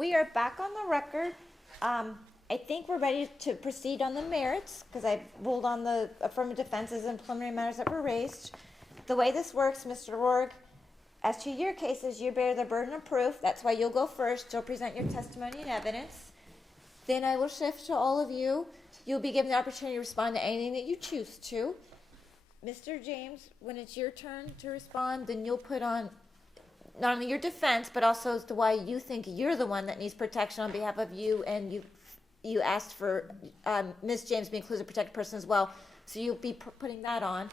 we are back on the record. I think we're ready to proceed on the merits, because I ruled on the affirmative defenses and preliminary matters that were raised. The way this works, Mr. Rourke, as to your cases, you bear the burden of proof. That's why you'll go first. You'll present your testimony and evidence. Then I will shift to all of you. You'll be given the opportunity to respond to anything that you choose to. Mr. James, when it's your turn to respond, then you'll put on not only your defense, but also as to why you think you're the one that needs protection on behalf of you, and you asked for Ms. James to be included as a protected person as well. So you'll be putting that on.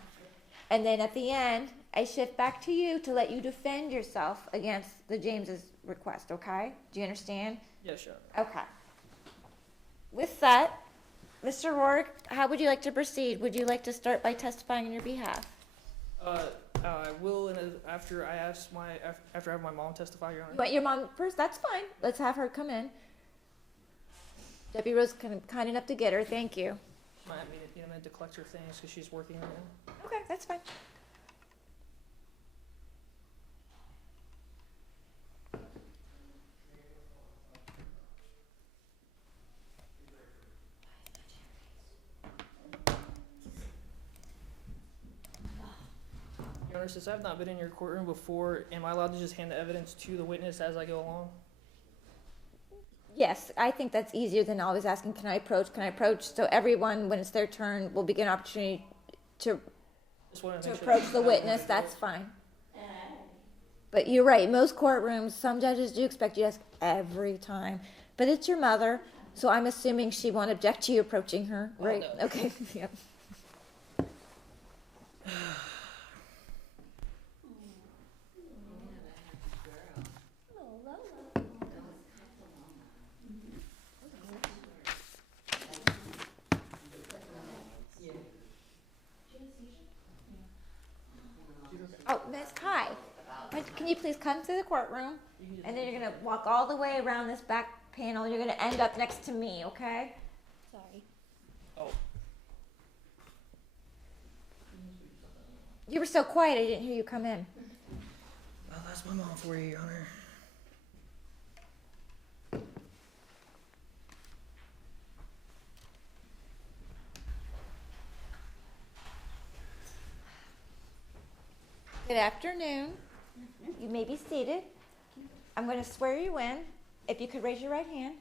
And then at the end, I shift back to you to let you defend yourself against the James's request, okay? Do you understand? Yeah, sure. Okay. With that, Mr. Rourke, how would you like to proceed? Would you like to start by testifying on your behalf? I will, and after I have my mom testify, Your Honor. You want your mom first? That's fine. Let's have her come in. Debbie Rose kind enough to get her. Thank you. I meant to collect her things because she's working right now. Okay, that's fine. Your Honor, since I've not been in your courtroom before, am I allowed to just hand the evidence to the witness as I go along? Yes, I think that's easier than always asking, can I approach? Can I approach? So everyone, when it's their turn, will get an opportunity to approach the witness. That's fine. But you're right. Most courtrooms, some judges do expect you to ask every time. But it's your mother, so I'm assuming she won't object to you approaching her, right? No. Okay. Yep. Oh, Miss, hi. Can you please come to the courtroom? And then you're going to walk all the way around this back panel. You're going to end up next to me, okay? Sorry. Oh. You were so quiet, I didn't hear you come in. Well, that's my mom for you, Your Honor. Good afternoon. You may be seated. I'm going to swear you in. If you could raise your right hand.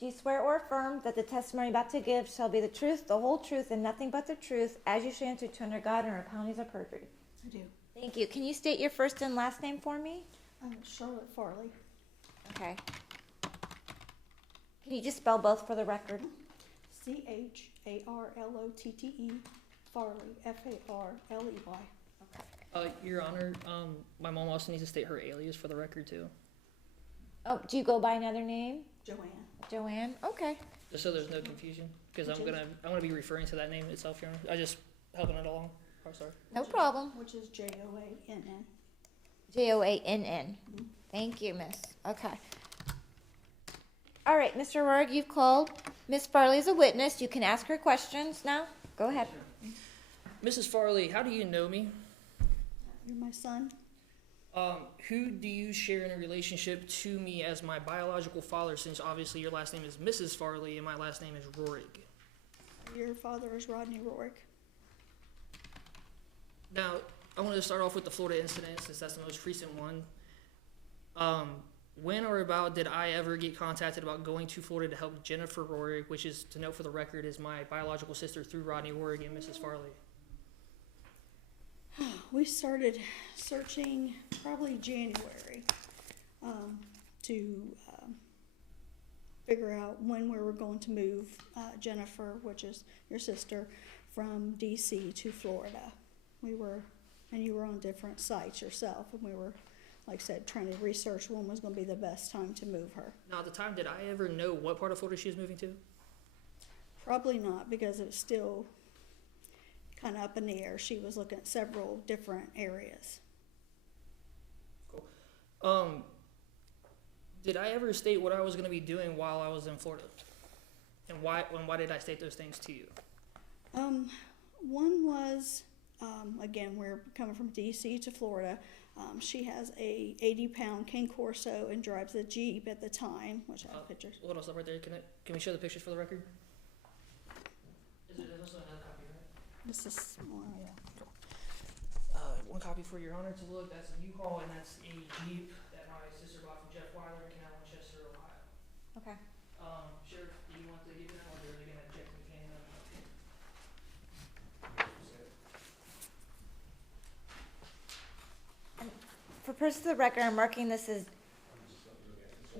Do you swear or affirm that the testimony about to give shall be the truth, the whole truth, and nothing but the truth, as you shall answer to under God and under penalties of perjury? I do. Thank you. Can you state your first and last name for me? Charlotte Farley. Okay. Can you just spell both for the record? CHARLOTTE, Farley, FARLEY. Your Honor, my mom also needs to state her alias for the record too. Oh, do you go by another name? Joanne. Joanne? Okay. Just so there's no confusion, because I'm gonna be referring to that name itself, Your Honor. I just helping it along. Oh, sorry. No problem. Which is JOANN. JOANN. Thank you, miss. Okay. All right, Mr. Rourke, you've called Miss Farley as a witness. You can ask her questions now. Go ahead. Mrs. Farley, how do you know me? You're my son. Who do you share in a relationship to me as my biological father, since obviously your last name is Mrs. Farley and my last name is Rorig? Your father is Rodney Rourke. Now, I wanted to start off with the Florida incident, since that's the most recent one. When or about did I ever get contacted about going to Florida to help Jennifer Rorig, which is, to note for the record, is my biological sister through Rodney Rorig and Mrs. Farley? We started searching probably January to figure out when we were going to move Jennifer, which is your sister, from DC to Florida. You were on different sites yourself, and we were, like I said, trying to research when was going to be the best time to move her. Now, at the time, did I ever know what part of Florida she was moving to? Probably not, because it was still kind of up in the air. She was looking at several different areas. Cool. Did I ever state what I was going to be doing while I was in Florida? And why did I state those things to you? One was, again, we're coming from DC to Florida. She has a 80-pound Cane Corso and drives a Jeep at the time, which I have pictures. Hold on, stop right there. Can we show the pictures for the record? There's also another copy, right? This is more, yeah. One copy for your honor to look. That's a U-Haul, and that's a Jeep that my sister bought from Jeff Weiler in Canal Winchester, Ohio. Okay. Sheriff, do you want to give them, or are they gonna check the can? For purposes of the record, I'm marking this as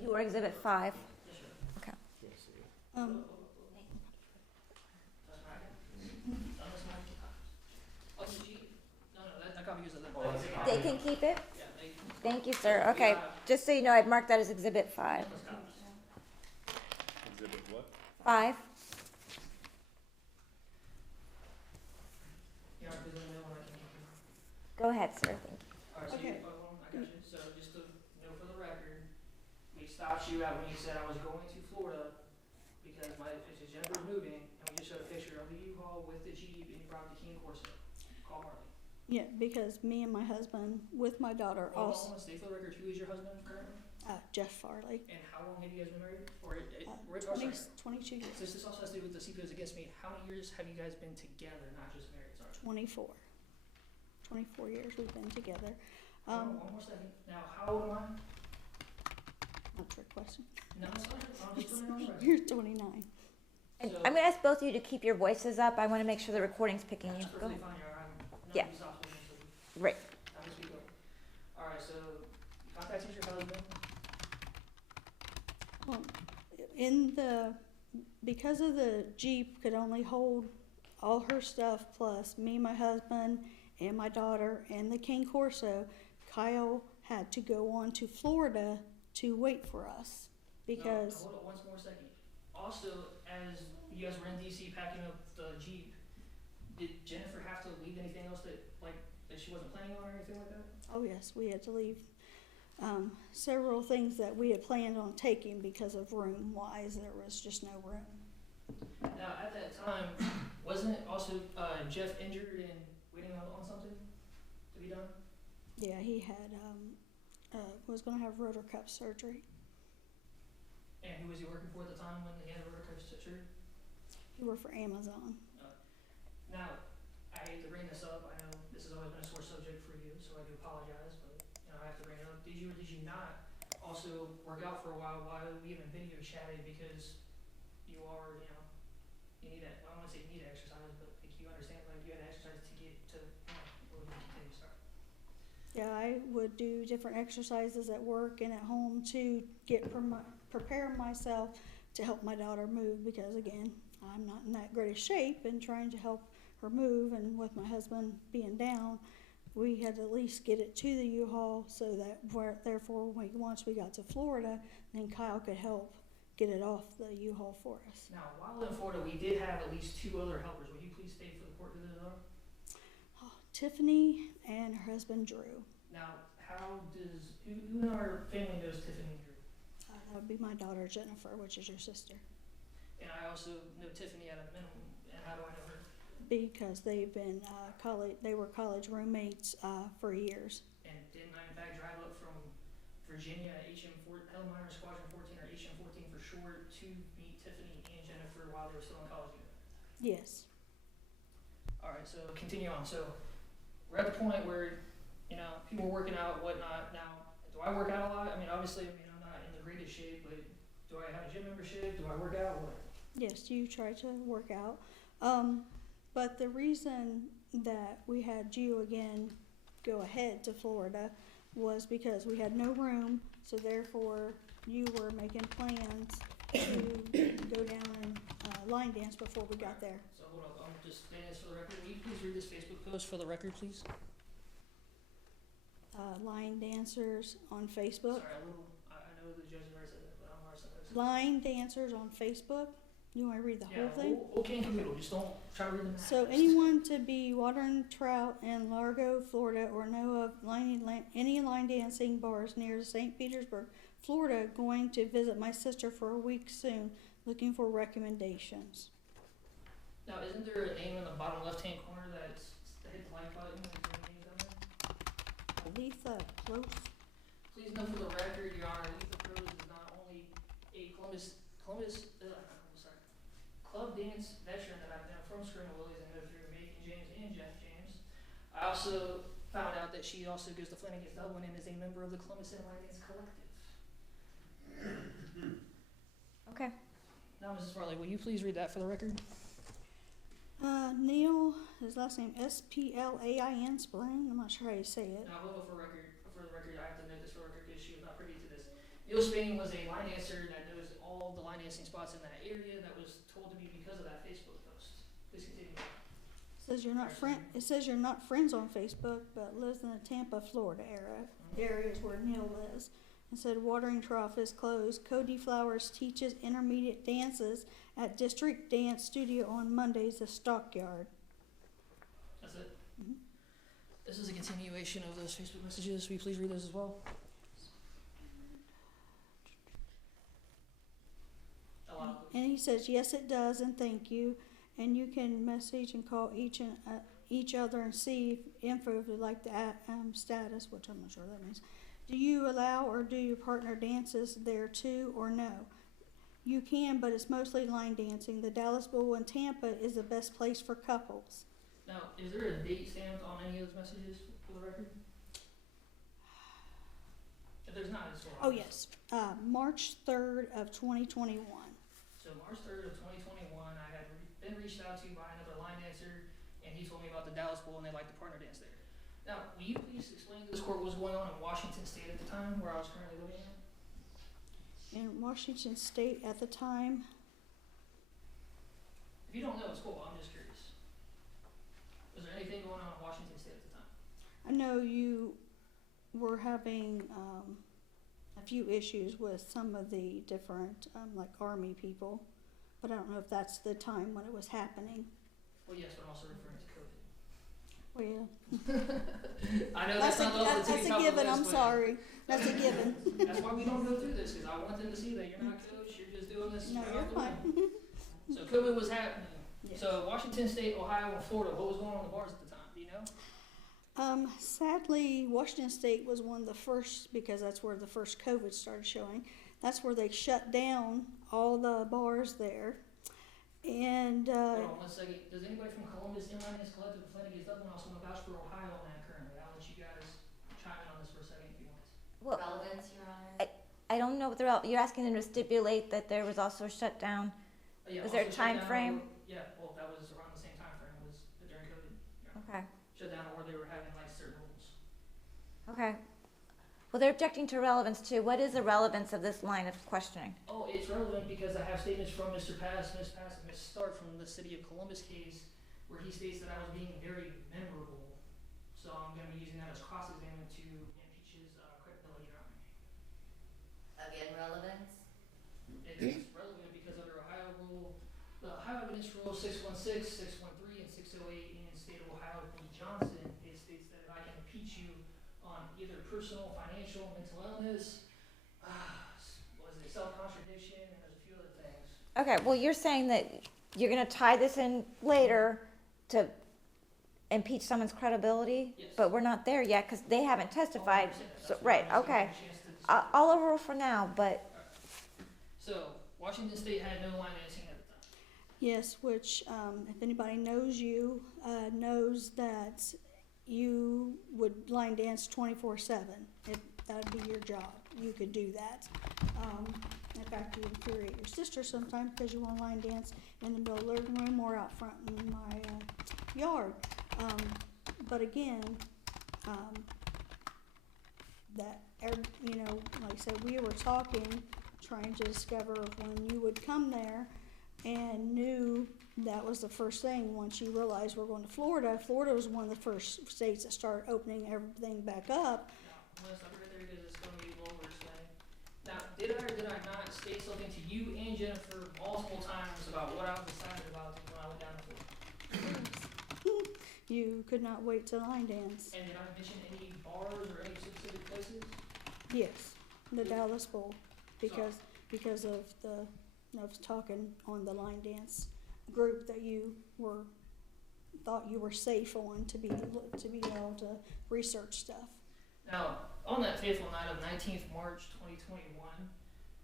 your exhibit 5. Yes, sir. Okay. Um, Oh, the Jeep? No, that copy is a little. They can keep it? Yeah, they. Thank you, sir. Okay, just so you know, I've marked that as exhibit 5. Exhibit what? 5. Your honor, please let me know when I can keep them. Go ahead, sir. Thank you. Alright, so Okay. you, I got you. So just to know for the record, we stopped you out when you said I was going to Florida because it's Jennifer's moving, and we just showed a picture of the U-Haul with the Jeep, and you brought the King Corso. Call Marley. yeah, because me and my husband, with my daughter, Hold also, on, stay for the record. Who is your husband currently? Jeff Farley, And how long have you guys been married? Or, oh, 20, sorry. 22 years, Since this also has to do with the CPOs against me, how many years have you guys been together, not just married? Sorry. 24. 24 years we've been together. One more second. Now, how old am I? Not a trick question. No, it's not. I'm just putting it on the record. You're 29. And So- I'm going to ask both of you to keep your voices up. I want to make sure the recording's picking you. That's Go perfectly ahead. fine, Your Honor. Yeah. Nobody stops me, so Right. I'm just speak up. Alright, so you contacted your husband. Well, because of the Jeep could only hold all her stuff plus me, my husband, and my daughter, and the Cane Corso, Kyle had to go on to Florida to wait for us because, No, hold on, one more second. Also, as you guys were in DC packing up the Jeep, did Jennifer have to leave anything else that she wasn't planning on or anything like that? oh yes, we had to leave several things that we had planned on taking because of room wise, there was just no room. Now, at that time, wasn't it also Jeff injured and waiting on something to be done? Yeah, he had, was gonna have rotor cuff surgery. And who was he working for at the time when he had a rotor cuff surgery? He worked for Amazon. Now, I hate to bring this up. I know this has always been a sore subject for you, so I do apologize, but I have to bring it up. Did you or did you not also work out for a while we even video chatted because you are, you need that. I don't want to say you need exercise, but you understand, you had to exercise to get to, well, you continue, sorry. Yeah, I would do different exercises at work and at home to prepare myself to help my daughter move because again, I'm not in that great a shape and trying to help her move and with my husband being down, we had to at least get it to the U-Haul so that once we got to Florida, then Kyle could help get it off the U-Haul for us. Now, while in Florida, we did have at least 2 other helpers. Would you please state for the court who those are? Tiffany and her husband Drew. Now, who in our family knows Tiffany and Drew? That would be my daughter Jennifer, which is your sister. And I also know Tiffany at a minimum, and how do I know her? Because they've been they were college roommates for years. And didn't I in fact drive up from Virginia Hellmeyer Squadron 14 or HM14 for short to meet Tiffany and Jennifer while they were still in college together? Yes. Alright, so continue on. So we're at the point where, people are working out, whatnot. Now, do I work out a lot? I mean, obviously, I'm not in the greatest shape, but do I have a gym membership? Do I work out? What? Yes, you try to work out. But the reason that we had you again go ahead to Florida was because we had no room, so therefore you were making plans to go down and line dance before we got there. So hold on, I'm just saying this for the record. Will you please read this Facebook post for the record, please? Line dancers on Facebook. Sorry, I know the judge already said that, but I'm already Line dancers on Facebook. You want to read the whole thing? Okay, noodle. Just don't try to read them. So anyone to be watering trout in Largo, Florida, or know of any line dancing bars near St. Petersburg, Florida, going to visit my sister for a week soon, looking for recommendations. Now, isn't there a name in the bottom left-hand corner that's hit the like button? Is there any names down there? Letha Close. Please note for the record, Your Honor, Letha Cruz is not only a club dance veteran that I've known from Scrimmel Willies and know through Macon James and Jeff James. I also found out that she also goes to Flanagan's Dublin and is a member of the Columbus City Line Dance Collective. Okay. Now, Mrs. Farley, will you please read that for the record? Neil, his last name Splain, Spillane, I'm not sure how you say it. Now, hold on for the record, I have to note this for the record because she was not privy to this. Neil Spain was a line dancer that knows all the line dancing spots in that area. That was told to me because of that Facebook post. Please continue. It says you're not friends on Facebook, but lives in the Tampa, Florida area is where Neil lives. It said watering trough is closed. Cody Flowers teaches intermediate dances at District Dance Studio on Mondays, the Stockyard. That's it. Mhm. This is a continuation of those Facebook messages. Will you please read those as well? Allow. And he says, yes, it does, and thank you. And you can message and call each other and see info if you like the status, which I'm not sure what that means. Do you allow or do your partner dances there too, or no? You can, but it's mostly line dancing. The Dallas Bowl in Tampa is the best place for couples. Now, is there a date stamped on any of those messages for the record? If there's not, it's Oh, yes, March 3rd of 2021. So March 3rd of 2021, I had been reached out to by another line dancer, and he told me about the Dallas Bowl and they liked the partner dance there. Now, will you please explain to this court what was going on in Washington State at the time, where I was currently living at? In Washington State at the time, If you don't know, it's cool. I'm just curious. Was there anything going on in Washington State at the time? I know you were having a few issues with some of the different, like Army people, but I don't know if that's the time when it was happening. Well, yes, but I'm also referring to COVID. Well, yeah. I know that's not the That's a given, I'm sorry. That's a given. That's why we don't go through this, because I want them to see that you're not coach, you're just doing this. No, right you're off the fine. whim. So COVID was happening. Yeah. So Washington State, Ohio, and Florida, what was going on in the bars at the time? Do you know? Sadly, Washington State was one of the first, because that's where the first COVID started showing. That's where they shut down all the bars there. And, Hold on 1 second. Does anybody from Columbus Inline Dance Collective of Flanagan's Dublin also want to vouch for Ohio on that currently? I'll let you guys chime in on this for a second if you want. Well, Relevance, Your Honor? I don't know what you're asking them to stipulate that there was also a shutdown. Yeah, Was there a also shut time down frame? Yeah, well, that was around the same time frame. It was during COVID. Yeah. Okay. Shut down or they were having like certain rules. Okay. Well, they're objecting to relevance too. What is the relevance of this line of questioning? Oh, it's relevant because I have statements from Mr. Pass, Ms. Pass, and Ms. Stark from the City of Columbus case where he states that I was being very memorable. So I'm going to be using that as cross-examination to impeach his credibility, Your Honor. Again, relevance? It's relevant because under Ohio rule, the Ohio Evidence Rule 616, 613, and 608 in the state of Ohio v. Johnson, it states that I can impeach you on either personal, financial, mental illness, self-contradiction, and there's a few other things. Okay, well, you're saying that you're going to tie this in later to impeach someone's credibility? Yes. But we're not there yet because they haven't testified. So, That's why right, I was okay. giving you a chance to discuss. I'll overrule for now, but So, Washington State had no line dancing at the time. yes, which, if anybody knows you, knows that you would line dance 24/7. That'd be your job. You could do that. In fact, you infuriate your sister sometimes because you want to line dance in the middle of the living room or out front in my yard. But again, you know, like I said, we were talking, trying to discover when you would come there and knew that was the first thing. Once you realized we're going to Florida, Florida was one of the first states that started opening everything back up. Now, I'm going to stop right there because it's going to be a little overexplained. Now, did I or did I not state something to you and Jennifer multiple times about what I was excited about when I went down to Florida? You could not wait to line dance. And did I mention any bars or any specific places? Yes, the Dallas Bowl, because of talking on the line dance group that you thought you were safe on to be able to research stuff. Now, on that fateful night of 19th March 2021,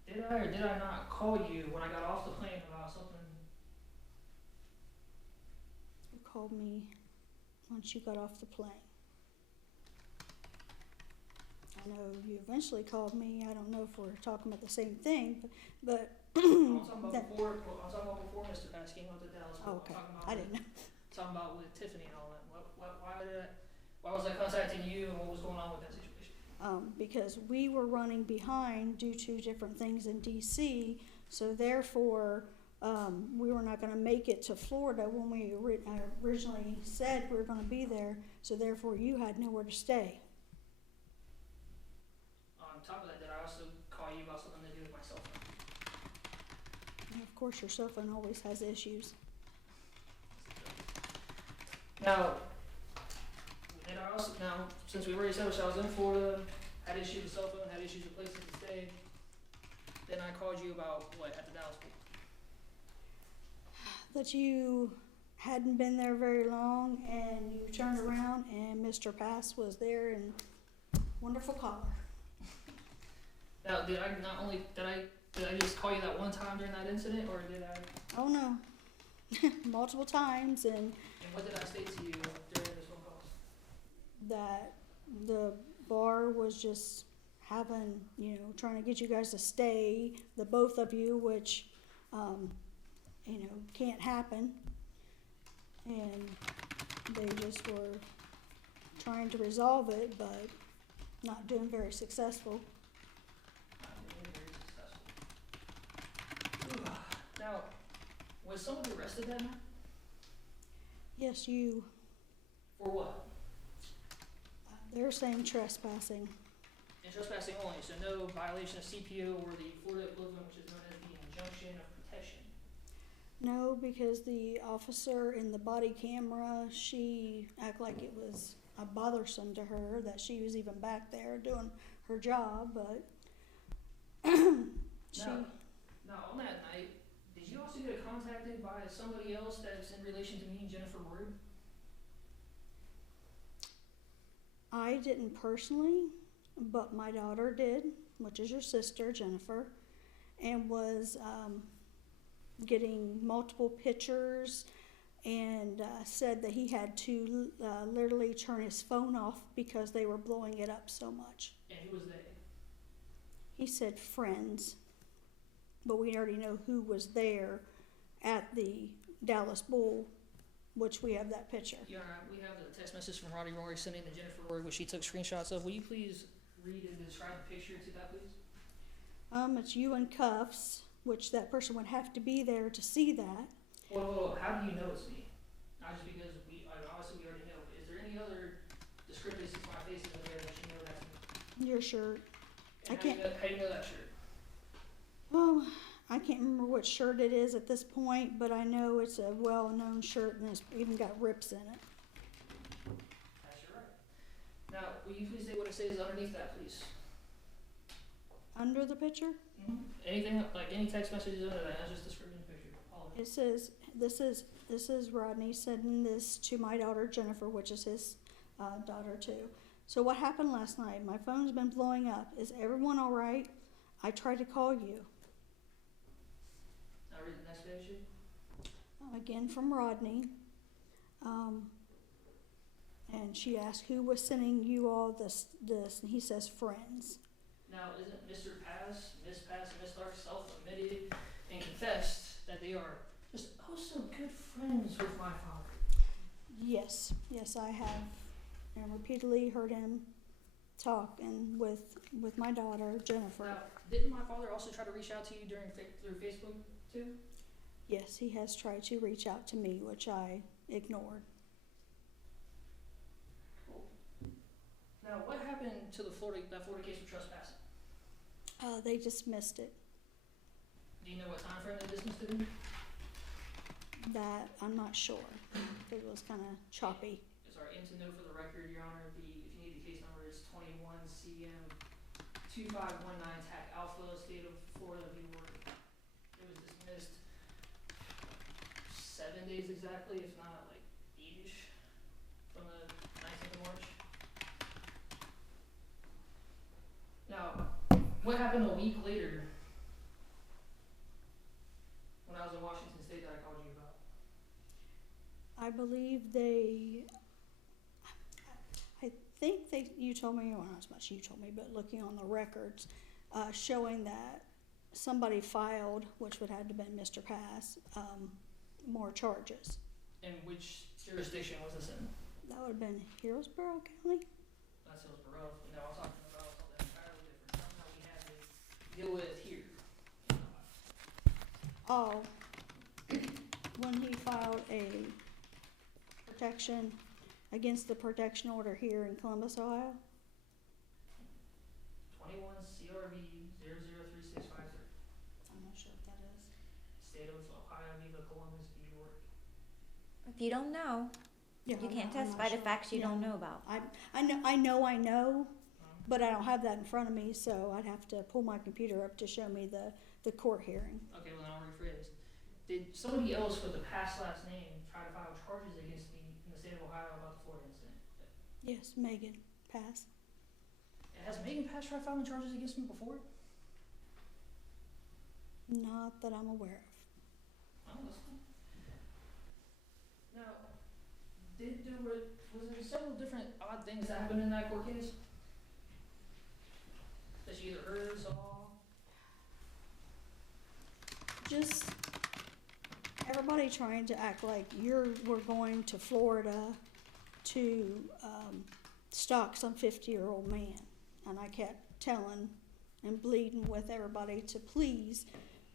did I or did I not call you when I got off the plane about something? You called me once you got off the plane. I know you eventually called me. I don't know if we're talking about the same thing, but I'm talking about that- before. I'm talking about before Mr. Pass came out to Dallas. oh, okay, I'm talking about I didn't know. talking about with Tiffany and all that. Why was I contacting you and what was going on with that situation? Because we were running behind due to different things in DC, so therefore, we were not gonna make it to Florida when we originally said we were gonna be there, so therefore you had nowhere to stay. On top of that, did I also call you about something to do with my cell phone? And of course, your cell phone always has issues. Now, since we already established I was in Florida, had issues with cell phone, had issues with places to stay, then I called you about what at the Dallas pool. That you hadn't been there very long, and you turned around and Mr. Pass was there in wonderful collar. Now, did I just call you that one time during that incident, or did I? Oh no, multiple times, and And what did I say to you during this phone call? that the bar was just having, trying to get you guys to stay, the both of you, which, can't happen. And they just were trying to resolve it, but not doing very successful. Not being very successful. Now, was somebody arrested that night? Yes, you, For what? they're saying trespassing. And trespassing only, so no violation of CPO or the Florida equivalent, which is known as the injunction of protection. No, because the officer in the body camera, she acted like it was bothersome to her that she was even back there doing her job, but she, Now, on that night, did you also get contacted by somebody else that's in relation to me and Jennifer Ward? I didn't personally, but my daughter did, which is your sister, Jennifer, and was getting multiple pictures and said that he had to literally turn his phone off because they were blowing it up so much. And who was they? He said friends, but we already know who was there at the Dallas Bull, which we have that picture. Yeah, we have the text message from Roddy Rory sending to Jennifer Ward, which she took screenshots of. Will you please read and describe the picture to that, please? It's you in cuffs, which that person would have to be there to see that. Well, how do you know it's me? Not just because obviously we already know, but is there any other discrepancies to my face in there that you know that's me? Your shirt. And I can't- how do you know that shirt? Well, I can't remember what shirt it is at this point, but I know it's a well-known shirt and it's even got rips in it. That's your right. Now, will you please say what it says underneath that, please? Under the picture, Anything, like any text messages under that, not just describing the picture, all of it. it says, this is Rodney sending this to my daughter Jennifer, which is his daughter too. So what happened last night? My phone's been blowing up. Is everyone all right? I tried to call you. Now read the next page. Again from Rodney. And she asked who was sending you all this, and he says friends. Now, isn't Mr. Pass, Miss Pass, and Miss Stark self-admitted and confessed that they are just oh so good friends with my father? Yes, I have, and repeatedly heard him talk and with my daughter Jennifer. Now, didn't my father also try to reach out to you through Facebook too? Yes, he has tried to reach out to me, which I ignored. Cool. Now, what happened to that Florida case of trespassing? They dismissed it. Do you know what time frame they dismissed it in? That I'm not sure. It was kind of choppy. Sorry, and to note for the record, Your Honor, if you need the case number, it's 21 CM 2519 TAC Alpha, State of Florida v. Ward. It was dismissed 7 days exactly, if not like 8-ish, from the 19th of March. Now, what happened a week later when I was in Washington State that I called you about? I believe I think you told me, well, not as much you told me, but looking on the records, showing that somebody filed, which would have to been Mr. Pass, more charges. And which jurisdiction was this in? That would have been Hillsborough County? That's Hillsborough. No, I'm talking about something entirely different. Somehow we had to deal with here. Oh, when he filed a protection against the protection order here in Columbus, Ohio? 21 CRV 003653. I'm not sure what that is. State of Ohio, Viva Columbus, New York. If you don't know, Yeah, you can't I'm not testify to sure. facts you don't Yeah. know about. I know, but I don't have that in front of me, so I'd have to pull my computer up to show me the court hearing. Okay, well then I'll rephrase. Did somebody else with a past last name try to file charges against me in the state of Ohio about the Florida incident? Yes, Megan, pass. And has Megan Pass tried filing charges against me before? Not that I'm aware of. Oh, that's fine. Now, was there several different odd things that happened in that court case? That you either heard, saw? Just everybody trying to act like we're going to Florida to stalk some 50-year-old man. And I kept telling and bleeding with everybody to please,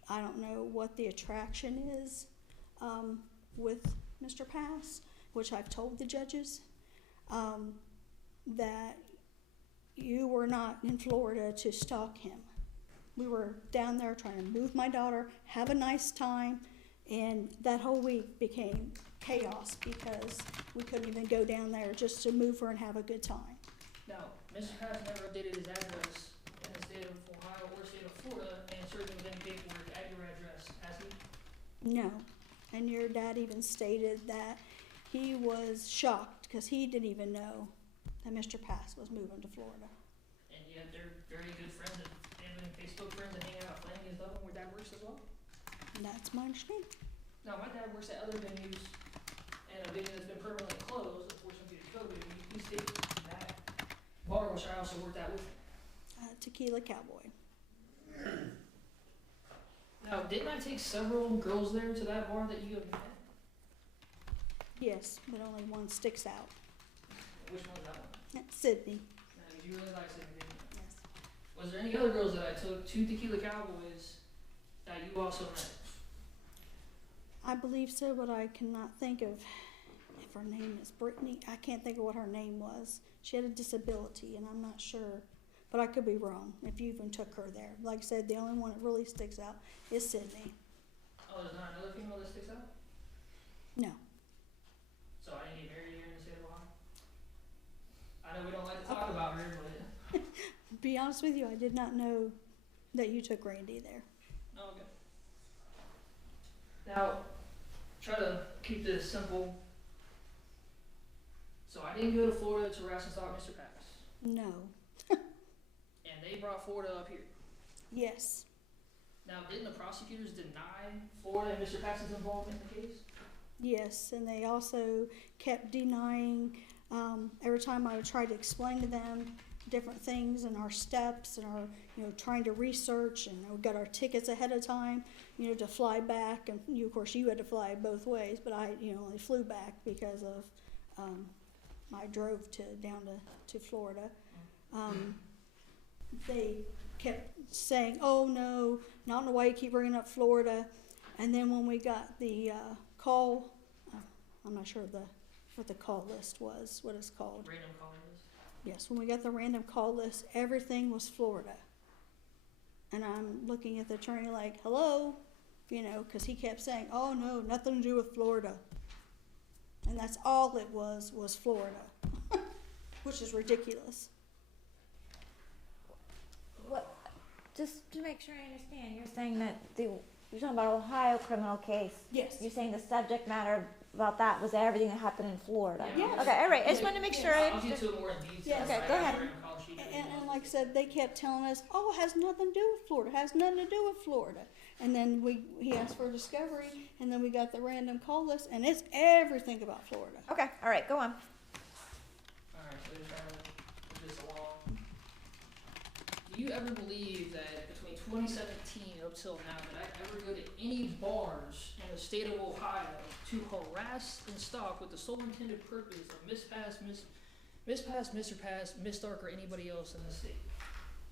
I don't know what the attraction is with Mr. Pass, which I've told the judges, that you were not in Florida to stalk him. We were down there trying to move my daughter, have a nice time, and that whole week became chaos because we couldn't even go down there just to move her and have a good time. Now, Mr. Pass never updated his address in the state of Ohio or state of Florida and served him with any paperwork at your address, has he? No. And your dad even stated that he was shocked because he didn't even know that Mr. Pass was moving to Florida. And yet they're very good friends and they've been Facebook friends and hang out playing and stuff where dad works as well? And that's my understanding. Now, my dad works at other venues, and a venue that's been permanently closed, unfortunately due to COVID, he stayed in that bar, which I also worked at with him. Tequila Cowboy. Now, didn't I take several girls there to that bar that you have met? Yes, but only one sticks out. Which one was that one? Sydney. Now, did you really like Sydney, didn't you? Yes. Was there any other girls that I took to Tequila Cowboys that you also met? I believe so, but I cannot think of if her name is Brittany. I can't think of what her name was. She had a disability, and I'm not sure. But I could be wrong if you even took her there. Like I said, the only one that really sticks out is Sydney. Oh, there's not another female that sticks out? No. So I didn't get married here in the state of Ohio? I know we don't like to talk about her, but... To be honest with you, I did not know that you took Randy there. Oh, okay. Now, try to keep this simple. So I didn't go to Florida to harass and stalk Mr. Pass. No. And they brought Florida up here. Yes. Now, didn't the prosecutors deny Florida and Mr. Pass's involvement in the case? Yes, and they also kept denying, every time I would try to explain to them different things and our steps and our, trying to research, and we got our tickets ahead of time, to fly back, and of course you had to fly both ways, but I, only flew back because of, I drove down to Florida. They kept saying, oh no, I don't know why you keep bringing up Florida. And then when we got the call, I'm not sure what the call list was, what it's called. Random call list. Yes, when we got the random call list, everything was Florida. And I'm looking at the attorney like, hello, because he kept saying, oh no, nothing to do with Florida. And that's all it was Florida, which is ridiculous. What, just to make sure I understand, you're saying that you're talking about Ohio criminal case. Yes. You're saying the subject matter about that was everything that happened in Florida. Yeah. Yes. Okay, all right. I just wanted to make sure I I'll get understood. to it more in detail. Yes. Okay, I go have ahead. random call sheet. And like I said, they kept telling us, oh, it has nothing to do with Florida, it has nothing to do with Florida. And then he asked for a discovery, and then we got the random call list, and it's everything about Florida. Okay, all right, go on. Alright, so just trying to move this along. Do you ever believe that between 2017 up till now, that I ever go to any bars in the state of Ohio to harass and stalk with the sole intended purpose of Miss Pass, Mr. Pass, Miss Stark, or anybody else in the state?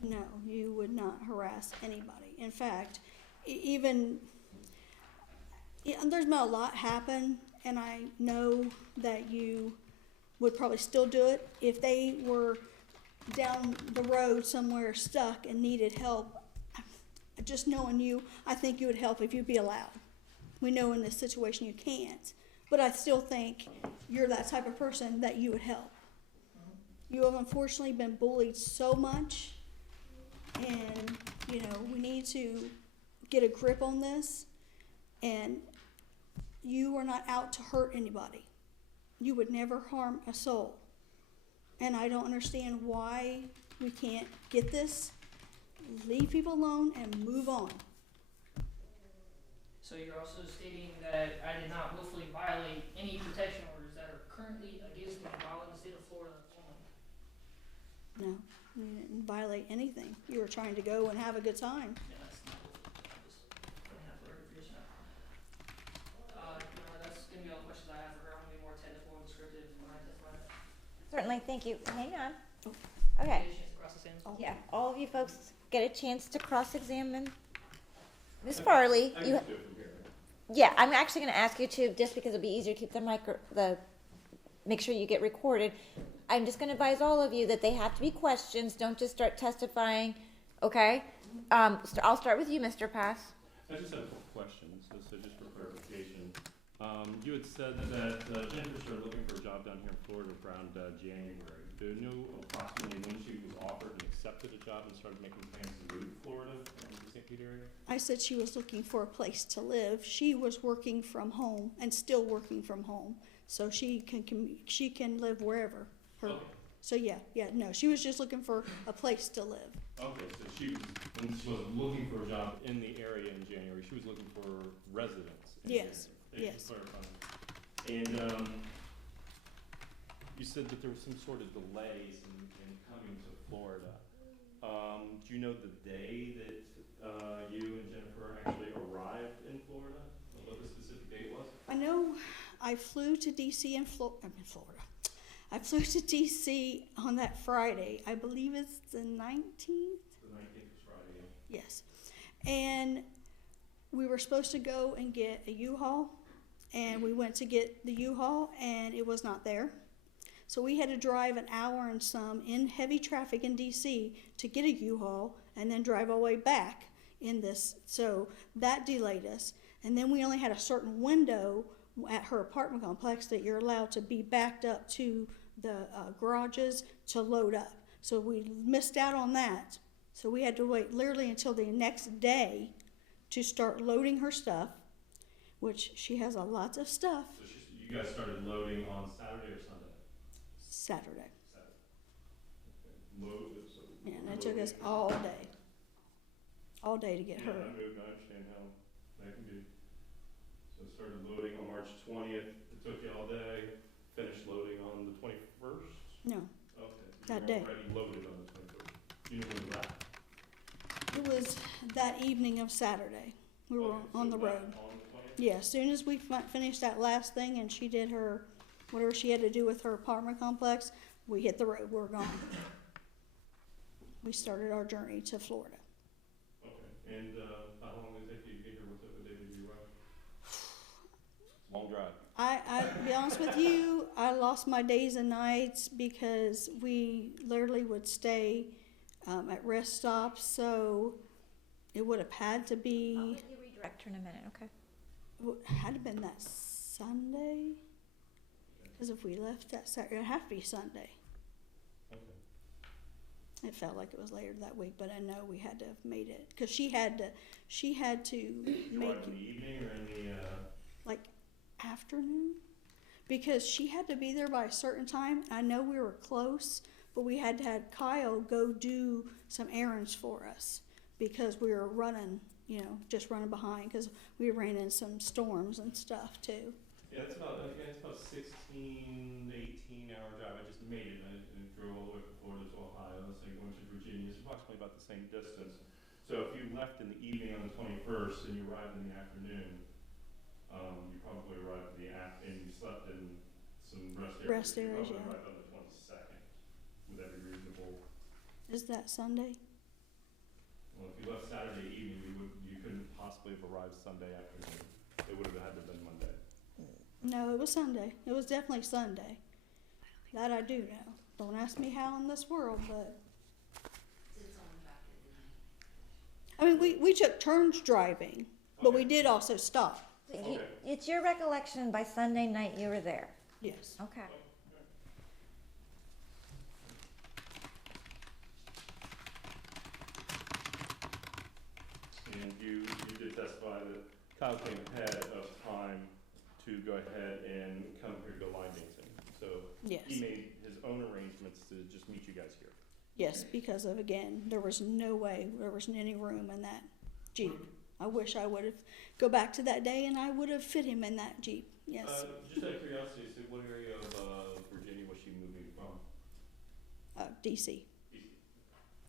No, you would not harass anybody. In fact, there's been a lot happen, and I know that you would probably still do it if they were down the road somewhere stuck and needed help. Just knowing you, I think you would help if you'd be allowed. We know in this situation you can't, but I still think you're that type of person that you would help. You have unfortunately been bullied so much, and we need to get a grip on this, and you are not out to hurt anybody. You would never harm a soul, and I don't understand why we can't get this, leave people alone, and move on. So you're also stating that I did not willfully violate any protection orders that are currently against me while in the state of Florida only. No, you didn't violate anything. You were trying to go and have a good time. Yeah, that's not willful. I'm just putting that for record for yourself. That's gonna be all the questions I have for her. I'm gonna be more technical and descriptive when I testify. Certainly, thank you. Hang on. Oh. Okay, Get a chance to cross the same. Oh. yeah, all of you folks get a chance to cross-examine Ms. Farley. I You, can do it from here. yeah, I'm actually gonna ask you to, just because it'll be easier to keep make sure you get recorded. I'm just gonna advise all of you that they have to be questions, don't just start testifying, okay? I'll start with you, Mr. Pass. I just have a couple questions, so just for clarification. You had said that Jennifer started looking for a job down here in Florida around January. Do you know approximately when she was offered and accepted a job and started making plans to move to Florida and the St. Pete area? I said she was looking for a place to live. She was working from home and still working from home, so she can live wherever. Okay. So no, she was just looking for a place to live. Okay, so when she was looking for a job in the area in January, she was looking for residence in Yes, January. yes. Thank you for clarifying. And you said that there was some sort of delays in coming to Florida. Do you know the day that you and Jennifer actually arrived in Florida? What the specific date was? I know I flew to DC I'm in Florida. I flew to DC on that Friday. I believe it's the 19th. The 19th was Friday. Yes. And we were supposed to go and get a U-Haul, and we went to get the U-Haul, and it was not there. So we had to drive an hour and some in heavy traffic in DC to get a U-Haul, and then drive all the way back in this. So that delayed us. And then we only had a certain window at her apartment complex that you're allowed to be backed up to the garages to load up. So we missed out on that. So we had to wait literally until the next day to start loading her stuff, which she has a lot of stuff. So you guys started loading on Saturday or Sunday? Saturday. Okay. Yeah, and it took us all day to get her. I understand how that can be. So it started loading on March 20th. It took you all day. Finished loading on the 21st? No, Okay. That You day. were already loaded on the 21st. You knew when you left? it was that evening of Saturday. We were Okay, on so the left road. On the 20th? Yeah, as soon as we finished that last thing and she did her, whatever she had to do with her apartment complex, we hit the road, we're gone. We started our journey to Florida. Okay. And how long did it take you to get here? What type of day did you arrive? Long drive. To be honest with you, I lost my days and nights because we literally would stay at rest stops, so it would have had to I'll be, let you redirect her in a minute, okay? had to have been that Sunday. Because if we left that Saturday, it'd have to be Sunday. Okay. It felt like it was later that week, but I know we had to have made it, because she had to Did you make arrive in the evening or in the, like afternoon, because she had to be there by a certain time. I know we were close, but we had to have Kyle go do some errands for us because we were running, just running behind because we ran in some storms and stuff too. Yeah, it's about 16, 18-hour drive. I just made it. I drove all the way from Florida to Ohio. It's like going to Virginia. It's approximately about the same distance. So if you left in the evening on the 21st and you arrived in the afternoon, you probably arrived and you slept in some rest areas. You probably arrived on the 22nd. Would that be reasonable? Is that Sunday? Well, if you left Saturday evening, you couldn't possibly have arrived Sunday afternoon. It would have had to have been Monday. No, it was Sunday. It was definitely Sunday. That I do know. Don't ask me how in this world, but It's on track at night. I mean, we took turns driving, but we did also stop. Okay. It's your recollection by Sunday night you were there. Yes. Okay. And you did testify that Kyle came ahead of time to go ahead and come here to line dancing. So Yes. he made his own arrangements to just meet you guys here. Yes, because of, again, there was no way there was any room in that Jeep. I wish I would have go back to that day and I would have fit him in that Jeep. Yes. Just out of curiosity, so what area of Virginia was she moving from? DC. DC.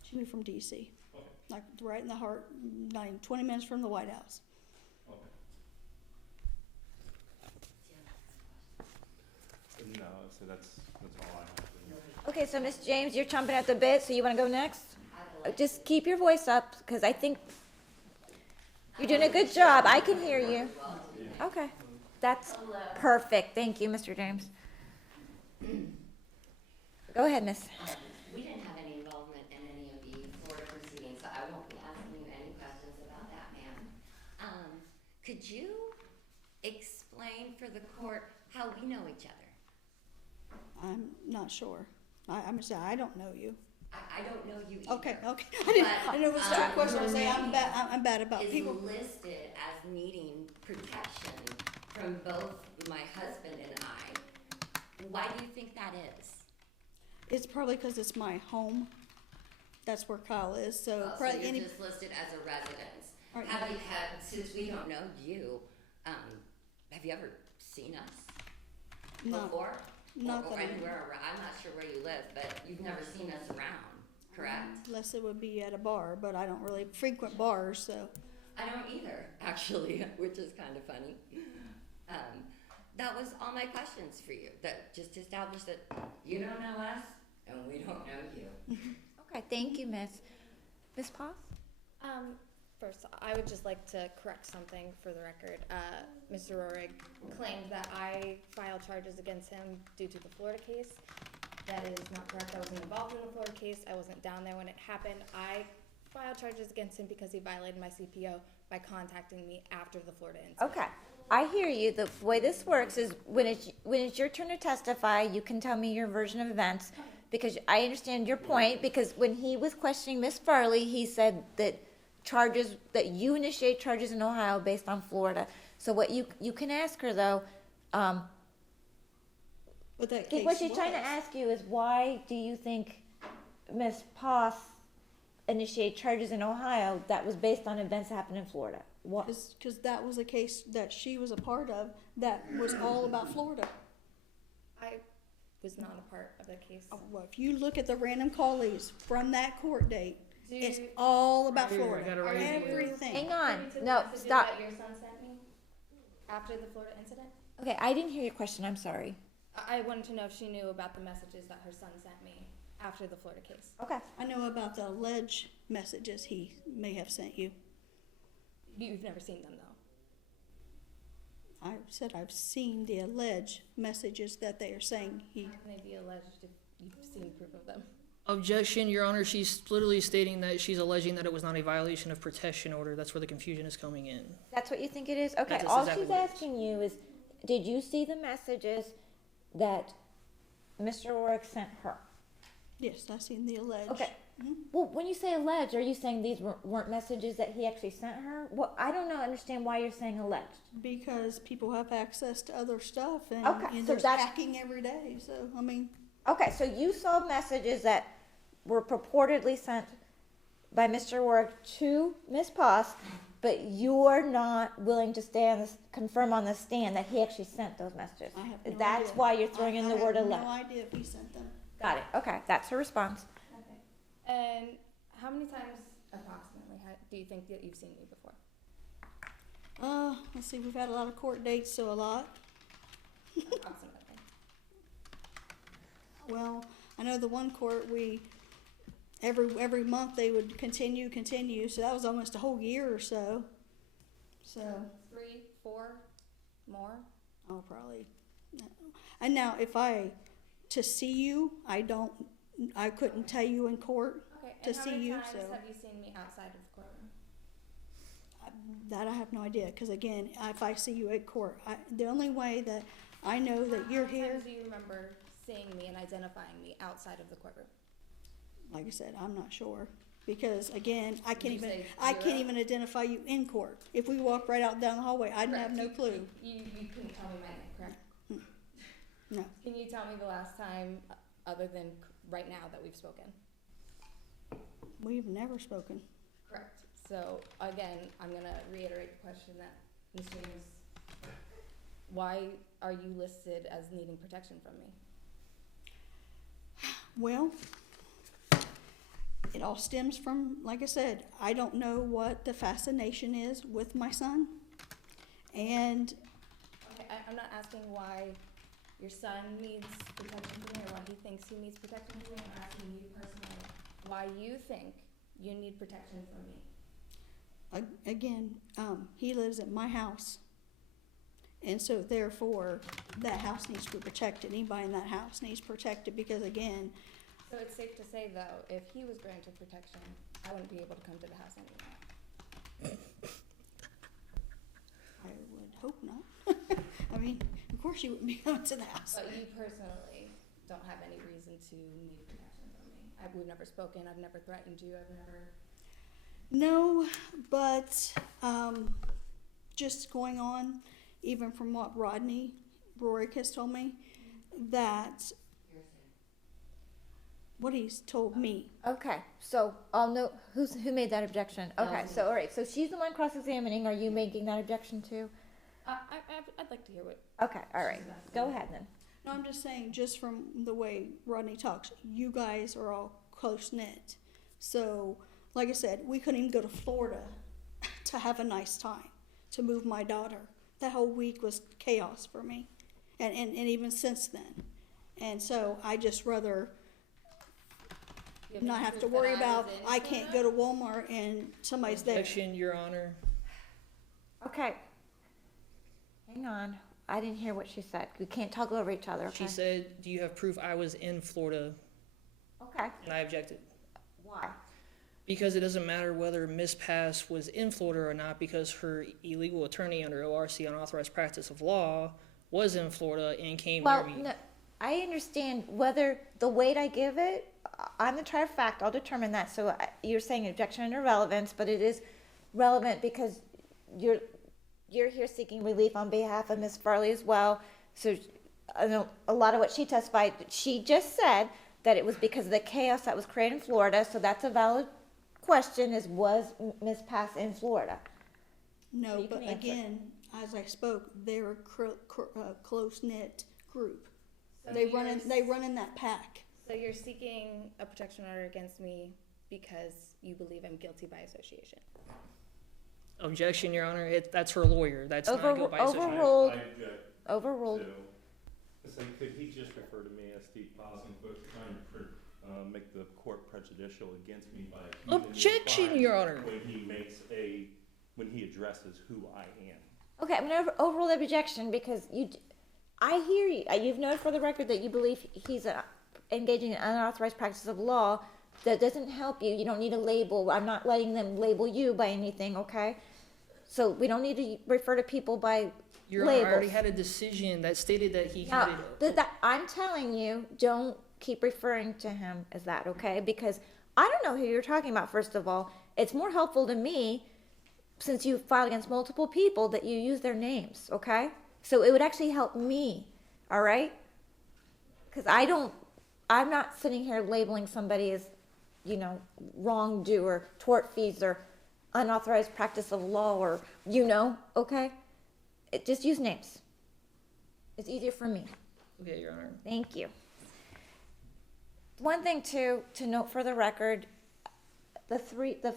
She moved from DC. Okay. Like right in the heart, 20 minutes from the White House. Okay. Do you have a question? No, so that's all I have. Okay, so Miss James, you're chomping at the bit, so you want to go next? I'd like Just keep your voice up, because I think you're doing a good job. I can hear you. Okay, that's Hello. perfect. Thank you, Mr. James. Go ahead, Miss. We didn't have any involvement in any of the Florida proceedings, so I won't be asking you any questions about that, ma'am. Could you explain for the court how we know each other? I'm not sure. I'm sorry, I don't know you. I don't know you either. Okay. I didn't know it was a question to say. I'm bad about Is people. listed as needing protection from both my husband and I. Why do you think that is? It's probably because it's my home. That's where Kyle is. So So probably you're any. just listed as a residence. Right. Have you had, since we don't know you, have you ever seen us No, before? not Or that I'm- anywhere around? I'm not sure where you live, but you've never seen us around, correct? unless it would be at a bar, but I don't really frequent bars, so. I don't either, actually, which is kind of funny. That was all my questions for you, that just to establish that you don't know us and we don't know you. Okay, thank you, Miss. Miss Potts? First, I would just like to correct something for the record. Mr. Rohrig claimed that I filed charges against him due to the Florida case. That is not correct. I wasn't involved in the Florida case. I wasn't down there when it happened. I filed charges against him because he violated my CPO by contacting me after the Florida incident. Okay, I hear you. The way this works is when it's your turn to testify, you can tell me your version of events, because I understand your point, because when he was questioning Miss Farley, he said that you initiate charges in Ohio based on Florida. So what you can ask her though, But that case what she's trying to was. ask you is why do you think Miss Poss initiated charges in Ohio that was based on events that happened in Florida? What? Because that was a case that she was a part of that was all about Florida. I was not a part of the case. Well, if you look at the random callees from that court date, Do it's you- all about Here, I Florida. got it right here. Everything. Hang on, privy to the no, messages stop. that your son sent me after the Florida incident? Okay, I didn't hear your question. I'm sorry. I wanted to know if she knew about the messages that her son sent me after the Florida case. Okay. I know about the alleged messages he may have sent you. You've never seen them though. I said I've seen the alleged messages that they are saying he. How can they be alleged if you've seen proof of them? Objection, Your Honor. She's literally stating that she's alleging that it was not a violation of protection order. That's where the confusion is coming in. That's what you think it is? Okay, That's all exactly she's what it is. asking you is, did you see the messages that Mr. Rourke sent her? Yes, I seen the alleged. Okay. Mhm. Well, when you say alleged, are you saying these weren't messages that he actually sent her? Well, I don't understand why you're saying alleged. Because people have access to other stuff and, Okay, and so there's that's- hacking every day. So I mean, Okay, so you saw messages that were purportedly sent by Mr. Warwick to Ms. Poss, but you're not willing to confirm on the stand that he actually sent those messages. I have no That's idea. why you're throwing in the word I have alleged. no idea if he sent them. Got it, okay, that's her response. Okay. And how many times approximately do you think that you've seen me before? Let's see, we've had a lot of court dates, so a lot. Approximately. Well, I know the one court every month they would continue, so that was almost a whole year or so. So, 3, 4, more? oh, probably. No. And now, to see you, I couldn't tell you in court. Okay, To and how see many you, times so- have you seen me outside of the courtroom? That I have no idea, because again, if I see you at court, the only way that I know that you're How many here, times do you remember seeing me and identifying me outside of the courtroom? like I said, I'm not sure. Because again, I Did can't you even, say I can't zero? even identify you in court. If we walk right out down the hallway, I'd have Correct. no clue. You couldn't tell me my name, correct? No. Can you tell me the last time, other than right now, that we've spoken? We've never spoken. Correct. So again, I'm gonna reiterate the question that Ms. James, why are you listed as needing protection from me? Well, it all stems from, like I said, I don't know what the fascination is with my son. And Okay, I'm not asking why your son needs protection from me or why he thinks he needs protection from me. I'm asking you personally why you think you need protection from me. again, he lives at my house. And so therefore, that house needs to be protected. Anybody in that house needs protected because again, So it's safe to say though, if he was granted protection, I wouldn't be able to come to the house anymore. I would hope not. I mean, of course you wouldn't be coming to the house. But you personally don't have any reason to need protection from me. We've never spoken, I've never threatened you, I've never. No, but just going on, even from what Rodney Rorick has told me, that what he's told me. Okay, so I'll know, who made that objection? Okay, so, all right, so she's the one cross-examining, are you making that objection too? I'd like to hear what. Okay, all right, go ahead then. No, I'm just saying, just from the way Rodney talks, you guys are all close-knit. So, like I said, we couldn't even go to Florida to have a nice time, to move my daughter. That whole week was chaos for me, and even since then. And so I just rather You not any have to proof worry that about, was in I can't go to Walmart and somebody's there. Objection, Your Honor. Okay. Hang on, I didn't hear what she said. We can't talk over each other, okay? She said, do you have proof I was in Florida? Okay, And I objected. why? Because it doesn't matter whether Ms. Pass was in Florida or not, because her illegal attorney under ORC unauthorized practice of law was in Florida and came near Well, me. no, I understand whether the weight I give it, I'm the trier of fact, I'll determine that. So you're saying objection and irrelevance, but it is relevant because you're here seeking relief on behalf of Ms. Farley as well. So I know a lot of what she testified, she just said that it was because of the chaos that was created in Florida. So that's a valid question: was Ms. Pass in Florida? No, You can but answer. again, as I spoke, they're a close-knit group. So They you're run in that pack. So you're seeking a protection order against me because you believe I'm guilty by association. Objection, Your Honor. That's her lawyer. That's not guilt by association. Overruled. I object Overruled. to, it's like, could he just refer to me as Steve Poston, but trying to make the court prejudicial against me by accusing me of Objection, crime Your Honor. when he addresses who I am. Okay, I'm gonna overrule that objection because I hear you. You've noted for the record that you believe he's engaging in unauthorized practice of law. That doesn't help you. You don't need a label. I'm not letting them label you by anything, okay? So we don't need to refer to people by Your Honor, I already labels. had a decision that stated that he had Now, it. I'm telling you, don't keep referring to him as that, okay? Because I don't know who you're talking about, first of all. It's more helpful to me, since you filed against multiple people, that you use their names, okay? So it would actually help me, all right? Because I don't I'm not sitting here labeling somebody as, you know, wrongdoer, tortfeasor, unauthorized practice of law, or, you know, okay? Just use names. It's easier for me. Okay, Your Honor. Thank you. One thing to note for the record, Mr.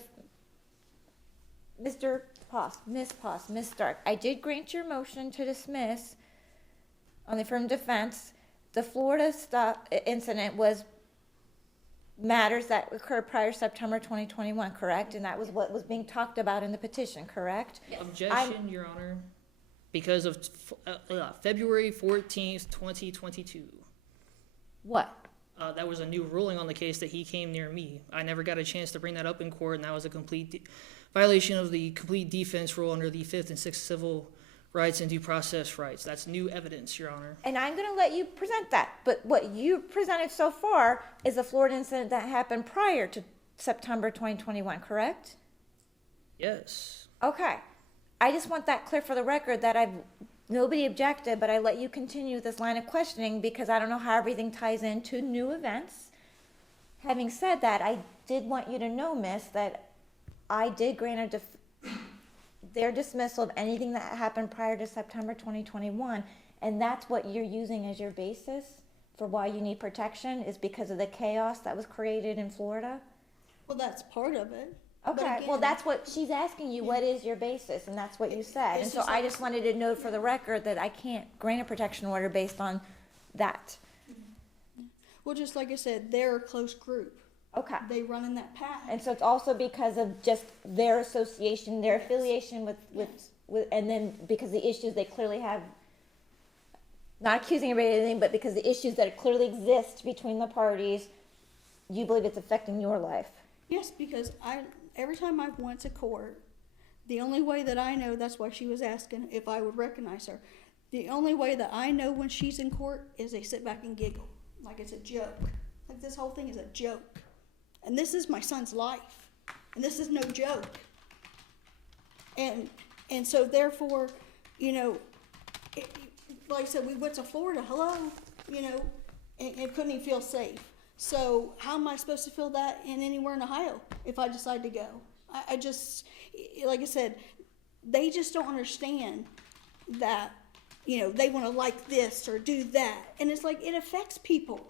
Poss, Miss Poss, Miss Stark, I did grant your motion to dismiss on the affirmative defense. The Florida incident was matters that occurred prior to September 2021, correct? And that was what was being talked about in the petition, correct? Objection, Your Honor, because of February 14th, 2022. What? That was a new ruling on the case that he came near me. I never got a chance to bring that up in court, and that was a complete violation of the complete defense rule under the 5th and 6th Civil Rights and Due Process Rights. That's new evidence, Your Honor. And I'm going to let you present that. But what you presented so far is a Florida incident that happened prior to September 2021, correct? Yes. Okay. I just want that clear for the record that nobody objected, but I let you continue this line of questioning because I don't know how everything ties into new events. Having said that, I did want you to know, miss, that I did grant their dismissal of anything that happened prior to September 2021, and that's what you're using as your basis for why you need protection, is because of the chaos that was created in Florida? Well, that's part of it. But Okay, well, again- that's what she's asking you, what is your basis, and that's what you said. And It's so just I like- just wanted to note for the record that I can't grant a protection order based on that. Well, just like I said, they're a close group. Okay. They run in that path. And so it's also because of just their association, their affiliation with, and then because the issues they clearly have, not accusing anybody of anything, but because the issues that clearly exist between the parties, you believe it's affecting your life. Yes, because every time I've went to court, the only way that I know, that's why she was asking if I would recognize her. The only way that I know when she's in court is they sit back and giggle, like it's a joke. Like this whole thing is a joke. And this is my son's life. And this is no joke. And so therefore, you know, like I said, we went to Florida, hello, you know, and couldn't even feel safe. So how am I supposed to feel that in anywhere in Ohio if I decide to go? I just, like I said, they just don't understand that, you know, they want to like this or do that. And it's like, it affects people,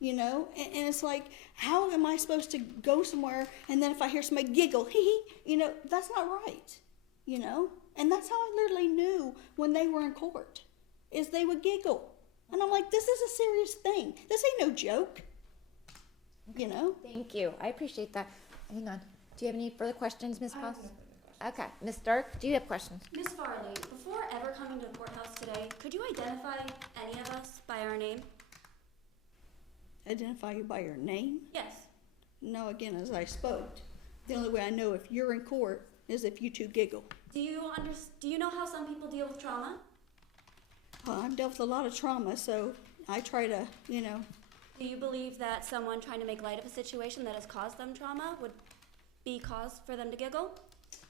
you know? And it's like, how am I supposed to go somewhere and then if I hear somebody giggle, hee hee, you know, that's not right, you know? And that's how I literally knew when they were in court, is they would giggle. And I'm like, this is a serious thing. This ain't no joke. You know? Thank you. I appreciate that. Hang on. Do you have any further questions, Ms. Poss? Okay. Ms. Stark, do you have questions? Miss Farley, before ever coming to the courthouse today, could you identify any of us by our name? Identify you by your name? Yes. No, again, as I spoke, the only way I know if you're in court is if you two giggle. Do you know how some people deal with trauma? Well, I've dealt with a lot of trauma, so I try to, you know, Do you believe that someone trying to make light of a situation that has caused them trauma would be cause for them to giggle?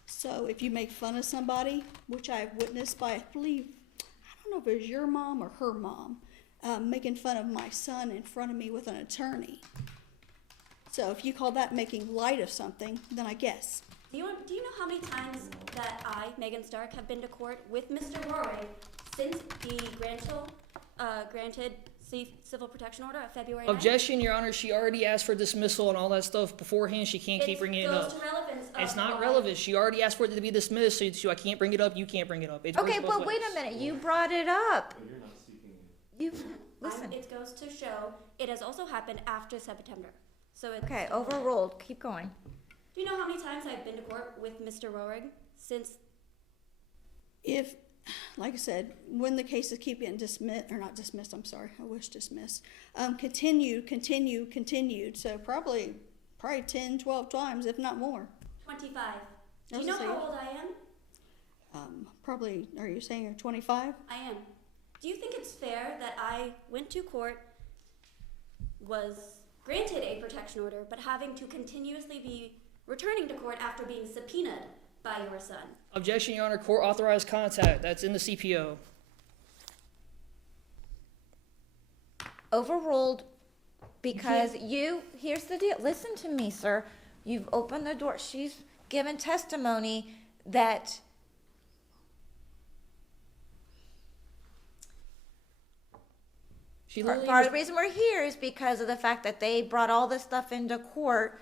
so if you make fun of somebody, which I've witnessed by, I believe, I don't know if it was your mom or her mom, making fun of my son in front of me with an attorney. So if you call that making light of something, then I guess. Do you know how many times that I, Megan Stark, have been to court with Mr. Rory since the granted civil protection order of February 9th? Objection, Your Honor. She already asked for dismissal and all that stuff beforehand. She can't keep bringing it goes up. to relevance of It's not why- relevant. She already asked for it to be dismissed, so I can't bring it up. You can't bring it up. It Okay, works both but wait ways. a minute. You brought it up. But you're not seeking it. You listen. It goes to show it has also happened after September. So it's, Okay, overruled. Keep going. Do you know how many times I've been to court with Mr. Rohrig since? If, like I said, when the cases keep getting dismissed, or not dismissed, I'm sorry, I wish dismissed, continued, so probably 10, 12 times, if not more. 25. Do I you was know gonna how say- old I am? Probably, are you saying you're 25? I am. Do you think it's fair that I went to court, was granted a protection order, but having to continuously be returning to court after being subpoenaed by your son? Objection, Your Honor. Court authorized contact. That's in the CPO. Overruled. because here's the deal, listen to me, sir. You've opened the door, she's given testimony that She part literally of the reason we're here is because of the fact that they brought all this stuff into court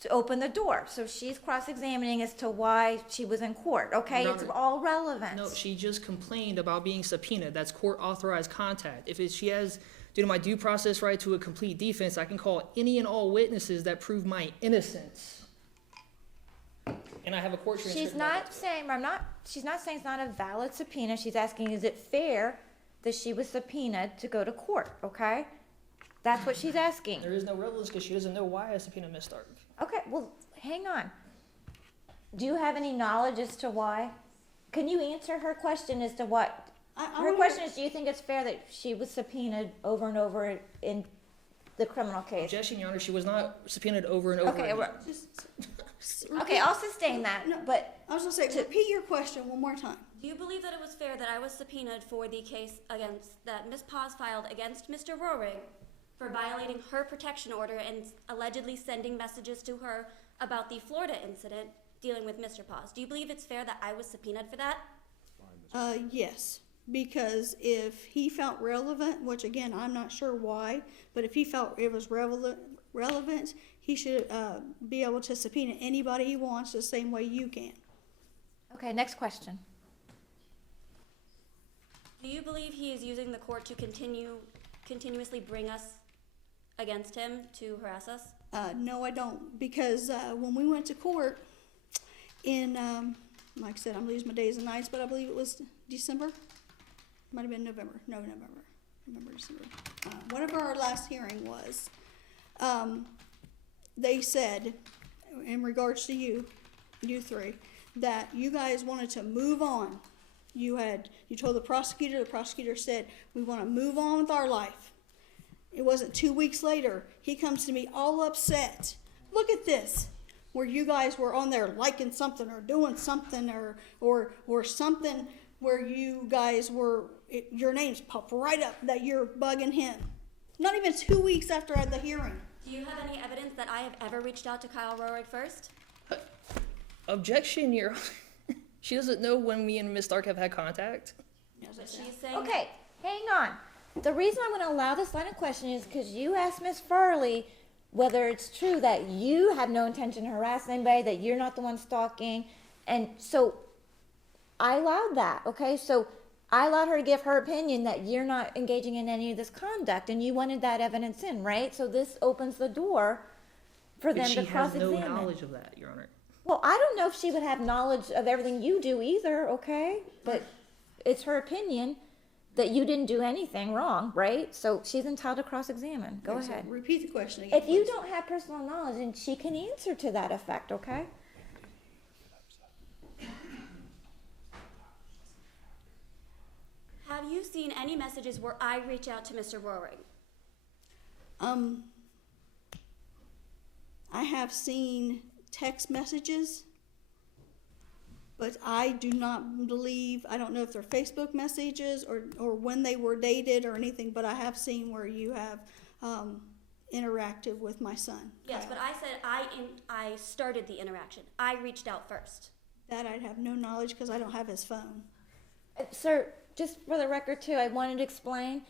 to open the door. So she's cross-examining as to why she was in court, okay? It's Robert, all relevant. No, she just complained about being subpoenaed. That's court-authorized contact. She has, due to my due process right to a complete defense, I can call any and all witnesses that prove my innocence. And I have a court transcript. She's not saying it's not a valid subpoena. She's asking, is it fair that she was subpoenaed to go to court, okay? That's what she's asking. There is no relevance because she doesn't know why I subpoenaed Ms. Stark. Okay, well, hang on. Do you have any knowledge as to why? Can you answer her question as to what? Her question is, do you think it's fair that she was subpoenaed over and over in the criminal case? Objection, Your Honor, she was not subpoenaed over and over Okay, again. okay, I'll sustain that, No. but I was gonna say, repeat your question one more time. Do you believe that it was fair that I was subpoenaed for the case that Ms. Paz filed against Mr. Rohrig for violating her protection order and allegedly sending messages to her about the Florida incident dealing with Mr. Paz? Do you believe it's fair that I was subpoenaed for that? Yes, because if he felt relevant, which again, I'm not sure why, but if he felt it was relevant, he should be able to subpoena anybody he wants the same way you can. okay, next question. Do you believe he is using the court to continuously bring us against him to harass us? No, I don't, because when we went to court in, like I said, I'm losing my days and nights, but I believe it was December. Might have been November. No, November, December. Whatever our last hearing was, they said, in regards to you three, that you guys wanted to move on. You told the prosecutor said, we want to move on with our life. It wasn't 2 weeks later, he comes to me all upset. Look at this, where you guys were on there liking something or doing something or something where you guys were, your names pop right up that you're bugging him. Not even 2 weeks after I had the hearing. Do you have any evidence that I have ever reached out to Kyle Rohrig first? Objection, Your Honor. She doesn't know when me and Ms. Stark have had contact. But she's saying Okay, hang on. The reason I'm going to allow this line of question is because you asked Ms. Farley whether it's true that you have no intention to harass anybody, that you're not the one stalking, and so I allowed that, okay? So I allowed her to give her opinion that you're not engaging in any of this conduct, and you wanted that evidence in, right? So this opens the door for them But to she has cross-examine. no knowledge of that, Your Honor. Well, I don't know if she would have knowledge of everything you do either, okay? But it's her opinion that you didn't do anything wrong, right? So she's entitled to cross-examine. Go Okay, so ahead. repeat the question again. If you please. don't have personal knowledge, then she can answer to that effect, okay? have you seen any messages where I reach out to Mr. Rohrig? I have seen text messages, but I do not believe, I don't know if they're Facebook messages or when they were dated or anything, but I have seen where you have interacted with my son. Yes, Kyle. but I said I started the interaction. I reached out first. That I'd have no knowledge because I don't have his phone. Sir, just for the record too, I wanted to explain.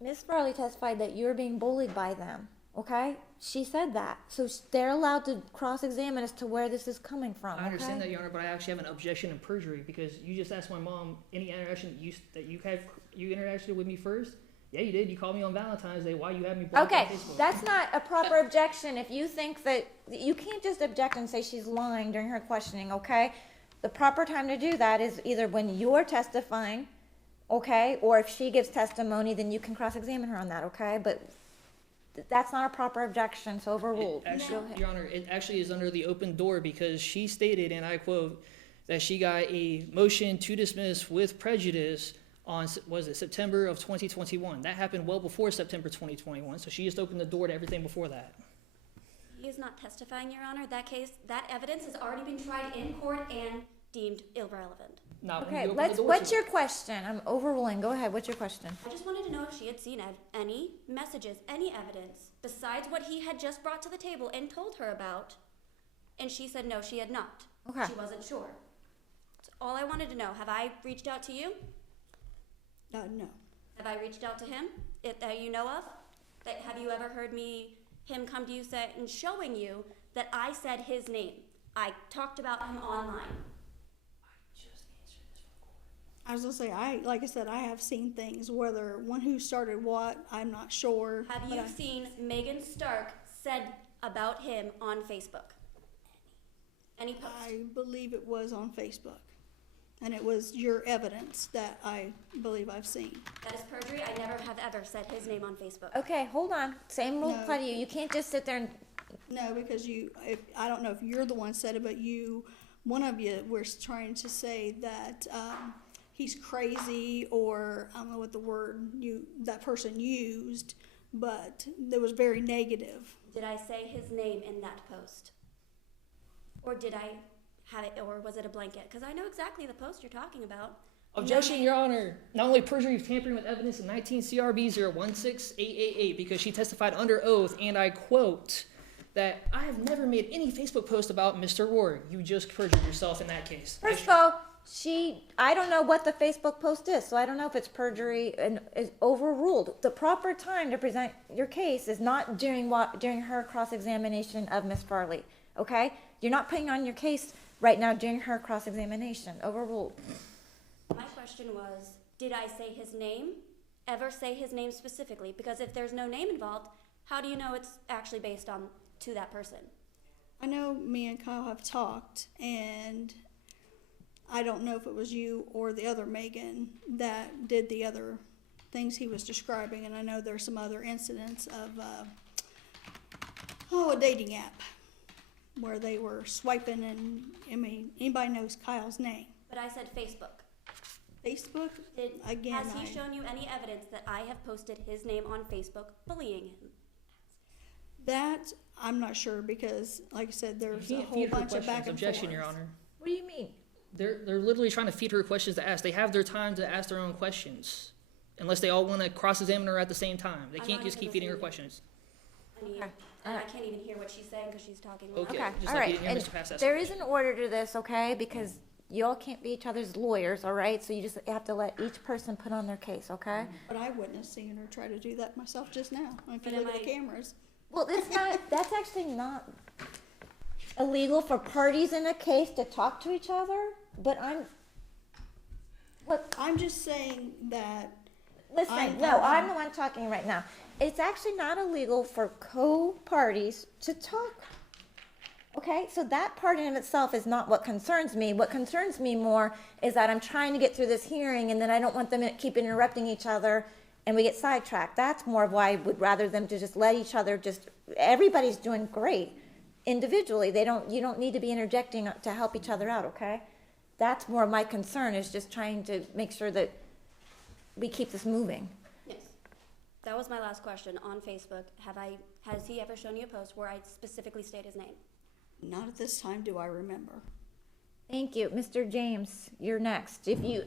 Ms. Farley testified that you're being bullied by them, okay? She said that. So they're allowed to cross-examine as to where this is coming from, I understand okay? that, Your Honor, but I actually have an objection in perjury because you just asked my mom any interaction that you interacted with me first. Yeah, you did. You called me on Valentine's Day. Why you had me blocked on Okay, Facebook? that's not a proper objection. If you think that, you can't just object and say she's lying during her questioning, okay? The proper time to do that is either when you're testifying, okay? Or if she gives testimony, then you can cross-examine her on that, okay? But that's not a proper objection, so overruled. Actually, Go ahead. Your Honor, it actually is under the open door because she stated, and I quote, that she got a motion to dismiss with prejudice on, was it September of 2021? That happened well before September 2021, so she just opened the door to everything before that. He is not testifying, Your Honor. That evidence has already been tried in court and deemed irrelevant. not when Okay, you open the door what's to your it. question? I'm overruling. Go ahead. What's your question? I just wanted to know if she had seen any messages, any evidence, besides what he had just brought to the table and told her about. And she said no, she had not. Okay. She wasn't sure. That's all I wanted to know. Have I reached out to you? No. Have I reached out to him that you know of? Have you ever heard him come to you and showing you that I said his name? I talked about him online. Just answer this for the court. I was gonna say, like I said, I have seen things, whether one who started what, I'm not sure. Have but you I- seen Megan Stark said about him on Facebook? Any post? I believe it was on Facebook. And it was your evidence that I believe I've seen. That is perjury. I never have ever said his name on Facebook. Okay, hold on. Same rule No. apply to you. You can't just sit there and, No, because I don't know if you're the one said it, but one of you was trying to say that, he's crazy, or I don't know what the word that person used, but it was very negative. Did I say his name in that post? Or did I have it, or was it a blanket? Because I know exactly the post you're talking about. Objection, Your Honor. Not only perjury, tampering with evidence in 19 CRB 016888, because she testified under oath, and I quote, that I have never made any Facebook post about Mr. Ward. You just perjured yourself in that case. first of all, I don't know what the Facebook post is, so I don't know if it's perjury and is overruled. The proper time to present your case is not during her cross-examination of Miss Farley, okay? You're not putting on your case right now during her cross-examination. Overruled. My question was, did I say his name? Ever say his name specifically? Because if there's no name involved, how do you know it's actually based on to that person? I know me and Kyle have talked, and I don't know if it was you or the other Megan that did the other things he was describing, and I know there's some other incidents of, a dating app where they were swiping, and, I mean, anybody knows Kyle's name. But I said Facebook. Facebook, again, Has he shown you any evidence that I have posted his name on Facebook bullying him? that, I'm not sure, because, like I said, there's You a can't whole feed her bunch of back questions. and Objection, Your forth. Honor. What do you mean? They're literally trying to feed her questions to ask. They have their time to ask their own questions. Unless they all want to cross-examine her at the same time. They I'm can't not just even keep feeding her listening. questions. And, Okay. and I Alright. can't even hear what she's saying because she's talking loud. Okay. Okay, just all like right. you didn't hear And Mr. Pass there is an order to this, okay? Because you all can't be each other's lawyers, all right? So you just have to let each person put on their case, okay? But I witnessed seeing her try to do that myself just now, if But you look am at the I- cameras. Well, that's actually not illegal for parties in a case to talk to each other, but I'm just saying that, listen, I'm the one talking right now. It's actually not illegal for co-parties to talk. Okay, so that part in itself is not what concerns me. What concerns me more is that I'm trying to get through this hearing, and then I don't want them to keep interrupting each other and we get sidetracked. That's more of why I would rather them to just let each other everybody's doing great individually. You don't need to be interjecting to help each other out, okay? That's more of my concern, is just trying to make sure that we keep this moving. Yes. That was my last question on Facebook. Has he ever shown you a post where I specifically state his name? not at this time do I remember. Thank you. Mr. James, you're next. I On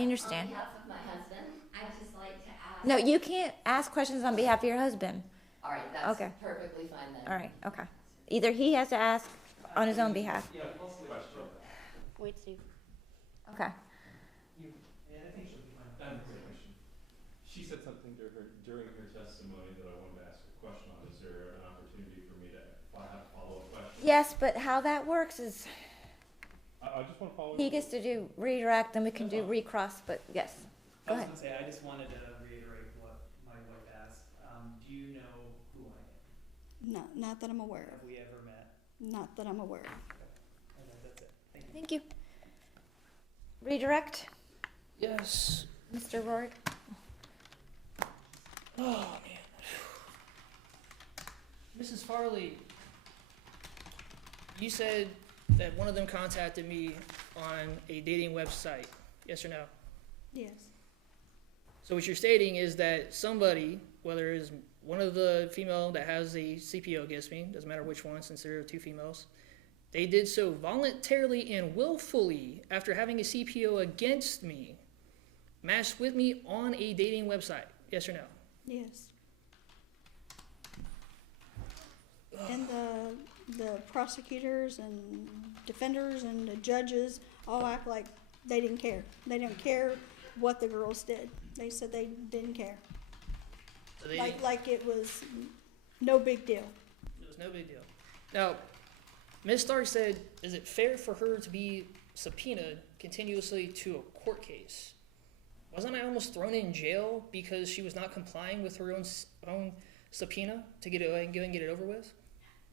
understand. behalf of my husband, I'd just like to ask. No, you can't ask questions on behalf of your husband. All right, that's Okay. perfectly fine then. All right, okay. Either he has to ask on his own behalf. Yeah, what's the question? Wait, Steve. Okay. She said something to her during her testimony that I wanted to ask a question on. Is there an opportunity for me to have a follow-up question? Yes, but how that works is I just want to follow. he gets to do redirect and we can do recross, but yes. Go I was ahead. gonna say, I just wanted to reiterate what my wife asked. Do you know who I am? Not that I'm aware Have we ever met? of. Not that I'm aware of. Okay, that's it. Thank you. Thank you. Redirect, Yes. Mr. Rourke. Oh, man. Mrs. Farley, you said that one of them contacted me on a dating website. Yes or no? Yes. So what you're stating is that somebody, whether it's one of the female that has a CPO against me, doesn't matter which one since there are two females, They did so voluntarily and willfully after having a CPO against me, matched with me on a dating website. Yes or no? Yes. And the prosecutors and defenders and the judges all act like they didn't care. They didn't care what the girls did. They said they didn't care. So they, Like it was no big deal. it was no big deal. Now, Ms. Stark said, is it fair for her to be subpoenaed continuously to a court case? Wasn't I almost thrown in jail because she was not complying with her own subpoena to get it and get it over with?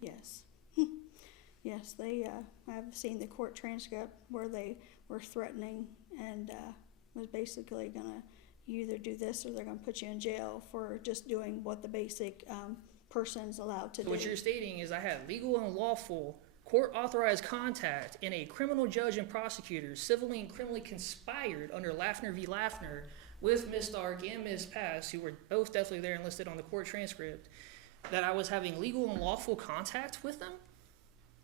Yes. Yes, they, I've seen the court transcript where they were threatening and, was basically gonna, you either do this or they're gonna put you in jail for just doing what the basic, person's allowed to So do. what you're stating is I had legal and lawful court-authorized contact and a criminal judge and prosecutor civilly and criminally conspired under Lafner v. Lafner with Ms. Stark and Ms. Pass, who were both definitely there and listed on the court transcript, that I was having legal and lawful contact with them?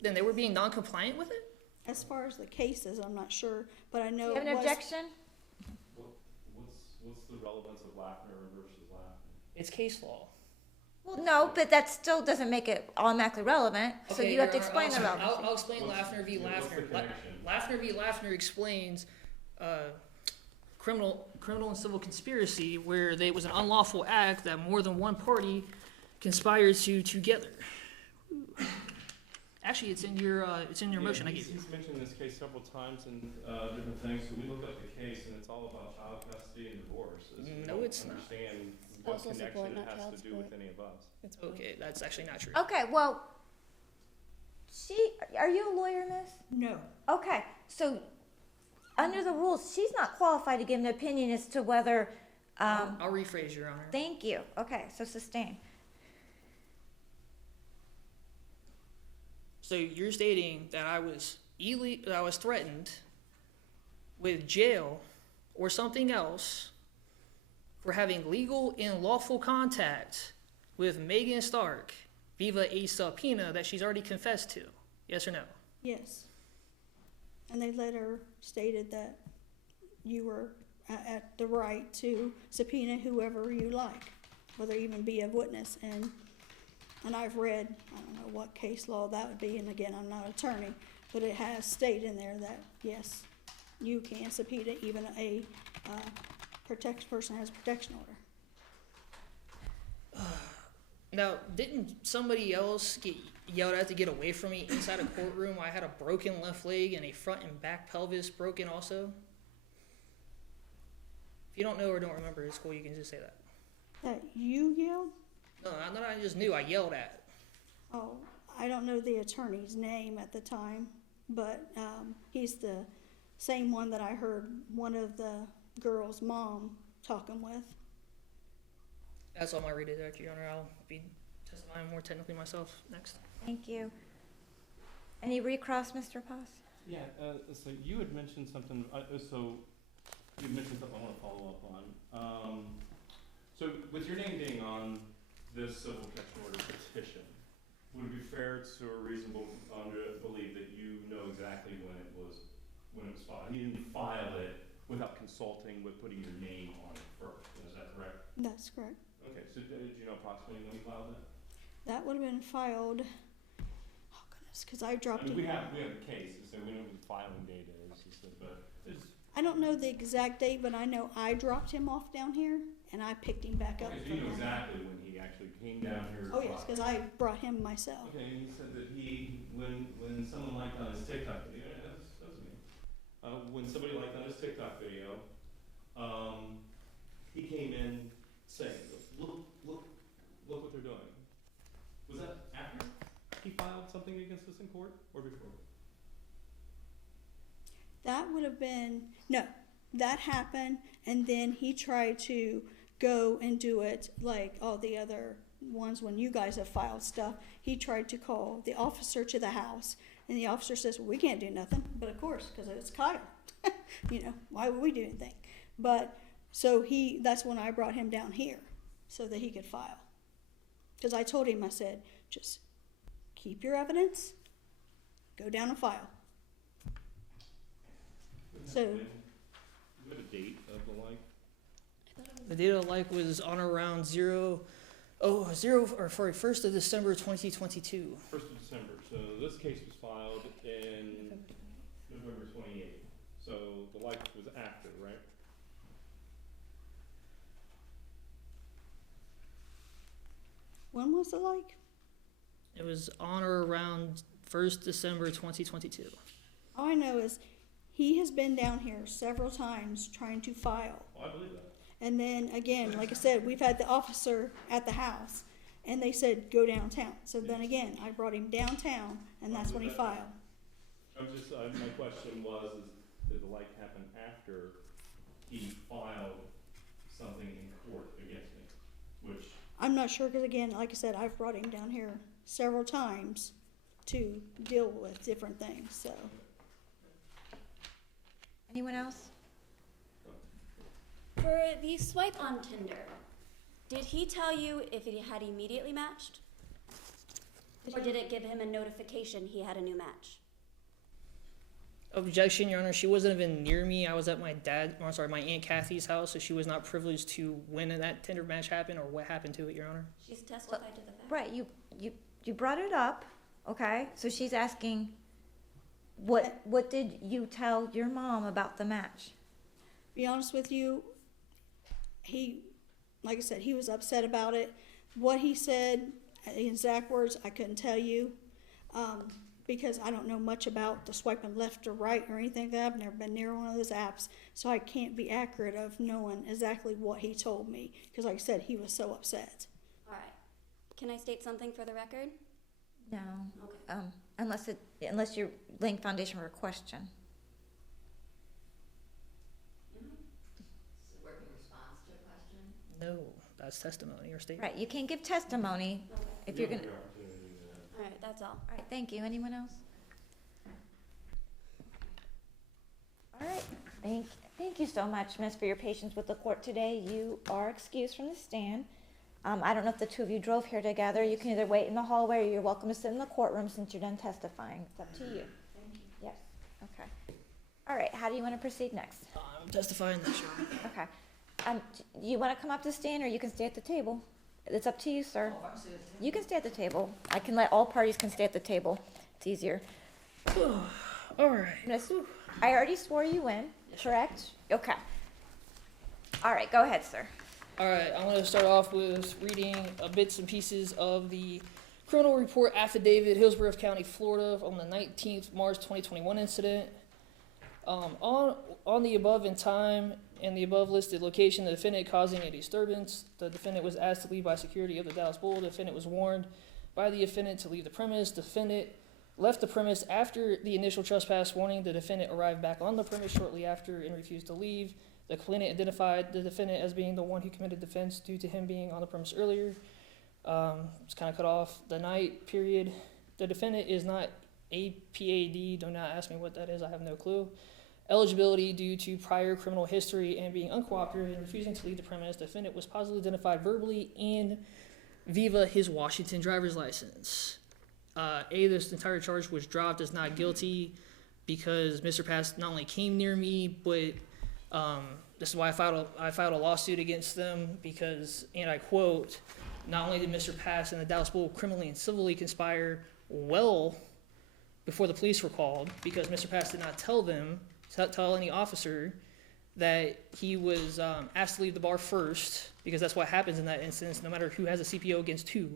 Then they were being non-compliant with it? As far as the cases, I'm not sure, but I Do know you it have an was. objection? What's the relevance of Lafner versus Lafner? It's case law. Well, no, but that still doesn't make it automatically relevant, so you have to Your Honor, explain the relevancy. I'll explain Lafner v. What's the Lafner. connection? Lafner v. Lafner explains criminal and civil conspiracy where there was an unlawful act that more than one party conspired to together. Actually, it's in your motion I gave you. He's mentioned this case several times and different things. So we looked up the case, and it's all about child custody and divorce. No, it's not. Understand what Spousal connection support, it not has child to do support. with any of us. It's Okay, that's actually not true. Okay, well, are you a lawyer, miss? No, Okay, so under the rules, she's not qualified to give an opinion as to whether, I'll rephrase, Your Honor. thank you. Okay, so sustain. So you're stating that I was threatened with jail or something else for having legal and lawful contact with Megan Stark via a subpoena that she's already confessed to. Yes or no? yes. And they later stated that you were at the right to subpoena whoever you like, whether even be a witness. And I've read, I don't know what case law that would be, and again, I'm not an attorney, but it has stated in there that, yes, you can subpoena even a person has a protection order. Now, didn't somebody else get yelled at to get away from me inside a courtroom? I had a broken left leg and a front and back pelvis broken also. If you don't know or don't remember, it's cool. You can just say that. That you yelled? No, I just knew I yelled at. Oh, I don't know the attorney's name at the time, but he's the same one that I heard one of the girls' mom talking with. That's all my read there, Your Honor. I'll be testifying more technically myself next. Thank you. Any recross, Mr. Paz? Yeah, so you had mentioned something, so you mentioned something I want to follow up on. So with your name being on this civil protection order petition, would it be fair to a reasonable believe that you know exactly when it was filed? You didn't file it without consulting with putting your name on it first, is that correct? That's correct. Okay, so did you know approximately when you filed it? That would have been filed, oh goodness, because I dropped I mean, it. we have a case, so we know what the filing date is, but it's. I don't know the exact date, but I know I dropped him off down here and I picked him back up. Okay, so from you know there. exactly when he actually came down here. Oh yes, because I brought him myself. Okay, and he said that when someone liked on his TikTok video, yeah, that was me. When somebody liked on his TikTok video, he came in saying, look what they're doing. Was that after he filed something against us in court or before? That would have been, no, that happened, and then he tried to go and do it like all the other ones when you guys have filed stuff. He tried to call the officer to the house, and the officer says, well, we can't do nothing. But of course, because it's Kyle, why would we do anything? But so that's when I brought him down here so that he could file. Because I told him, I said, just keep your evidence, go down and file. So, You have a date of the like? The date of the like was on or around 1st of December 2022. 1st of December, so this case was filed in November 28th, so the like was after, right? when was it like? It was on or around 1st December 2022. All I know is he has been down here several times trying to file. Oh, I believe that. And then again, like I said, we've had the officer at the house and they said, go downtown. So then again, I brought him downtown and that's when he filed. I'm just, my question was, did the like happen after he filed something in court against me? Which, I'm not sure, because again, like I said, I've brought him down here several times to deal with different things, so. Anyone else? For the swipe on Tinder, did he tell you if it had immediately matched? Or did it give him a notification he had a new match? Objection, Your Honor. She wasn't even near me. I was at my my Aunt Kathy's house, so she was not privileged to when that Tinder match happened or what happened to it, Your Honor. She's testified to the fact. Right, you brought it up, okay? So she's asking, what did you tell your mom about the match? Be honest with you, he, like I said, he was upset about it. What he said, in exact words, I couldn't tell you, because I don't know much about the swiping left or right or anything like that. I've never been near one of those apps, so I can't be accurate of knowing exactly what he told me, because like I said, he was so upset. All right. Can I state something for the record? No, Okay. unless you're laying foundation for a question. Is it working response to a question? No, that's testimony or statement. Right, you can't give testimony if you're gonna, All right, that's all. all right, thank you. Anyone else? All right, thank you so much, miss, for your patience with the court today. You are excused from the stand. I don't know if the two of you drove here together. You can either wait in the hallway or you're welcome to sit in the courtroom since you're done testifying. It's up to you. Thank you. Yes, okay. All right, how do you want to proceed next? I'm testifying this, Your Honor. Okay. You want to come up to stand or you can stay at the table? It's up to you, sir. Oh, if I say that, You can stay at the table. I can let all parties can stay at the table. It's easier. All right. Miss, I already swore you in, correct? Okay. All right, go ahead, sir. All right, I'm going to start off with reading bits and pieces of the criminal report affidavit, Hillsborough County, Florida, on the 19th March 2021 incident. On the above in time and the above listed location, the defendant causing a disturbance. The defendant was asked to leave by security of the Dallas Bull. The defendant was warned by the defendant to leave the premise. The defendant left the premise after the initial trespass warning. The defendant arrived back on the premise shortly after and refused to leave. The complainant identified the defendant as being the one who committed the offense due to him being on the premise earlier. It's kind of cut off the night period. The defendant is not APAD. Do not ask me what that is. I have no clue. Eligibility due to prior criminal history and being uncooperative and refusing to leave the premise. The defendant was positively identified verbally and via his Washington driver's license. This entire charge was dropped as not guilty because Mr. Pass not only came near me, but this is why I filed a lawsuit against them because, and I quote, not only did Mr. Pass and the Dallas Bull criminally and civilly conspire well before the police were called, because Mr. Pass did not tell any officer that he was asked to leave the bar first, because that's what happens in that instance, no matter who has a CPO against who,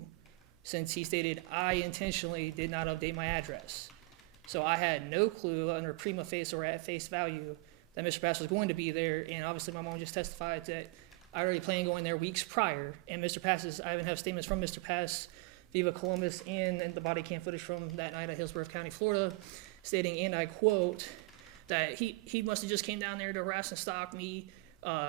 since he stated, I intentionally did not update my address. So I had no clue under prima facie or at face value that Mr. Pass was going to be there, and obviously my mom just testified that I already planned going there weeks prior, and I even have statements from Mr. Pass, Viva Columbus, and the body cam footage from that night at Hillsborough County, Florida, stating, and I quote, that he must have just came down there to harass and stalk me.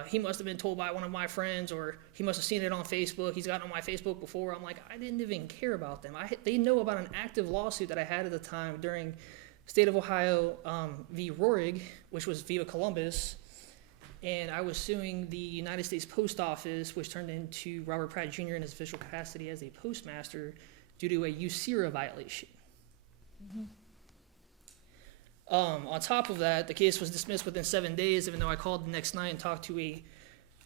He must have been told by one of my friends, or he must have seen it on Facebook. He's gotten on my Facebook before. I'm like, I didn't even care about them. They know about an active lawsuit that I had at the time during State of Ohio v. Roerig, which was Viva Columbus, and I was suing the United States Post Office, which turned into Robert Pratt Jr. in his official capacity as a postmaster due to a USERA violation. On top of that, the case was dismissed within 7 days, even though I called the next night and talked to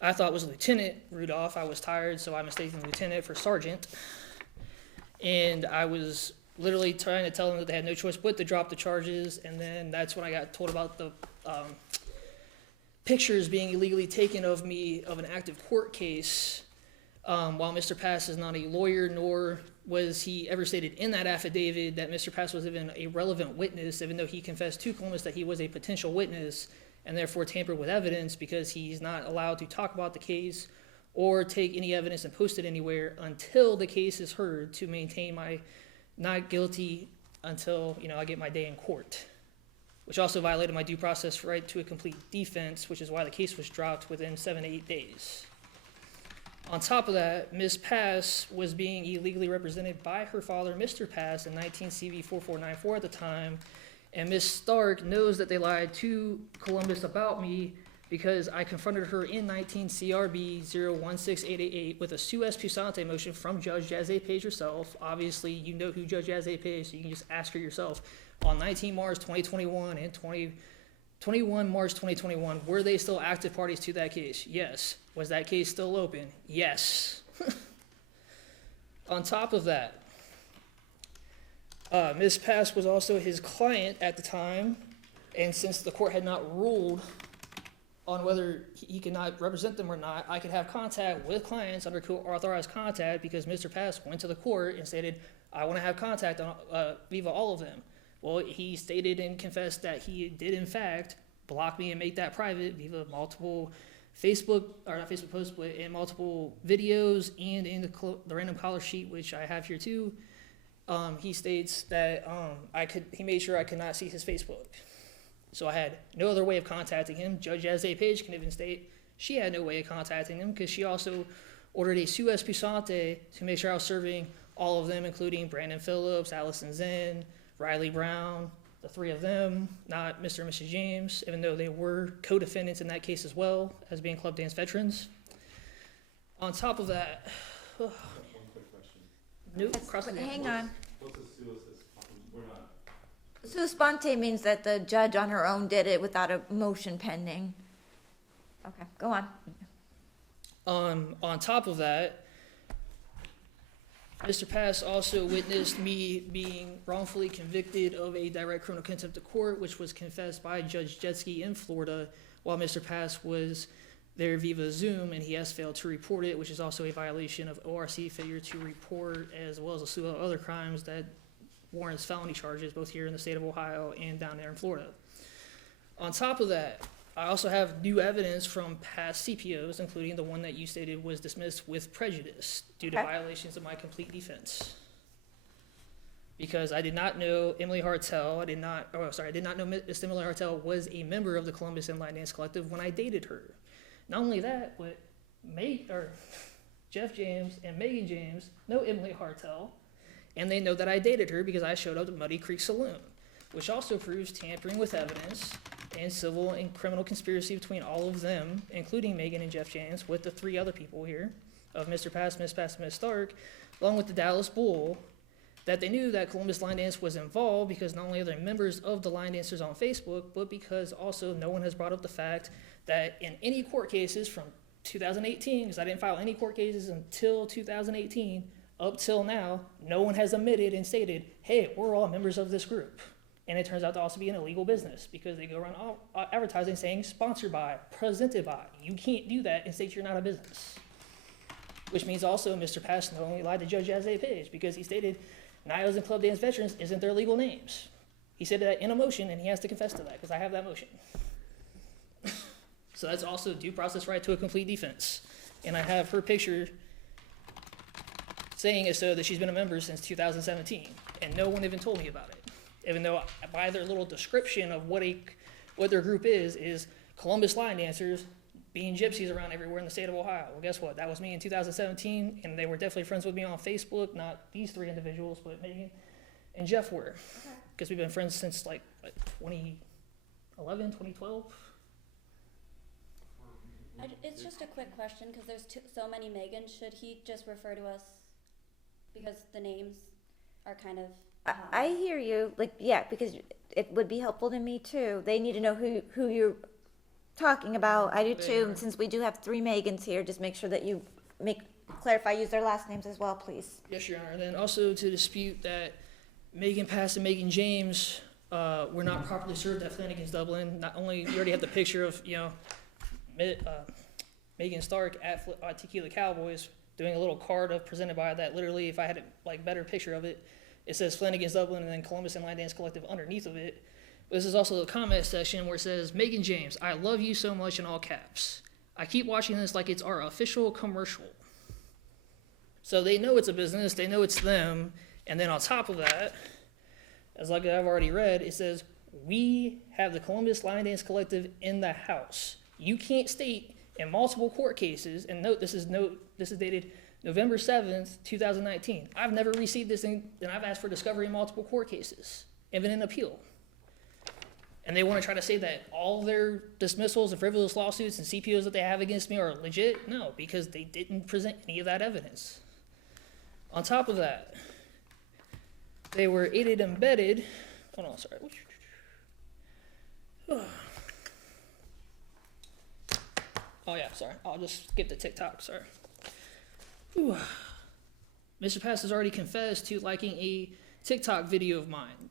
I thought it was Lieutenant Rudolph. I was tired, so I mistaken Lieutenant for Sergeant. And I was literally trying to tell them that they had no choice but to drop the charges, and then that's when I got told about the pictures being illegally taken of me of an active court case, while Mr. Pass is not a lawyer, nor was he ever stated in that affidavit that Mr. Pass was even a relevant witness, even though he confessed to Columbus that he was a potential witness and therefore tampered with evidence, because he's not allowed to talk about the case or take any evidence and post it anywhere until the case is heard, to maintain my not guilty until, I get my day in court, which also violated my due process right to a complete defense, which is why the case was dropped within 7 to 8 days. On top of that, Ms. Pass was being illegally represented by her father, Mr. Pass, in 19 CV 4494 at the time, and Ms. Stark knows that they lied to Columbus about me because I confronted her in 19 CRB 016888 with a sua sponte motion from Judge Jazzy Page herself. Obviously, you know who Judge Jazzy Page is, so you can just ask her yourself. On 19 March 2021 and 21 March 2021, were they still active parties to that case? Yes. Was that case still open? Yes. On top of that, Ms. Pass was also his client at the time, and since the court had not ruled on whether he could not represent them or not, I could have contact with clients under court-authorized contact, because Mr. Pass went to the court and stated, I want to have contact on Viva all of them. Well, he stated and confessed that he did, in fact, block me and make that private via multiple Facebook, or not Facebook posts, but in multiple videos and in the random caller sheet, which I have here too. He states that he made sure I could not see his Facebook. So I had no other way of contacting him. Judge Jazzy Page can even state she had no way of contacting him, because she also ordered a sua sponte to make sure I was serving all of them, including Brandon Phillips, Allison Zen, Riley Brown, the three of them, not Mr. and Mrs. James, even though they were co-defendants in that case as well, as being club dance veterans. On top of that, One quick question. nope, crossing the Hang on. What's a sua sponte? We're not. Sua sponte means that the judge on her own did it without a motion pending. Okay, go on. On top of that, Mr. Pass also witnessed me being wrongfully convicted of a direct criminal contempt of court, which was confessed by Judge Jetski in Florida, while Mr. Pass was there via Zoom, and he has failed to report it, which is also a violation of ORC failure to report, as well as a slew of other crimes that warrants felony charges, both here in the state of Ohio and down there in Florida. On top of that, I also have new evidence from past CPOs, including the one that you stated was dismissed with prejudice due to Okay. violations of my complete defense. Because I did not know Emily Hartel, I did not know Miss Emily Hartel was a member of the Columbus and Line Dance Collective when I dated her. Not only that, but Jeff James and Megan James know Emily Hartel, and they know that I dated her because I showed up at Muddy Creek Saloon, which also proves tampering with evidence and civil and criminal conspiracy between all of them, including Megan and Jeff James, with the three other people here, of Mr. Pass, Miss Pass, and Miss Stark, along with the Dallas Bull, that they knew that Columbus Line Dance was involved, because not only are they members of the Line Dancers on Facebook, but because also no one has brought up the fact that in any court cases from 2018, because I didn't file any court cases until 2018, up till now, no one has admitted and stated, hey, we're all members of this group. And it turns out to also be an illegal business, because they go around advertising saying sponsored by, presented by. You can't do that and state you're not a business. Which means also Mr. Pass not only lied to Judge Jazzy Page, because he stated Niles and Club Dance Veterans isn't their legal names. He said that in a motion, and he has to confess to that, because I have that motion. So that's also due process right to a complete defense. And I have her picture saying as so that she's been a member since 2017, and no one even told me about it. Even though by their little description of what their group is Columbus Line Dancers being gypsies around everywhere in the state of Ohio. Well, guess what? That was me in 2017, and they were definitely friends with me on Facebook, not these three individuals, but Megan and Jeff were. Because we've been friends since like 2011, 2012. It's just a quick question, because there's so many Megans. Should he just refer to us, because the names are kind of I hear you, like, yeah, because it would be helpful to me too. They need to know who you're talking about. I do They too, are. and since we do have 3 Megans here, just make sure that you clarify, use their last names as well, please. Yes, Your Honor. And then also to dispute that Megan Pass and Megan James were not properly served at Flanagan's Dublin. Not only you already have the picture of Megan Stark at Tequila Cowboys doing a little card presented by that. Literally, if I had a better picture of it, it says Flanagan's Dublin and then Columbus and Line Dance Collective underneath of it. But this is also the comment section where it says Megan James, I love you so much in all caps. I keep watching this like it's our official commercial. So they know it's a business, they know it's them, and then on top of that, as like I've already read, it says, we have the Columbus Line Dance Collective in the house. You can't state in multiple court cases, and this is dated November 7th, 2019. I've never received this and I've asked for discovery in multiple court cases, even in appeal. And they want to try to say that all their dismissals and frivolous lawsuits and CPOs that they have against me are legit? No, because they didn't present any of that evidence. On top of that, they were aided and abetted. Hold on, sorry. Oh yeah, sorry. I'll just skip the TikTok, sorry. Whew. Mr. Pass has already confessed to liking a TikTok video of mine.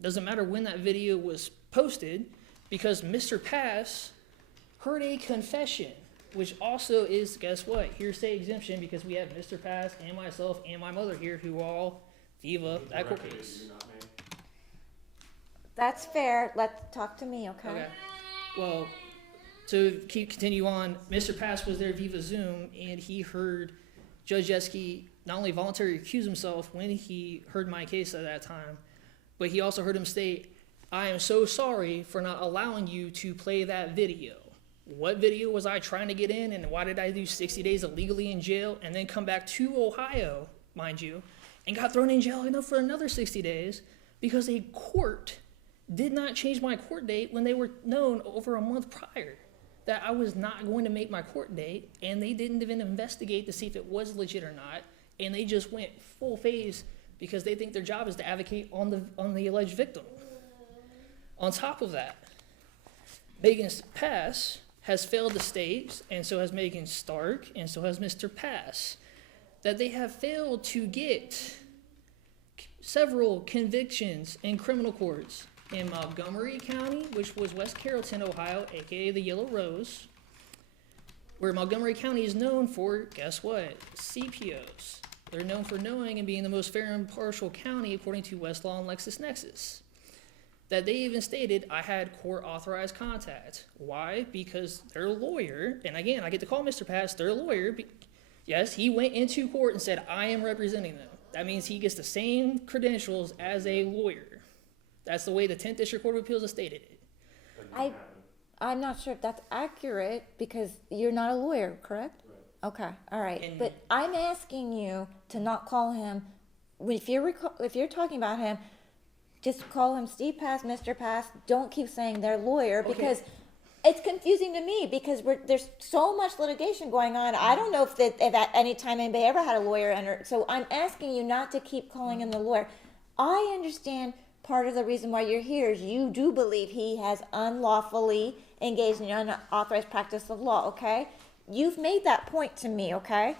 Doesn't matter when that video was posted, because Mr. Pass heard a confession, which also is, guess what, hearsay exemption, because we have Mr. Pass and myself and my mother here who all Viva that court case. That's fair. Let's talk to me, okay? Okay. Well, to continue on, Mr. Pass was there via Zoom, and he heard Judge Jeske not only voluntarily recuse himself when he heard my case at that time, but he also heard him state, I am so sorry for not allowing you to play that video. What video was I trying to get in, and why did I do 60 days illegally in jail and then come back to Ohio, mind you, and got thrown in jail for another 60 days because a court did not change my court date when they were known over a month prior that I was not going to make my court date, and they didn't even investigate to see if it was legit or not, and they just went full phase because they think their job is to advocate on the alleged victim. On top of that, Megan Pass has failed to state, and so has Megan Stark, and so has Mr. Pass, that they have failed to get several convictions in criminal courts in Montgomery County, which was West Carrollton, Ohio, aka the Yellow Rose, where Montgomery County is known for, guess what, CPOs. They're known for knowing and being the most fair and impartial county according to Westlaw and LexisNexis. That they even stated I had court-authorized contact. Why? Because their lawyer, and again, I get to call Mr. Pass their lawyer, yes, he went into court and said, I am representing them. That means he gets the same credentials as a lawyer. That's the way the 10th District Court of Appeals has stated it. I'm not sure if that's accurate because you're not a lawyer, correct? Right. Okay, all right. And- But I'm asking you to not call him, if you're talking about him, just call him Steve Pass, Mr. Pass. Don't keep saying their lawyer because it's confusing to me because there's so much litigation going on. I don't know if at any time anybody ever had a lawyer enter. So I'm asking you not to keep calling him the lawyer. I understand part of the reason why you're here is you do believe he has unlawfully engaged in unauthorized practice of law, okay? You've made that point to me, okay?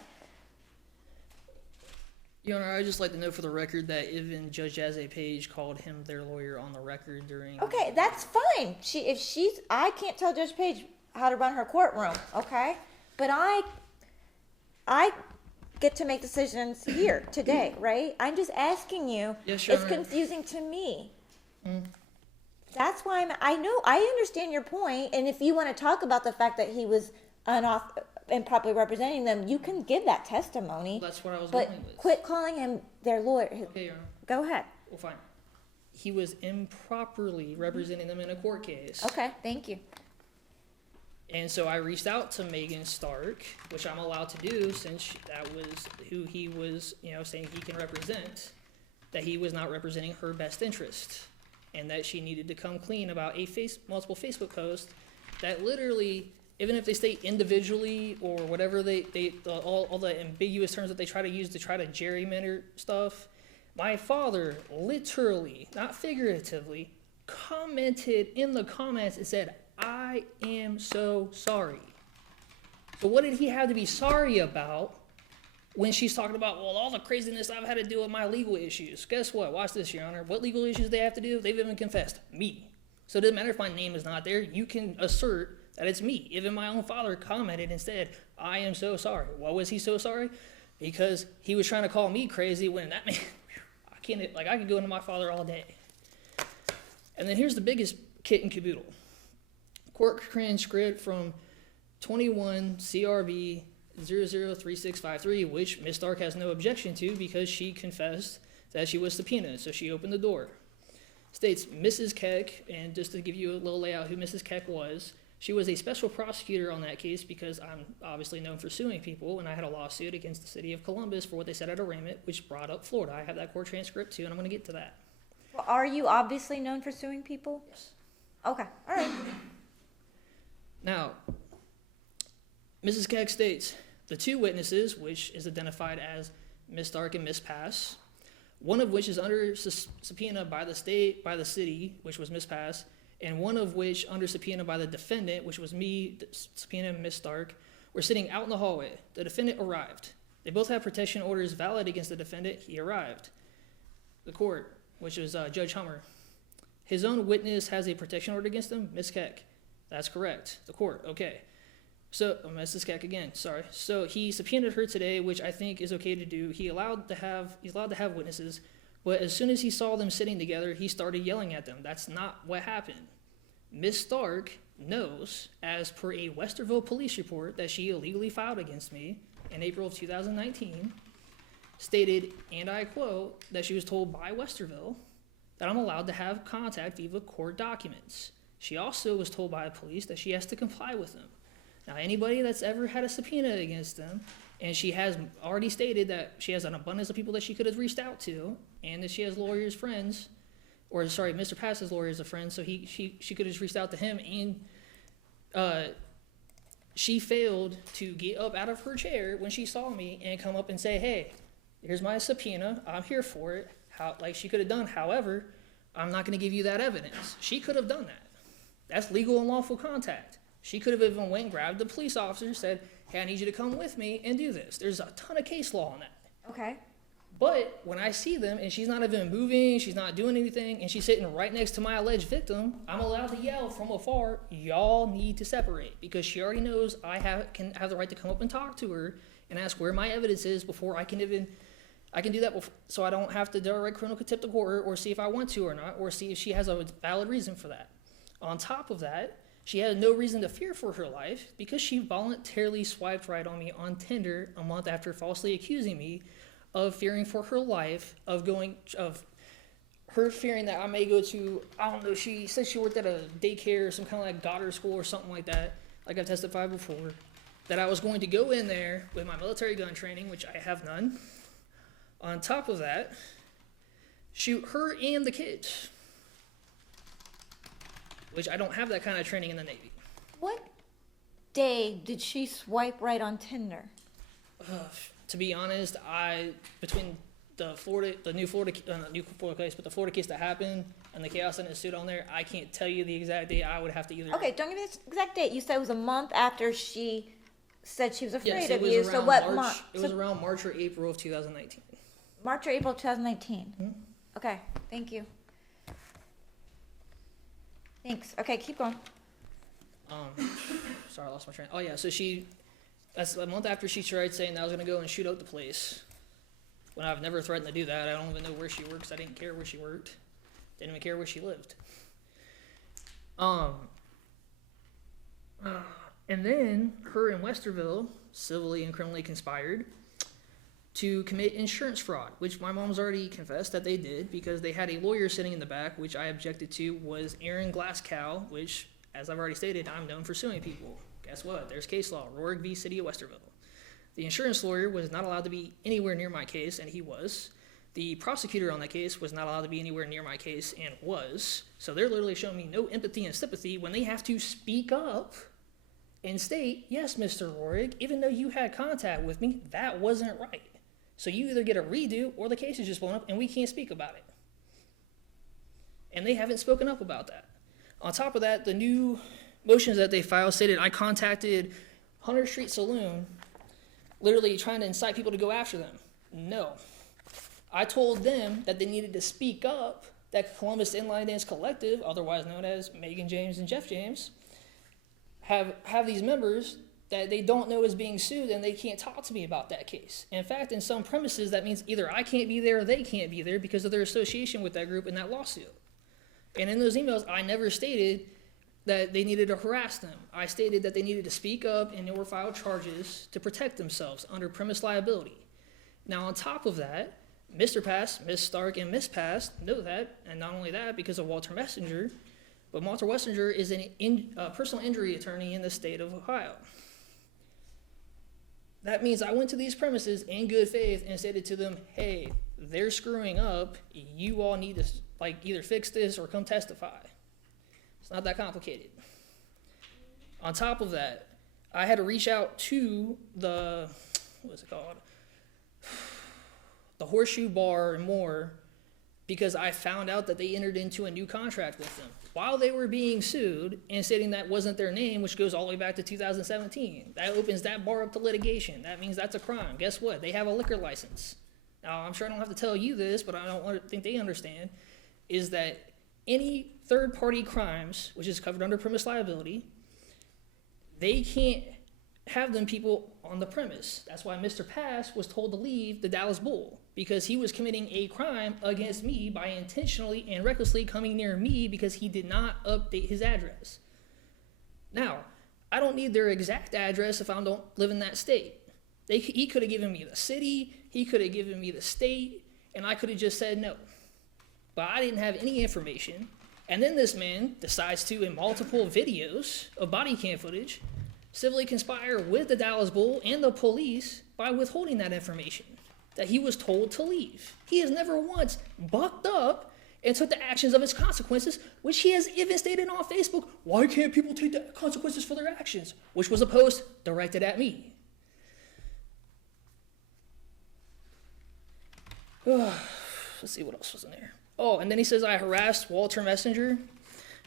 Your Honor, I'd just like to note for the record that even Judge Jazzy Page called him their lawyer on the record during... Okay, that's fine. I can't tell Judge Page how to run her courtroom, okay? But I get to make decisions here today, right? I'm just asking you. Yes, Your It's Honor. confusing to me. That's why I understand your point, and if you want to talk about the fact that he was improperly representing them, you can give that testimony. That's what I was But going with. quit calling him their lawyer. Okay, Your Honor. Go ahead. Well, fine. He was improperly representing them in a court case. Okay, thank you. And so I reached out to Megan Stark, which I'm allowed to do since that was who he was, saying he can represent, that he was not representing her best interest, and that she needed to come clean about multiple Facebook posts that literally, even if they state individually or whatever all the ambiguous terms that they try to use to try to gerrymander stuff, My father literally, not figuratively, commented in the comments and said, "I am so sorry." So what did he have to be sorry about when she's talking about, well, all the craziness I've had to do with my legal issues? Guess what? Watch this, Your Honor. What legal issues they have to do? They've even confessed. Me. So it doesn't matter if my name is not there. You can assert that it's me. Even my own father commented and said, "I am so sorry." Why was he so sorry? Because he was trying to call me crazy when that man, I could go into my father all day. And then here's the biggest kit and caboodle. Court transcript from 21 CRB 003653, which Ms. Stark has no objection to because she confessed that she was subpoenaed, so she opened the door. States Mrs. Keck, and just to give you a little layout who Mrs. Keck was, she was a special prosecutor on that case because I'm obviously known for suing people, and I had a lawsuit against the city of Columbus for what they said at arraignment, which brought up Florida. I have that court transcript too, and I'm going to get to that. Well, are you obviously known for suing people? Yes. Okay, all right. Now, Mrs. Keck states, the two witnesses, which is identified as Ms. Stark and Ms. Pass, one of which is under subpoena by the state, by the city, which was Ms. Pass, and one of which under subpoena by the defendant, which was me, subpoena Ms. Stark, were sitting out in the hallway. The defendant arrived. They both had protection orders valid against the defendant. He arrived. The court, which was Judge Hummer, his own witness has a protection order against him, Ms. Keck. That's correct. The court, okay. So, Mrs. Keck again, sorry. So he subpoenaed her today, which I think is okay to do. He's allowed to have witnesses, but as soon as he saw them sitting together, he started yelling at them. That's not what happened. Ms. Stark knows, as per a Westerville police report that she illegally filed against me in April of 2019, stated, and I quote, that she was told by Westerville that I'm allowed to have contact via court documents. She also was told by the police that she has to comply with them. Now, anybody that's ever had a subpoena against them, and she has already stated that she has an abundance of people that she could have reached out to, and that she has lawyers, friends, or sorry, Mr. Pass's lawyer is a friend, so she could have just reached out to him, and she failed to get up out of her chair when she saw me and come up and say, "Hey, here's my subpoena, I'm here for it," like she could have done. However, I'm not going to give you that evidence. She could have done that. That's legal and lawful contact. She could have even went and grabbed the police officer and said, "Hey, I need you to come with me and do this." There's a ton of case law on that. Okay. But when I see them and she's not even moving, she's not doing anything, and she's sitting right next to my alleged victim, I'm allowed to yell from afar, "Y'all need to separate," because she already knows I can have the right to come up and talk to her and ask where my evidence is before I can do that, so I don't have to direct criminal contempt to court or see if I want to or not, or see if she has a valid reason for that. On top of that, she had no reason to fear for her life because she voluntarily swiped right on me on Tinder a month after falsely accusing me of fearing for her life, of her fearing that I may go to, I don't know, she said she worked at a daycare or some kind of like Goddard school or something like that, like I've testified before, that I was going to go in there with my military gun training, which I have none. On top of that, shoot her and the kids, which I don't have that kind of training in the Navy. What day did she swipe right on Tinder? To be honest, between the new Florida case, but the Florida case that happened and the chaos that ensued on there, I can't tell you the exact date. I would have to either. Okay, don't give me the exact date. You said it was a month after she said she was afraid Yes, of you. So what month? It was around March or April of 2019. March or April 2019. Hmm? Okay, thank you. Thanks. Okay, keep going. Sorry, I lost my train. Oh yeah, so that's a month after she tried saying that I was gonna go and shoot out the place. When I've never threatened to do that. I don't even know where she works. I didn't care where she worked. Didn't even care where she lived. And then her and Westerville civilly and criminally conspired to commit insurance fraud, which my mom's already confessed that they did because they had a lawyer sitting in the back, which I objected to, was Aaron Glascow, which, as I've already stated, I'm known for suing people. Guess what? There's case law, Rourke v. City of Westerville. The insurance lawyer was not allowed to be anywhere near my case, and he was. The prosecutor on that case was not allowed to be anywhere near my case, and was. So they're literally showing me no empathy and sympathy when they have to speak up and state, "Yes, Mr. Rourke, even though you had contact with me, that wasn't right." So you either get a redo or the case is just blown up and we can't speak about it. And they haven't spoken up about that. On top of that, the new motions that they filed stated I contacted Hunter Street Saloon, literally trying to incite people to go after them. No. I told them that they needed to speak up, that Columbus Inline Dance Collective, otherwise known as Megan James and Jeff James, have these members that they don't know is being sued, and they can't talk to me about that case. In fact, in some premises, that means either I can't be there or they can't be there because of their association with that group in that lawsuit. And in those emails, I never stated that they needed to harass them. I stated that they needed to speak up and or file charges to protect themselves under premise liability. Now, on top of that, Mr. Pass, Ms. Stark, and Ms. Pass know that, and not only that, because of Walter Messenger, but Walter Messenger is a personal injury attorney in the state of Ohio. That means I went to these premises in good faith and stated to them, hey, they're screwing up. You all need to either fix this or come testify. It's not that complicated. On top of that, I had to reach out to the, what is it called? The Horseshoe Bar and more, because I found out that they entered into a new contract with them while they were being sued and stating that wasn't their name, which goes all the way back to 2017. That opens that bar up to litigation. That means that's a crime. Guess what? They have a liquor license. Now, I'm sure I don't have to tell you this, but I don't think they understand, is that any third-party crimes, which is covered under premise liability, they can't have them people on the premise. That's why Mr. Pass was told to leave the Dallas Bull, because he was committing a crime against me by intentionally and recklessly coming near me because he did not update his address. Now, I don't need their exact address if I don't live in that state. He could have given me the city, he could have given me the state, and I could have just said no. But I didn't have any information. And then this man decides to, in multiple videos of body cam footage, civilly conspire with the Dallas Bull and the police by withholding that information that he was told to leave. He has never once bucked up and took the actions of his consequences, which he has even stated on Facebook, why can't people take the consequences for their actions? Which was a post directed at me. Let's see what else was in there. Oh, and then he says I harassed Walter Messenger.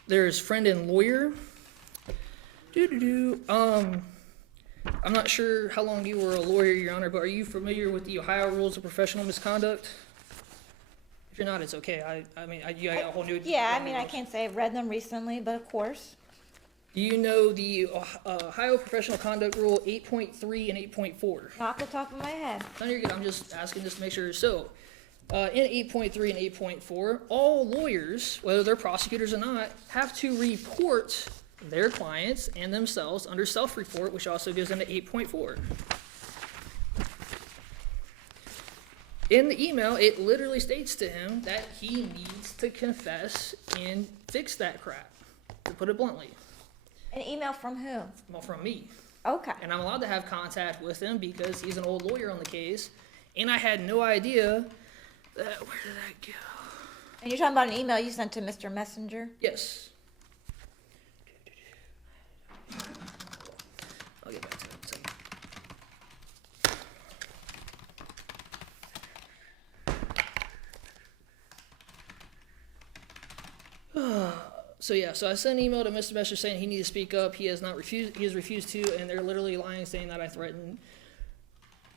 There's friend and lawyer. I'm not sure how long you were a lawyer, Your Honor, but are you familiar with the Ohio Rules of Professional Misconduct? If you're not, it's okay. You got a whole new... Yeah, I can't say I've read them recently, but of course. Do you know the Ohio Professional Conduct Rule 8.3 and 8.4? Not off the top of my head. No, you're good. I'm just asking just to make sure. So, in 8.3 and 8.4, all lawyers, whether they're prosecutors or not, have to report their clients and themselves under self-report, which also goes into 8.4. In the email, it literally states to him that he needs to confess and fix that crap, to put it bluntly. An email from who? Well, from me. Okay. And I'm allowed to have contact with him because he's an old lawyer on the case, and I had no idea that, where did that go? And you're talking about an email you sent to Mr. Messenger? Yes. I'll get back to it in a second. So I sent an email to Mr. Messenger saying he needs to speak up. He has refused to, and they're literally lying, saying that I threatened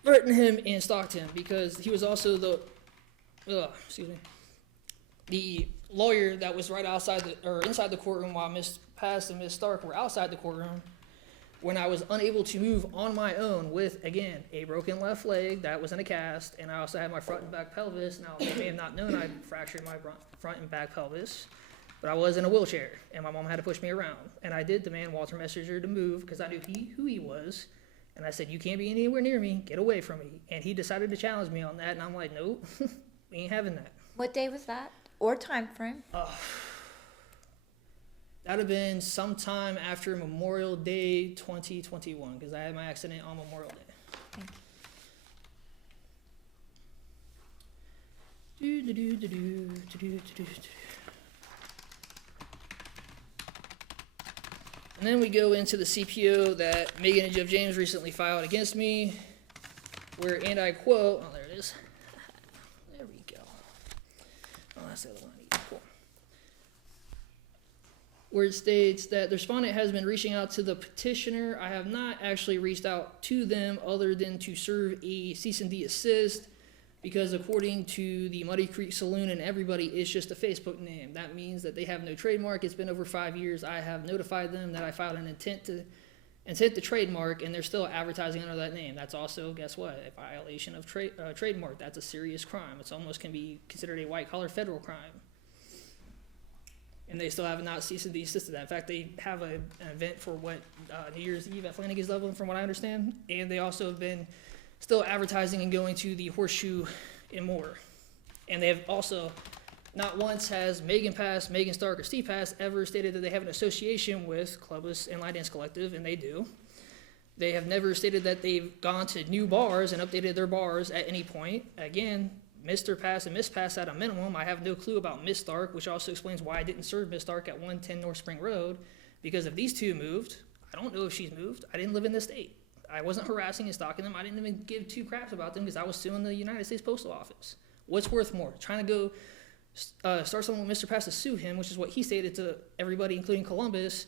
him and stalked him because he was also the lawyer that was right outside inside the courtroom while Ms. Pass and Ms. Stark were outside the courtroom when I was unable to move on my own with, again, a broken left leg that was in a cast, and I also had my front and back pelvis. Now, they may have not known I fractured my front and back pelvis, but I was in a wheelchair, and my mom had to push me around. And I did demand Walter Messenger to move because I knew who he was, and I said, you can't be anywhere near me, get away from me. And he decided to challenge me on that, and I'm like, nope, we ain't having that. What day was that? Or time frame? That would have been sometime after Memorial Day 2021, because I had my accident on Memorial Day. Thank you. And then we go into the CPO that Megan and Jeff James recently filed against me, where, and I quote, oh, there it it is. There we go. Oh, that's the other one. Cool. Where it states that the respondent has been reaching out to the petitioner. I have not actually reached out to them other than to serve a cease and desist, because according to the Muddy Creek Saloon and everybody, it's just a Facebook name. That means that they have no trademark. It's been over 5 years. I have notified them that I filed an intent to trademark, and they're still advertising under that name. That's also, guess what, a violation of trademark. That's a serious crime. It's almost can be considered a white-collar federal crime. And they still have not ceased and desisted that. In fact, they have an event for New Year's Eve at Flanagan's Dublin, from what I understand. And they also have been still advertising and going to the Horseshoe and more. And they have also, not once has Megan Pass, Megan Stark, or Steve Pass ever stated that they have an association with Clubless and Line Dance Collective, and they do. They have never stated that they've gone to new bars and updated their bars at any point. Again, Mr. Pass and Miss Pass at a minimum. I have no clue about Miss Stark, which also explains why I didn't serve Miss Stark at 110 North Spring Road, because if these two moved, I don't know if she's moved. I didn't live in this state. I wasn't harassing and stalking them. I didn't even give two craps about them because I was suing the United States Postal Office. What's worth more? Trying to go start something with Mr. Pass to sue him, which is what he stated to everybody, including Columbus,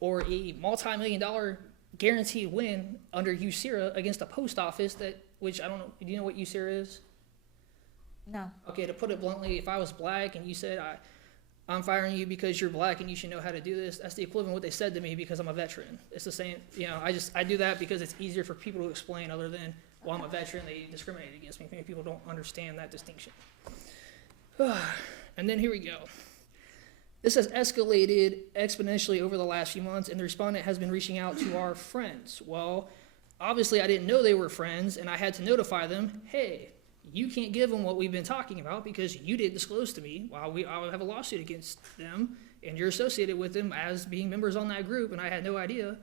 or a multi-million-dollar guaranteed win under USERA against a post office which I don't know. Do you know what USERA is? No. Okay, to put it bluntly, if I was black and you said, I'm firing you because you're black and you should know how to do this, that's the equivalent of what they said to me because I'm a veteran. It's the same, I do that because it's easier for people to explain other than, well, I'm a veteran, they discriminated against me. Many people don't understand that distinction. And then here we go. This has escalated exponentially over the last few months, and the respondent has been reaching out to our friends. Well, obviously I didn't know they were friends, and I had to notify them, hey, you can't give them what we've been talking about because you didn't disclose to me. Well, I have a lawsuit against them, and you're associated with them as being members on that group, and I had no idea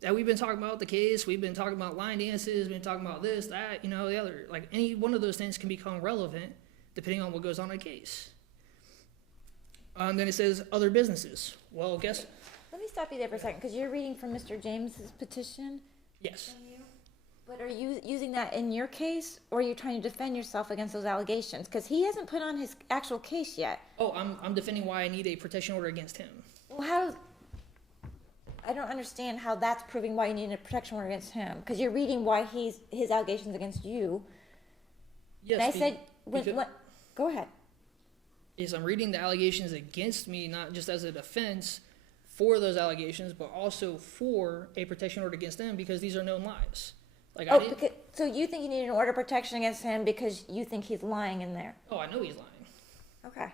that we've been talking about the case, we've been talking about line dances, we've been talking about this, that, the other. Like, any one of those things can become relevant depending on what goes on in a case. Then it says other businesses. Well, guess. Let me stop you there for a second, because you're reading from Mr. James's petition. Yes. But are you using that in your case, or are you trying to defend yourself against those allegations? Because he hasn't put on his actual case yet. Oh, I'm defending why I need a protection order against him. Well, I don't understand how that's proving why you need a protection order against him. Because you're reading why his allegations against you. Yes. And I said, go ahead. Is I'm reading the allegations against me, not just as a defense for those allegations, but also for a protection order against them because these are known lies. So you think you need an order of protection against him because you think he's lying in there? Oh, I know he's lying. Okay.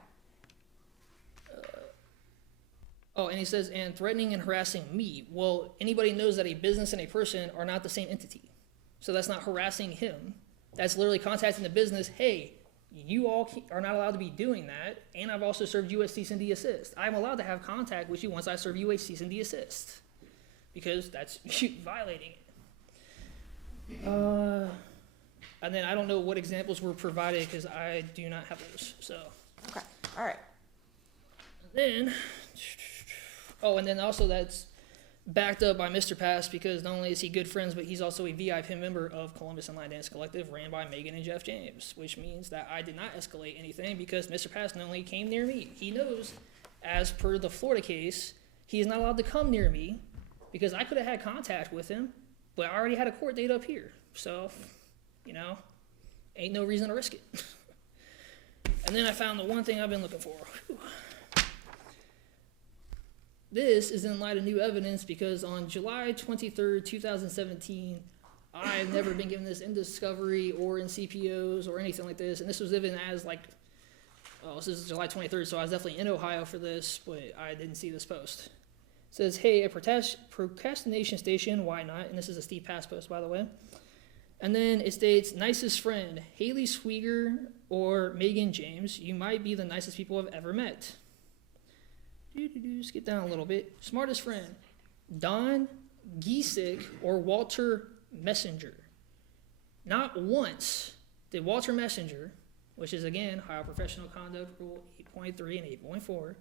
And he says, and threatening and harassing me. Well, anybody knows that a business and a person are not the same entity. So that's not harassing him. That's literally contacting the business, hey, you all are not allowed to be doing that, and I've also served you a cease and desist. I'm allowed to have contact with you once I serve you a cease and desist, because that's you violating it. And then I don't know what examples were provided because I do not have those. So. Okay. All right. And then also that's backed up by Mr. Pass because not only is he good friends, but he's also a VIP member of Columbus and Line Dance Collective ran by Megan and Jeff James, which means that I did not escalate anything because Mr. Pass not only came near me, he knows, as per the Florida case, he is not allowed to come near me because I could have had contact with him, but I already had a court date up here. So, ain't no reason to risk it. And then I found the one thing I've been looking for. Whew. This is in light of new evidence because on July 23rd, 2017, I've never been given this in discovery or in CPOs or anything like this. And this was even as this is July 23rd, so I was definitely in Ohio for this, but I didn't see this post. It says, hey, a procrastination station, why not? And this is a Steve Pass post, by the way. And then it states, nicest friend, Haley Swieger or Megan James, you might be the nicest people I've ever met. Skip down a little bit. Smartest friend, Don Giesick or Walter Messenger. Not once did Walter Messenger, which is again Ohio Professional Conduct Rule 8.3 and 8.4,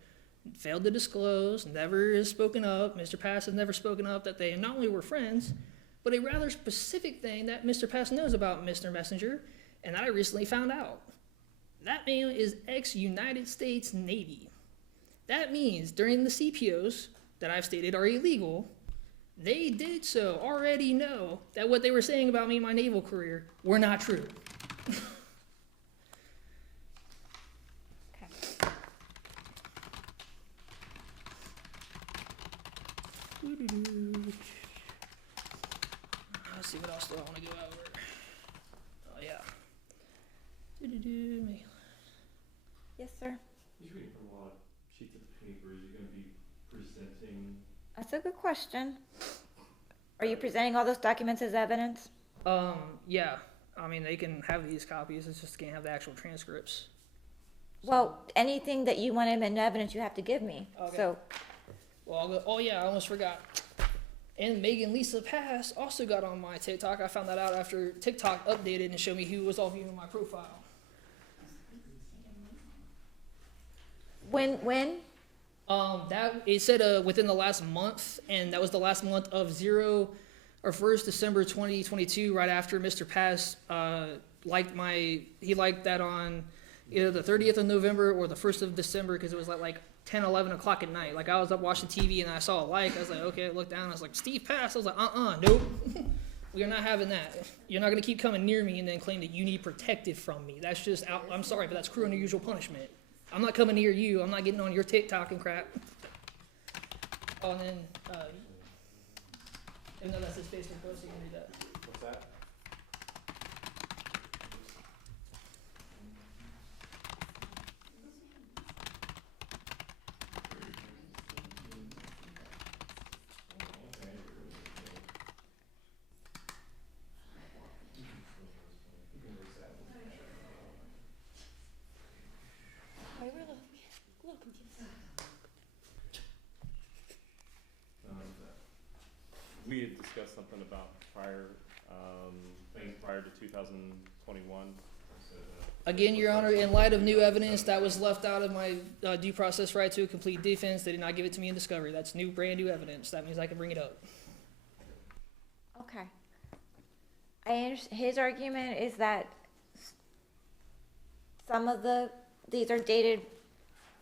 failed to disclose, never has spoken up. Mr. Pass has never spoken up that they not only were friends, but a rather specific thing that Mr. Pass knows about Mr. Messenger And I recently found out that man is ex-United States Navy. That means during the CPOs that I've stated are illegal, they did so already know that what they were saying about me and my naval career were not true. Okay. Let's see what else do I want to go over. Oh yeah. Yes, sir. He's reading from a lot of sheets of paper. Is he going to be presenting? That's a good question. Are you presenting all those documents as evidence? Yeah. I mean, they can have these copies. It's just can't have the actual transcripts. Well, anything that you want in evidence, you have to give me. Okay. So, Well, I'll go, oh yeah, I almost forgot. And Megan Lisa Pass also got on my TikTok. I found that out after TikTok updated and showed me who was all viewing my profile. when? That it said within the last month, and that was the last month of 1st December 2022, right after Mr. Pass liked that on either the 30th of November or the 1st of December, because it was like 10, 11 o'clock at night. Like, I was up watching TV and I saw a like. I was like, okay, I looked down. I was like, Steve Pass. I was like, nope. We are not having that. You're not going to keep coming near me and then claim that you need protective from me. That's just, I'm sorry, but that's cruel and unusual punishment. I'm not coming near you. I'm not getting on your TikTok and crap. Oh, and then, even though that's his Facebook post, you can read that. What's that? We had discussed something about things prior to 2021. Again, Your Honor, in light of new evidence that was left out of my due process right to a complete defense, they did not give it to me in discovery. That's brand new evidence. That means I can bring it up. Okay. His argument is that some of these are dated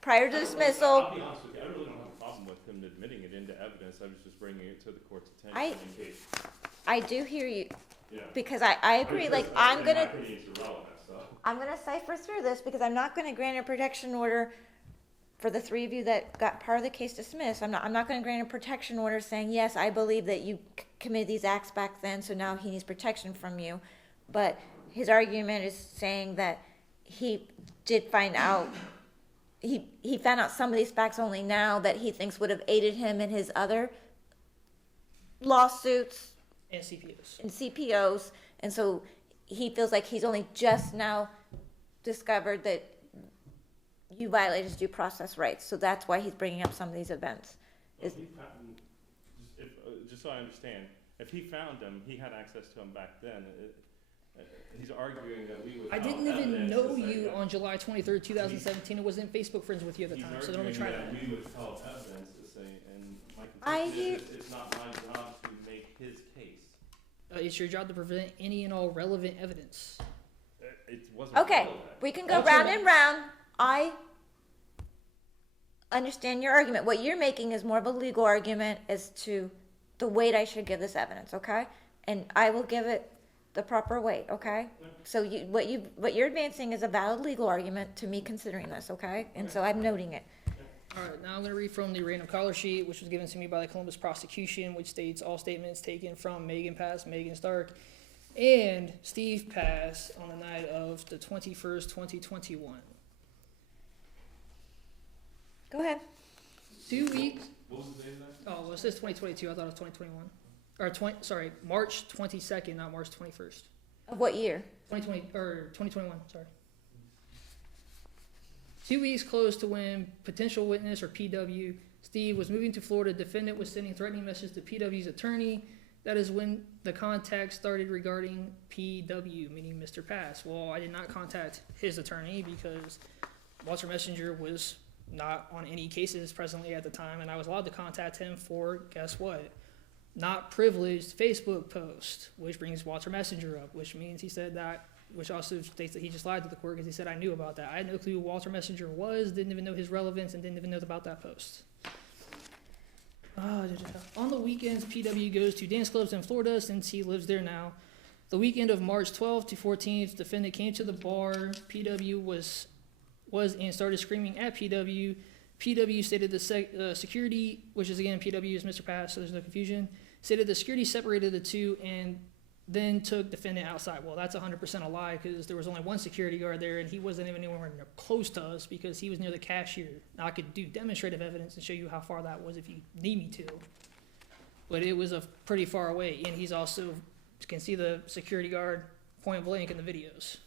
prior to dismissal. I'll be honest with you, I really don't have a problem with him admitting it into evidence. I was just bringing it to the court's attention in case. I do hear you, Yeah. because I agree, like, I'm In gonna, my opinion, it's irrelevant, so. I'm gonna cipher through this, because I'm not gonna grant a protection order for the three of you that got part of the case dismissed. I'm not gonna grant a protection order saying, yes, I believe that you committed these acts back then, so now he needs protection from you. But his argument is saying that he did find out, he found out some of these facts only now that he thinks would have aided him in his other lawsuits And CPOs. and CPOs, and so he feels like he's only just now discovered that you violated his due process rights, so that's why he's bringing up some of these events. If he found, just so I understand, if he found them, he had access to them back then. He's arguing that we would. I didn't even know you on July 23rd, 2017. I wasn't Facebook friends with you at the time, so don't even try that. He's arguing that we would tell evidence to say, and my I contention hear- is it's not my job to make his case. It's your job to present any and all relevant evidence. It wasn't. Okay, relevant. we can go round and round. I understand your argument. What you're making is more of a legal argument as to the weight I should give this evidence, okay? And I will give it the proper weight, okay? So what you're advancing is a valid legal argument to me considering this, okay? And so I'm noting it. All right, now I'm going to read from the random caller sheet, which was given to me by the Columbus prosecution, which states all statements taken from Megan Pass, Megan Stark, and Steve Pass on the night of the 21st, 2021. Go ahead. 2 weeks. What was the date of that? Oh, well, it says 2022. I thought it was 2021. Or March 22nd, not March 21st. Of what year? 2021, sorry. 2 weeks close to when potential witness, or PW, Steve, was moving to Florida. Defendant was sending threatening messages to PW's attorney. That is when the contact started regarding PW, meaning Mr. Pass. Well, I did not contact his attorney because Walter Messenger was not on any cases presently at the time, and I was allowed to contact him for, guess what? Not privileged Facebook post, which brings Walter Messenger up, which means he said that which also states that he just lied to the court because he said I knew about that. I had no clue who Walter Messenger was, didn't even know his relevance, and didn't even know about that post. On the weekends, PW goes to dance clubs in Florida since he lives there now. The weekend of March 12th to 14th, defendant came to the bar. PW was and started screaming at PW. PW stated the security, which is again PW is Mr. Pass, so there's no confusion, stated the security separated the two and then took defendant outside. Well, that's 100% a lie because there was only one security guard there and he wasn't even anywhere close to us because he was near the cashier. Now, I could do demonstrative evidence and show you how far that was if you need me to, but it was pretty far away. And he's also, you can see the security guard point blank in the videos.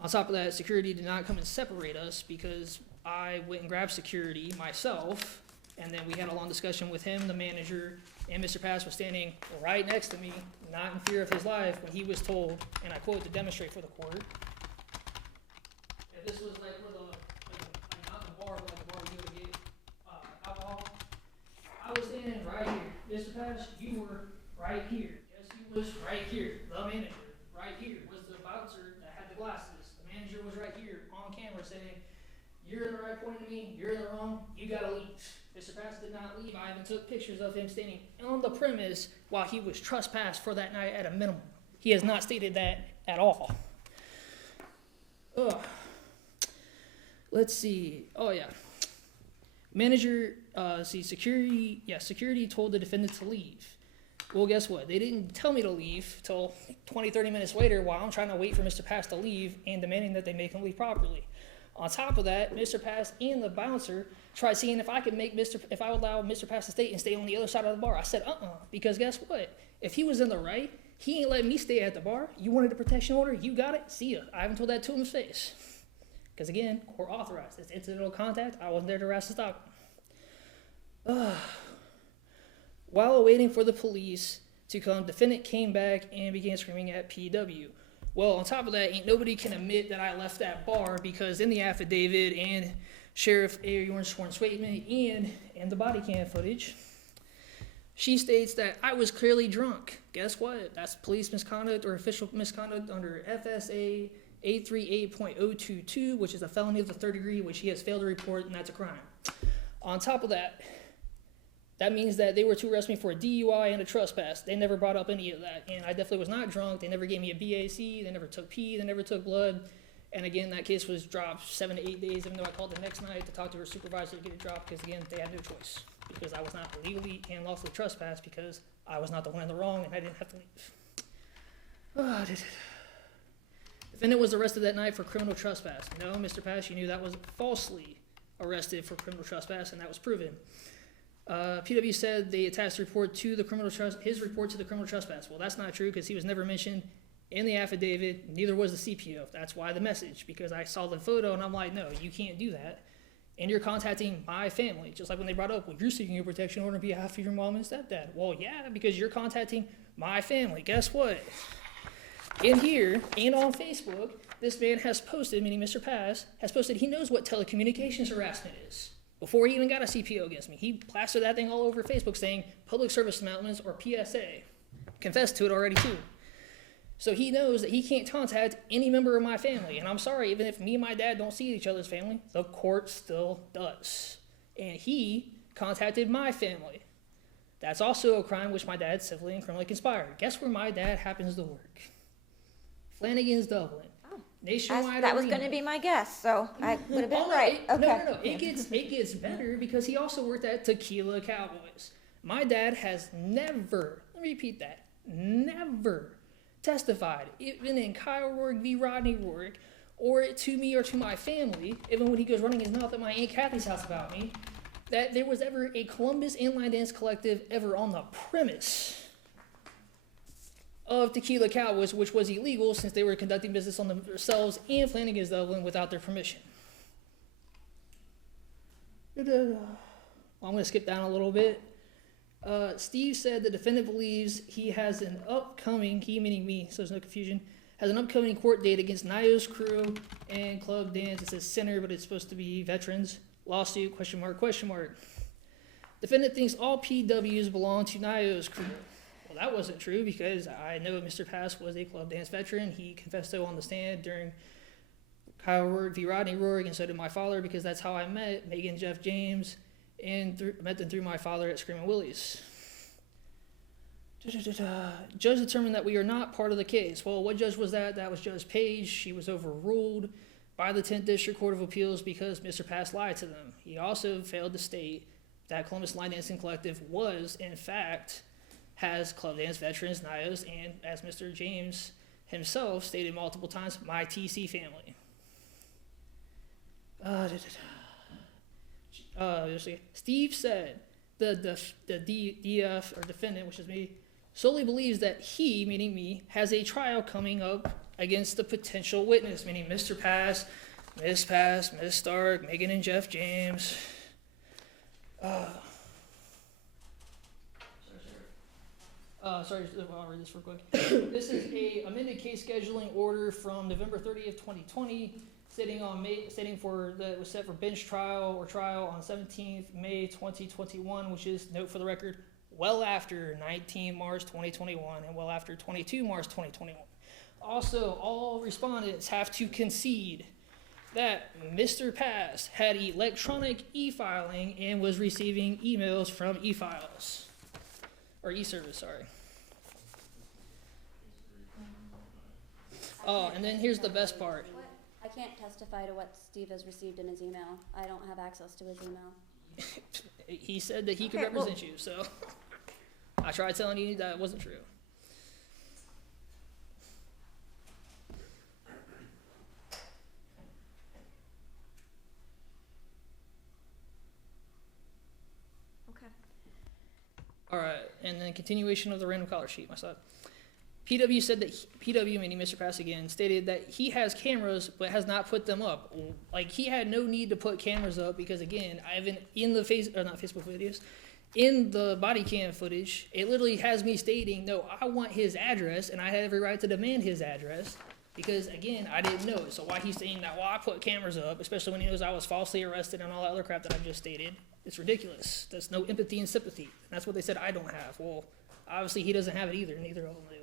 On top of that, security did not come and separate us because I went and grabbed security myself, and then we had a long discussion with him, the manager, and Mr. Pass was standing right next to me, not in fear of his life, when he was told, and I quote, to demonstrate for the court. If this was like where not the bar, but like the bar you go to get alcohol, I was standing right here. Mr. Pass, you were right here. Yes, you was right here. The manager, right here, was the bouncer that had the glasses. The manager was right here on camera saying, you're in the right point of me, you're in the wrong, you gotta leave. Mr. Pass did not leave. I even took pictures of him standing on the premise while he was trespassed for that night at a minimum. He has not stated that at all. Ugh. Let's see. Oh, yeah. Manager, security told the defendant to leave. Well, guess what? They didn't tell me to leave till 20, 30 minutes later while I'm trying to wait for Mr. Pass to leave and demanding that they make him leave properly. On top of that, Mr. Pass and the bouncer tried seeing if I would allow Mr. Pass to stay and stay on the other side of the bar. I said, because guess what? If he was in the right, he ain't letting me stay at the bar. You wanted a protection order, you got it, see ya. I haven't told that to him in his face. Because again, court authorized. It's incidental contact. I wasn't there to harass the stop. While awaiting for the police to come, defendant came back and began screaming at PW. Well, on top of that, ain't nobody can admit that I left that bar because in the affidavit and Sheriff Ayorn's sworn statement and the body cam footage, she states that I was clearly drunk. Guess what? That's police misconduct or official misconduct under FSA 838.022, which is a felony of the third degree, which he has failed to report, and that's a crime. On top of that, that means that they were to arrest me for a DUI and a trespass. They never brought up any of that, and I definitely was not drunk. They never gave me a BAC. They never took pee. They never took blood. And again, that case was dropped 7 to 8 days, even though I called the next night to talk to her supervisor to get it dropped, because again, they had no choice, because I was not illegally and lawfully trespassed, because I was not the one in the wrong, and I didn't have to leave. Defendant was arrested that night for criminal trespass. No, Mr. Pass, you knew that was falsely arrested for criminal trespass, and that was proven. PW said they attached his report to the criminal trespass. Well, that's not true because he was never mentioned in the affidavit. Neither was the CPO. That's why the message, because I saw the photo and I'm like, no, you can't do that. And you're contacting my family, just like when they brought up, well, you're seeking a protection order on behalf of your mom and stepdad. Well, yeah, because you're contacting my family. Guess what? In here and on Facebook, this man has posted, meaning Mr. Pass, has posted he knows what telecommunications harassment is. Before he even got a CPO against me, he plastered that thing all over Facebook saying public service announcements or PSA. Confessed to it already too. So he knows that he can't contact any member of my family. And I'm sorry, even if me and my dad don't see each other's family, the court still does. And he contacted my family. That's also a crime which my dad civilly and criminally conspired. Guess where my dad happens to work? Flanagan's Dublin. Nationwide that was Arena. going to be my guess, so I would have been Oh, right. Okay. No. It gets better because he also worked at Tequila Cowboys. My dad has never, let me repeat that, never testified, even in Kyle Rourke v. Rodney Rourke, or to me or to my family, even when he goes running his mouth at my Aunt Kathy's house about me, that there was ever a Columbus Inline Dance Collective ever on the premise of Tequila Cowboys, which was illegal since they were conducting business on themselves and Flanagan's Dublin without their permission. Well, I'm going to skip down a little bit. Steve said the defendant believes he has an upcoming, he meaning me, so there's no confusion, has an upcoming court date against Nayo's crew and Club Dance. It says center, but it's supposed to be veterans. Lawsuit, question mark, question mark. Defendant thinks all PWs belong to Nayo's crew. Well, that wasn't true because I know Mr. Pass was a club dance veteran. He confessed so on the stand during Kyle Rourke v. Rodney Rourke, and so did my father, because that's how I met Megan Jeff James and met them through my father at Screaming Willie's. Judge determined that we are not part of the case. Well, what judge was that? That was Judge Page. She was overruled by the 10th District Court of Appeals because Mr. Pass lied to them. He also failed to state that Columbus Line Dancing Collective was, in fact, has club dance veterans, NIOs, and, as Mr. James himself stated multiple times, my TC family. Steve said the DF, or defendant, which is me, solely believes that he, meaning me, has a trial coming up against the potential witness, meaning Mr. Pass, Miss Stark, Megan and Jeff James. Sorry, I'll read this real quick. This is a amended case scheduling order from November 30th, 2020, was set for bench trial or trial on 17th May 2021, which is, note for the record, well after 19 March 2021 and well after 22 March 2021. Also, all respondents have to concede that Mr. Pass had electronic e-filing and was receiving emails from e-files, or e-service, sorry. Oh, and then here's the best part. I can't testify to what Steve has received in his email. I don't have access to his email. He said that he could Okay, well- represent you, so I tried telling you that wasn't true. Okay. All right, and then continuation of the random color sheet, my son. PW said that PW, meaning Mr. Pass again, stated that he has cameras but has not put them up. Like, he had no need to put cameras up because, again, I've been in the not Facebook videos, in the body cam footage, it literally has me stating, no, I want his address, and I had every right to demand his address because, again, I didn't know it. So why he's saying that, well, I put cameras up, especially when he knows I was falsely arrested and all that other crap that I just stated, it's ridiculous. There's no empathy and sympathy. And that's what they said I don't have. Well, obviously he doesn't have it either, neither of them do.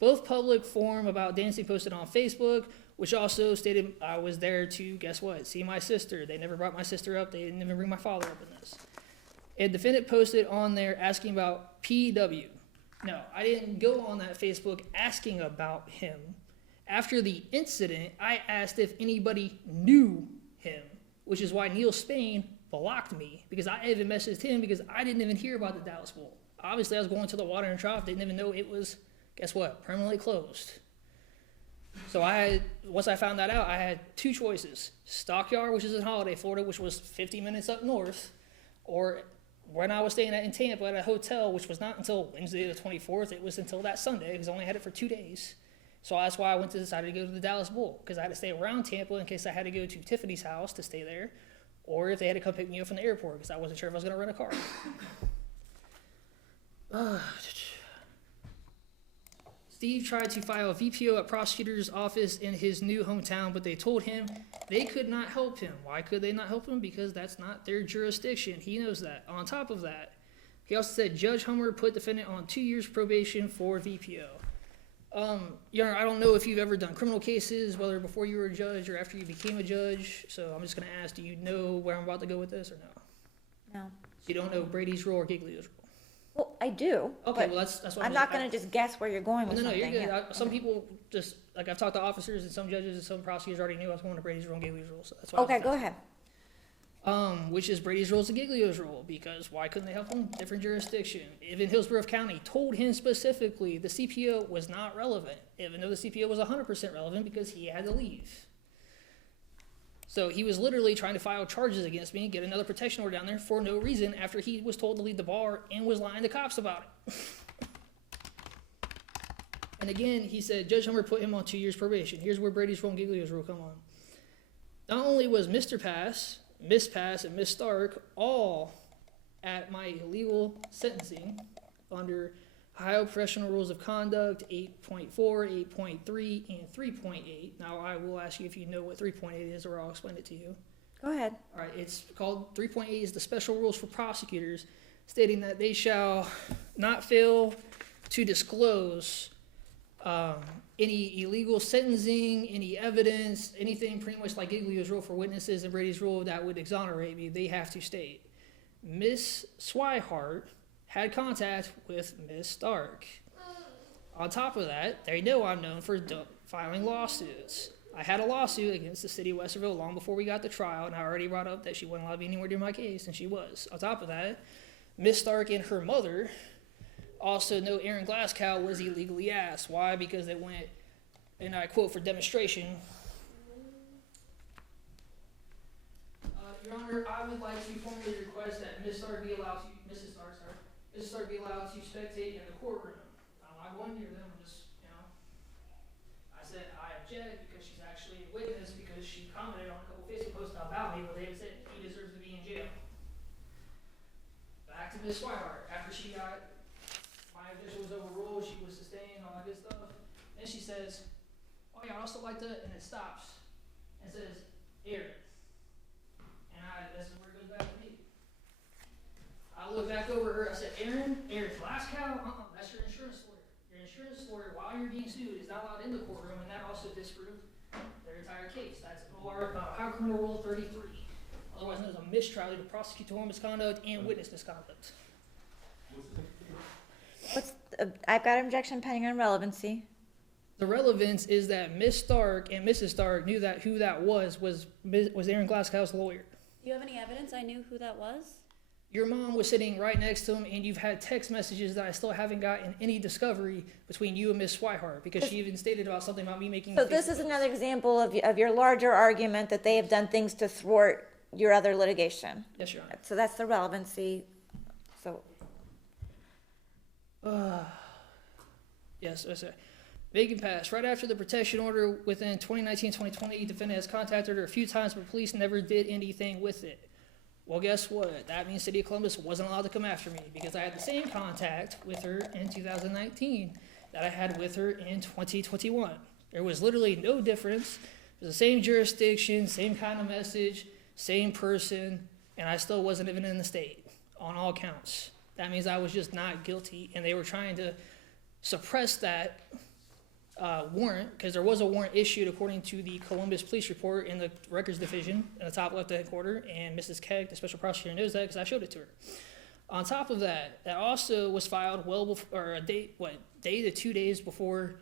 Both public forum about dancing posted on Facebook, which also stated I was there to, guess what, see my sister. They never brought my sister up. They didn't even bring my father up in this. A defendant posted on there asking about PW. No, I didn't go on that Facebook asking about him. After the incident, I asked if anybody knew him, which is why Neil Spain blocked me, because I even messaged him because I didn't even hear about the Dallas Bowl. Obviously, I was going to the Watering Trough, didn't even know it was, guess what, permanently closed. So once I found that out, I had two choices. Stockyard, which is in Holiday, Florida, which was 50 minutes up north, or when I was staying in Tampa at a hotel, which was not until Wednesday the 24th, it was until that Sunday, because I only had it for 2 days. So that's why I decided to go to the Dallas Bowl, because I had to stay around Tampa in case I had to go to Tiffany's house to stay there, or if they had to come pick me up from the airport, because I wasn't sure if I was going to rent a car. Steve tried to file a VPO at prosecutor's office in his new hometown, but they told him they could not help him. Why could they not help him? Because that's not their jurisdiction. He knows that. On top of that, he also said Judge Hummer put defendant on 2 years probation for VPO. Your Honor, I don't know if you've ever done criminal cases, whether before you were a judge or after you became a judge. So I'm just going to ask, do you know where I'm about to go with this or no? No. You don't know Brady's rule or Giglio's rule? Well, I do. Okay, but well, that's what I'm not going to just guess where you're going with No, something. you're good. yeah. Some people just, like, I've talked to officers and some judges and some prosecutors already knew I was going to Brady's rule and Giglio's rule, so that's why. Okay, go ahead. Which is Brady's rules and Giglio's rule, because why couldn't they help him? Different jurisdiction. Even Hillsborough County told him specifically the CPO was not relevant, even though the CPO was 100% relevant because he had to leave. So he was literally trying to file charges against me, get another protection order down there for no reason after he was told to leave the bar and was lying to cops about it. And again, he said Judge Hummer put him on 2 years probation. Here's where Brady's rule and Giglio's rule come on. Not only was Mr. Pass, Miss Pass, and Miss Stark all at my illegal sentencing under Ohio Professional Rules of Conduct 8.4, 8.3, and 3.8. Now, I will ask you if you know what 3.8 is, or I'll explain it to you. Go ahead. All right, it's called 3.8 is the special rules for prosecutors, stating that they shall not fail to disclose any illegal sentencing, any evidence, anything pretty much like Giglio's rule for witnesses and Brady's rule that would exonerate me. They have to state. Miss Swihart had contact with Miss Stark. On top of that, they know I'm known for filing lawsuits. I had a lawsuit against the city of Westerville long before we got to trial, and I already brought up that she wasn't allowed to be anywhere near my case, and she was. On top of that, Miss Stark and her mother also know Aaron Glasgow was illegally asked. Why? Because they went, and I quote, for demonstration. Your Honor, I would like to formally request that Miss Stark be allowed to, Mrs. Stark be allowed to spectate in the courtroom. I'm not going near them, I'm just, I said I object because she's actually a witness because she commented on a couple Facebook posts about me where they said he deserves to be in jail. Back to Miss Swihart. After she got, my objection was overruled, she was sustained, all that good stuff. Then she says, oh yeah, I'd also like to, and it stops and says, Aaron. And this is where it goes back to me. I look back over her, I said, Aaron Glasgow, that's your insurance lawyer. Your insurance lawyer, while you're being sued, is not allowed in the courtroom, and that also disproved their entire case. That's Ohio Criminal Rule 33. Otherwise known as a mistrial due to prosecutorial misconduct and witness misconduct. I've got an objection pending on relevancy. The relevance is that Miss Stark and Mrs. Stark knew that who that was Aaron Glasgow's lawyer. Do you have any evidence I knew who that was? Your mom was sitting right next to him, and you've had text messages that I still haven't gotten any discovery between you and Miss Swihart, because she even stated about something about me making. So this is another example of your larger argument that they have done things to thwart your other litigation. Yes, Your Honor. So that's the relevancy. So Yes, sir. Vacant pass. Right after the protection order within 2019-2020, defendant has contacted her a few times, but police never did anything with it. Well, guess what? That means City of Columbus wasn't allowed to come after me because I had the same contact with her in 2019 that I had with her in 2021. There was literally no difference. It was the same jurisdiction, same kind of message, same person, and I still wasn't even in the state on all counts. That means I was just not guilty, and they were trying to suppress that warrant, because there was a warrant issued according to the Columbus Police Report in the Records Division in the top left-hand corner, and Mrs. Keck, the special prosecutor, knows that because I showed it to her. On top of that, that also was filed well before, or a day to 2 days before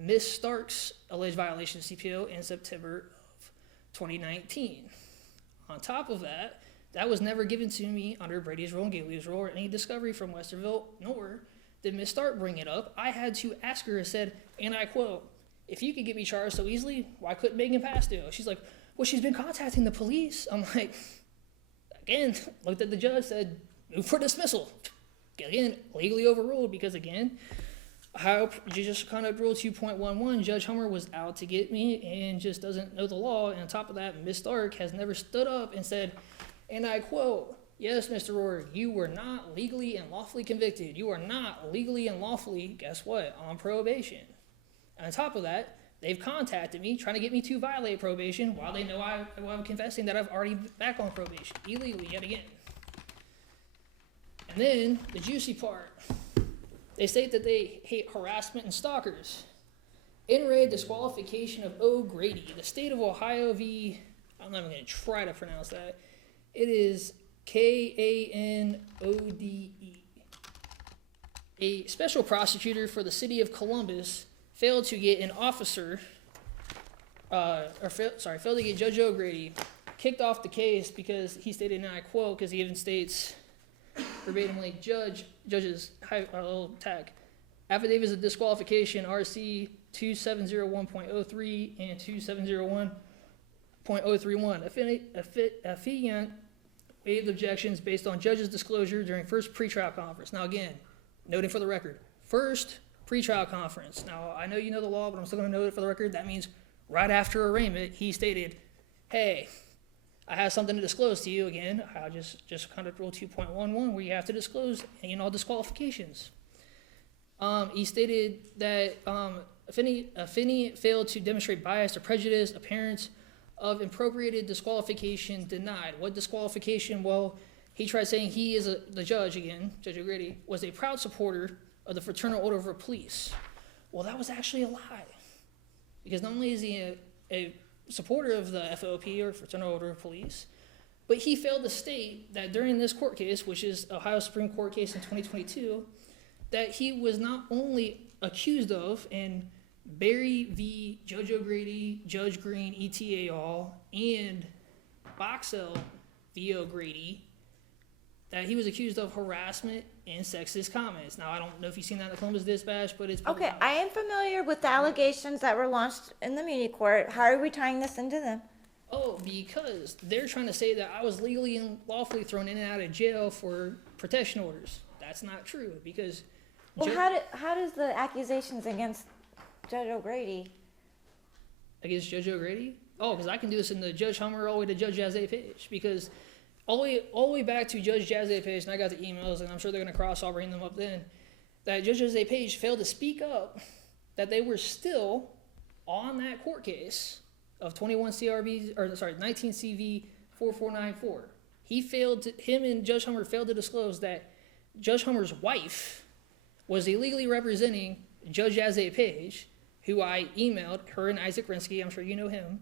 Miss Stark's alleged violation of CPO in September of 2019. On top of that, that was never given to me under Brady's rule and Giglio's rule or any discovery from Westerville, nor did Miss Stark bring it up. I had to ask her, I said, and I quote, if you could get me charged so easily, why couldn't Megan Pass do it? She's like, well, she's been contacting the police. I'm like, again, looked at the judge, said, move for dismissal. Again, legally overruled because, again, Ohio Judicial Conduct Rule 2.11, Judge Hummer was out to get me and just doesn't know the law. And on top of that, Miss Stark has never stood up and said, and I quote, yes, Mr. Rohrig, you were not legally and lawfully convicted. You are not legally and lawfully, guess what, on probation. And on top of that, they've contacted me trying to get me to violate probation while they know I'm confessing that I've already been back on probation, illegally yet again. And then, the juicy part, they state that they hate harassment and stalkers. In re disqualification of O'Grady, the state of Ohio v. I'm not even going to try to pronounce that. It is Kanode. A special prosecutor for the city of Columbus failed to get an officer, failed to get Judge O'Grady kicked off the case because he stated, and I quote, because he even states verbatimly, judge's little tag, affidavits of disqualification, RC 2701.03 and 2701.031. Affiant waived objections based on judge's disclosure during first pretrial conference. Now again, noting for the record, first pretrial conference. Now I know you know the law, but I'm still going to note it for the record. That means right after arraignment, he stated, hey, I have something to disclose to you. Again, I just Conduct Rule 2.11 where you have to disclose any and all disqualifications. He stated that Finney failed to demonstrate bias or prejudice, appearance of appropriated disqualification denied. What disqualification? Well, he tried saying he is the judge again, Judge O'Grady, was a proud supporter of the Fraternal Order of Police. Well, that was actually a lie. Because not only is he a supporter of the FOP, or Fraternal Order of Police, but he failed to state that during this court case, which is Ohio Supreme Court case in 2022, that he was not only accused of, and Barry v. Judge O'Grady, Judge Green, ETA all, and Boxell v. O'Grady, that he was accused of harassment and sexist comments. Now, I don't know if you've seen that in the Columbus Dispatch, but it's public Okay, I am familiar with the allegations that were launched in the Muni Court. How are we tying this into them? Oh, because they're trying to say that I was legally and lawfully thrown in and out of jail for protection orders. That's not true, because Well, how does the accusations against Judge O'Grady? against Judge O'Grady? Oh, because I can do this in the Judge Hummer all the way to Judge Jazzy Page. Because all the way back to Judge Jazzy Page, and I got the emails, and I'm sure they're going to cross, I'll bring them up then, that Judge Jazzy Page failed to speak up that they were still on that court case of 19 CV 4494. Him and Judge Hummer failed to disclose that Judge Hummer's wife was illegally representing Judge Jazzy Page, who I emailed, her and Isaac Rinsky, I'm sure you know him.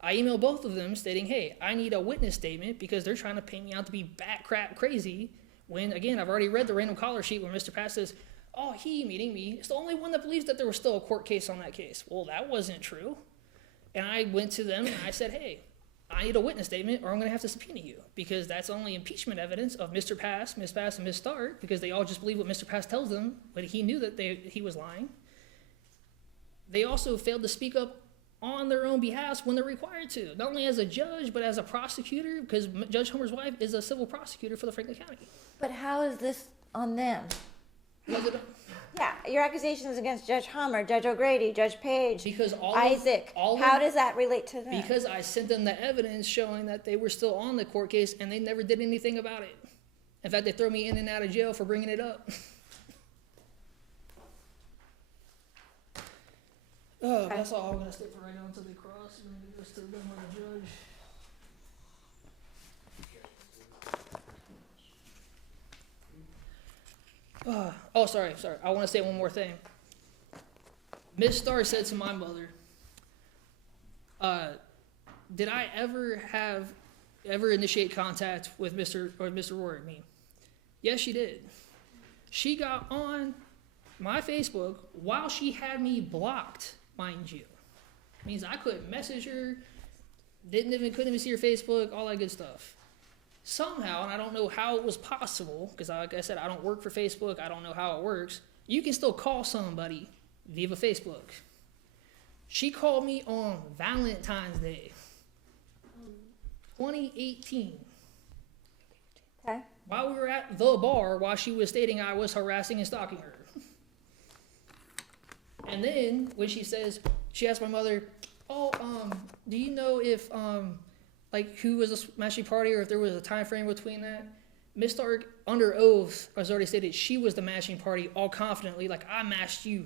I emailed both of them stating, hey, I need a witness statement because they're trying to paint me out to be bat crap crazy when, again, I've already read the random caller sheet where Mr. Pass says, oh, he, meaning me, is the only one that believes that there was still a court case on that case. Well, that wasn't true. And I went to them and I said, hey, I need a witness statement or I'm going to have to subpoena you because that's only impeachment evidence of Mr. Pass, Ms. Pass, and Ms. Stark because they all just believe what Mr. Pass tells them, but he knew that he was lying. They also failed to speak up on their own behalf when they're required to, not only as a judge, but as a prosecutor, because Judge Hummer's wife is a civil prosecutor for the Franklin County. But how is this on them? Was it? Yeah, your accusations against Judge Hummer, Judge O'Grady, Judge Page, Because Isaac. How does that relate to them? Because I sent them the evidence showing that they were still on the court case and they never did anything about it. In fact, they throw me in and out of jail for bringing it up. Oh, that's all I'm gonna stay for right now until they cross and then goes to them with the judge. Oh, sorry. I want to say one more thing. Miss Starr said to my mother, did I ever initiate contact with Mr. Rory? Me? Yes, she did. She got on my Facebook while she had me blocked, mind you. Means I couldn't message her, couldn't even see her Facebook, all that good stuff. Somehow, and I don't know how it was possible, because like I said, I don't work for Facebook, I don't know how it works, you can still call somebody via Facebook. She called me on Valentine's Day, 2018. Okay. While we were at the bar, while she was stating I was harassing and stalking her. And then, when she asked my mother, do you know if, who was the smashing party or if there was a time frame between that? Miss Stark, under oath, has already stated she was the mashing party all confidently, like, I mashed you.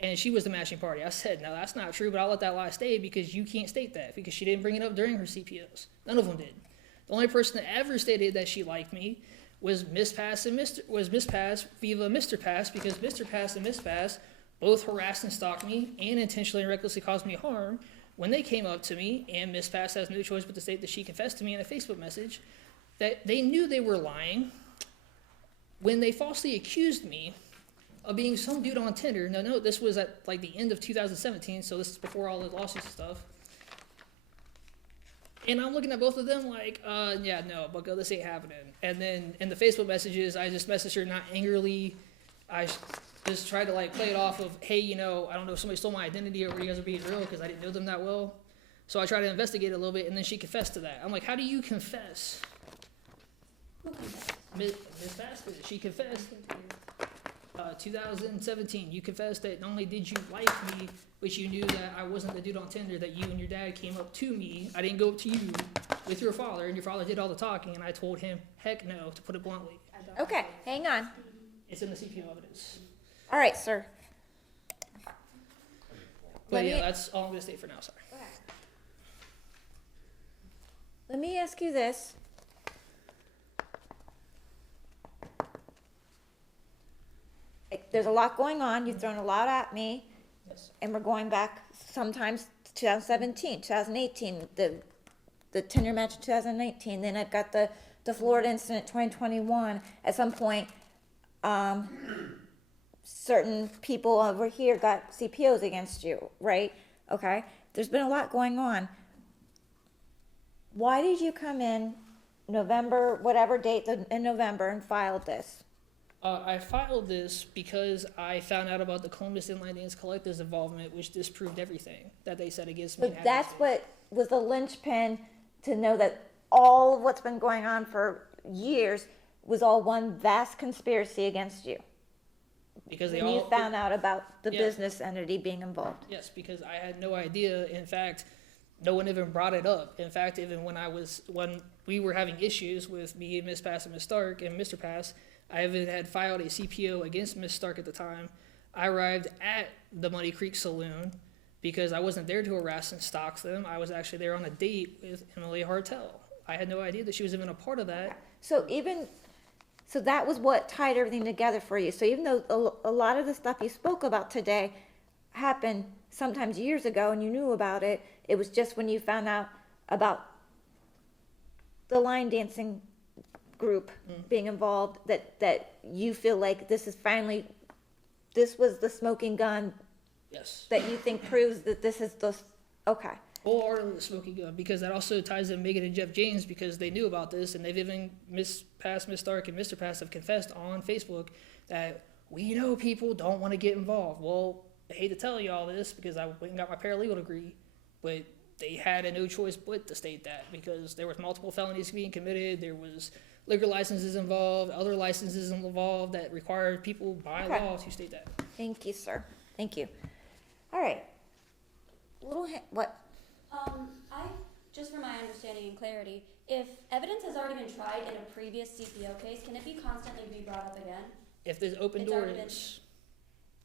And she was the mashing party. I said, no, that's not true, but I'll let that lie stay because you can't state that because she didn't bring it up during her CPOs. None of them did. The only person that ever stated that she liked me was Miss Pass via Mr. Pass because Mr. Pass and Miss Pass both harassed and stalked me and intentionally and recklessly caused me harm when they came up to me, and Miss Pass has no choice but to state that she confessed to me in a Facebook message that they knew they were lying when they falsely accused me of being some dude on Tinder. No, this was at the end of 2017, so this is before all the lawsuits and stuff. And I'm looking at both of them like, yeah, no, Bucko, this ain't happening. And then in the Facebook messages, I just messaged her not angrily. I just tried to play it off of, hey, I don't know if somebody stole my identity or were you guys are being real because I didn't know them that well. So I tried to investigate a little bit, and then she confessed to that. I'm like, how do you confess? Miss Basket, she confessed. 2017, you confessed that not only did you like me, but you knew that I wasn't the dude on Tinder, that you and your dad came up to me. I didn't go up to you with your father, and your father did all the talking, and I told him, heck no, to put it bluntly. Okay, hang on. It's in the CPO evidence. All right, sir. But yeah, that's all I'm going to state for now, sorry. Okay. Let me ask you this. There's a lot going on. You've thrown a lot at me, Yes. and we're going back sometimes to 2017, 2018, the tenure match in 2019. Then I've got the Florida incident 2021. At some point, certain people over here got CPOs against you, right? Okay. There's been a lot going on. Why did you come in November, whatever date in November, and filed this? I filed this because I found out about the Columbus Inline Dance Collective's involvement, which disproved everything that they said against me. But that's what was the linchpin to know that all of what's been going on for years was all one vast conspiracy against you. because they When you all found out about the Yeah. business entity being involved. Yes, because I had no idea. In fact, no one even brought it up. In fact, even when we were having issues with me, Miss Pass, and Miss Stark, and Mr. Pass, I even had filed a CPO against Miss Stark at the time. I arrived at the Muddy Creek Saloon because I wasn't there to harass and stalk them. I was actually there on a date with Emily Hartel. I had no idea that she was even a part of that. So that was what tied everything together for you. So even though a lot of the stuff you spoke about today happened sometimes years ago and you knew about it, it was just when you found out about the line dancing group being involved that you feel like this was the smoking gun Yes. that you think proves that this is okay. Wholeheartedly the smoking gun, because that also ties in Megan and Jeff James, because they knew about this, and they've even Miss Pass, Miss Stark, and Mr. Pass have confessed on Facebook that we know people don't want to get involved. Well, I hate to tell you all this because I went and got my paralegal degree, but they had no choice but to state that because there was multiple felonies being committed, there was liquor licenses involved, other licenses involved that required people by Okay. law to state that. Thank you, sir. Thank you. All right. What? Just for my understanding and clarity, if evidence has already been tried in a previous CPO case, can it be constantly be brought up again? If there's open It's already doors,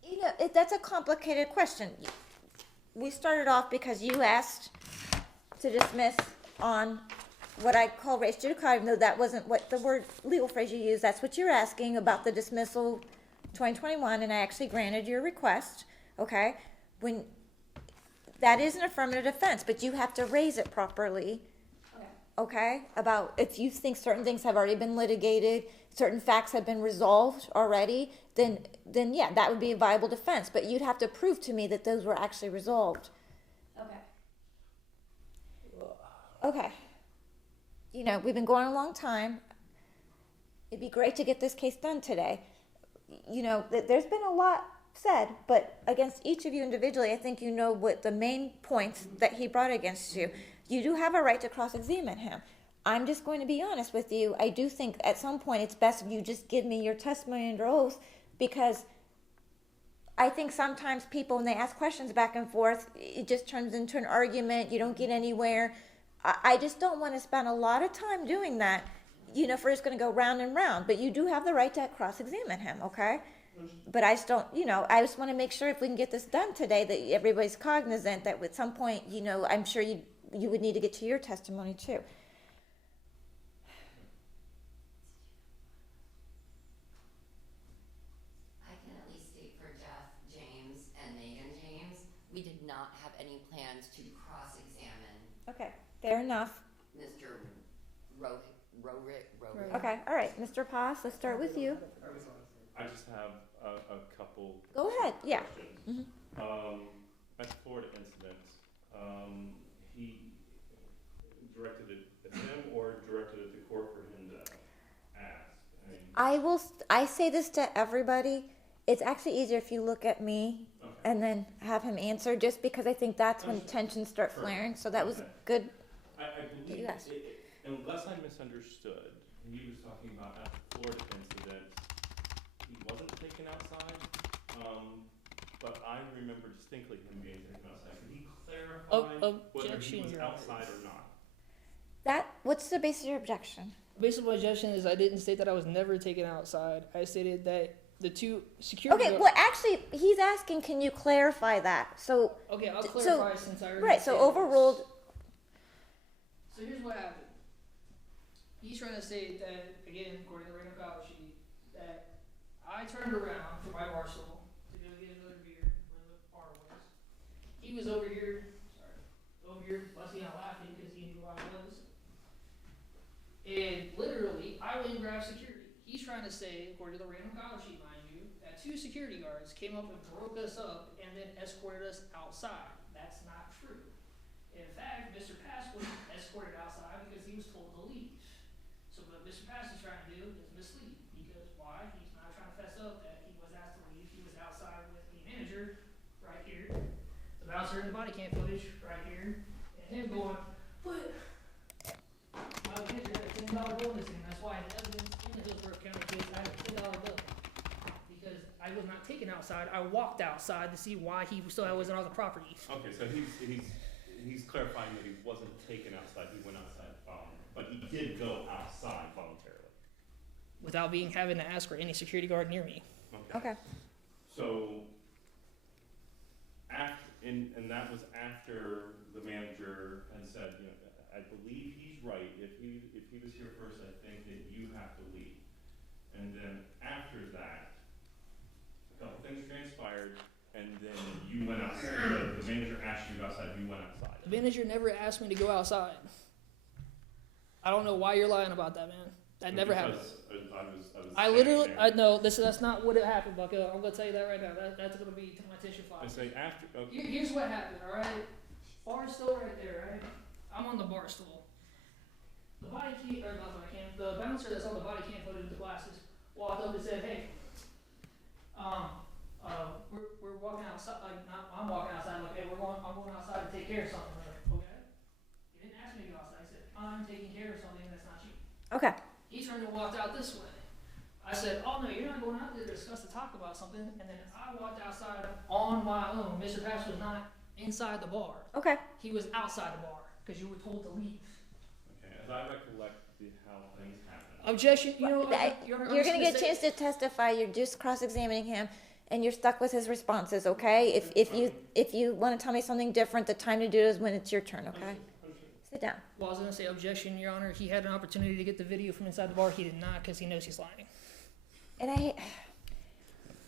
You know, that's a complicated question. We started off because you asked to dismiss on what I call res judicata, even though that wasn't what the word legal phrase you used. That's what you're asking about the dismissal 2021, and I actually granted your request, okay? That is an affirmative defense, but you have to raise it properly, Okay. okay? About if you think certain things have already been litigated, certain facts have been resolved already, then yeah, that would be a viable defense. But you'd have to prove to me that those were actually resolved. Okay. Okay. You know, we've been going a long time. It'd be great to get this case done today. You know, there's been a lot said, but against each of you individually, I think you know what the main points that he brought against you. You do have a right to cross-examine him. I'm just going to be honest with you. I do think at some point it's best if you just give me your testimony under oath, because I think sometimes people, when they ask questions back and forth, it just turns into an argument. You don't get anywhere. I just don't want to spend a lot of time doing that, you know, if we're just going to go round and round. But you do have the right to cross-examine him, okay? But I just don't, you know, I just want to make sure if we can get this done today that everybody's cognizant that at some point, you know, I'm sure you would need to get to your testimony too. I can at least state for Jeff James and Megan James, we did not have any plans to cross-examine Okay, fair enough. Mr. Rohit. Okay, all right, Mr. Paz, let's start with you. I just have a couple Go ahead, yeah. questions. At the Florida incident, he directed it at him or directed it to court for him to ask? I say this to everybody. It's actually easier if you look at me Okay. and then have him answer, just because I think that's when Understood. tensions start Sure. flaring. So that was Okay. good. I believe, Yes. unless I misunderstood, he was talking about at the Florida incident, he wasn't taken outside, but I remember distinctly him being taken outside. Could he clarify whether he was Your Honor. outside or not? What's the basis of your objection? Basic objection is I didn't state that I was never taken outside. I stated that the two security. Okay, well, actually, he's asking, can you clarify that? So, Okay, I'll so- clarify since I already right, so stated this. overruled. So here's what happened. he's trying to say that, again, according to the Random College sheet, that I turned around from my bar stool to go get another beer where the bar was. He was over here busting out laughing because he knew who I was. And literally, I went and grabbed security. He's trying to say, according to the Random College sheet, mind you, that 2 security guards came up and broke us up and then escorted us outside. That's not true. In fact, Mr. Pass was escorted outside because he was told to leave. So what Mr. Pass is trying to do is mislead. Because why? He's not trying to fess up that he was asked to leave. He was outside with the manager right here, the bouncer in the body cam footage right here, and him going, but my manager had a $10 bill missing. That's why the evidence in the Hillsborough County case I had a $10 bill. Because I was not taken outside. I walked outside to see why he still wasn't on the property. Okay, so he's clarifying that he wasn't taken outside, he went outside voluntarily, but he did go outside voluntarily. Without having to ask for any security guard near me. Okay. So, and that was after the manager had said, you know, I believe he's right, if he was here first, I think that you have to leave. And then after that, a couple things transpired, and then you went outside, the manager asked you to go outside, you went outside. The manager never asked me to go outside. I don't know why you're lying about that, man. That never happened. I literally, no, that's not what happened, Bucko. I'm gonna tell you that right now. That's gonna be to my tissue file. I say after, okay. Here's what happened, all right? Bar stool right there, right? I'm on the bar stool. The body cam, or not the body cam, the bouncer that's on the body cam footage with the glasses walked up and said, "Hey, we're walking outside. Like, I'm walking outside. Like, hey, I'm going outside to take care of something." Like, okay. He didn't ask me to go outside. He said, "I'm taking care of something that's not you." Okay. He turned and walked out this way. I said, "Oh no, you're not going out there to discuss to talk about something." And then I walked outside on my own. Mr. Pass was not inside the bar. Okay. He was outside the bar because you were told to leave. Okay, as I recollect how things happened. Objection. You know, You're going to get a chance to testify. You're just cross-examining him, and you're stuck with his responses. Okay. If you want to tell me something different, the time to do it is when it's your turn. Okay. Sit down. Well, I was going to say objection, Your Honor. He had an opportunity to get the video from inside the bar. He did not because he knows he's lying. And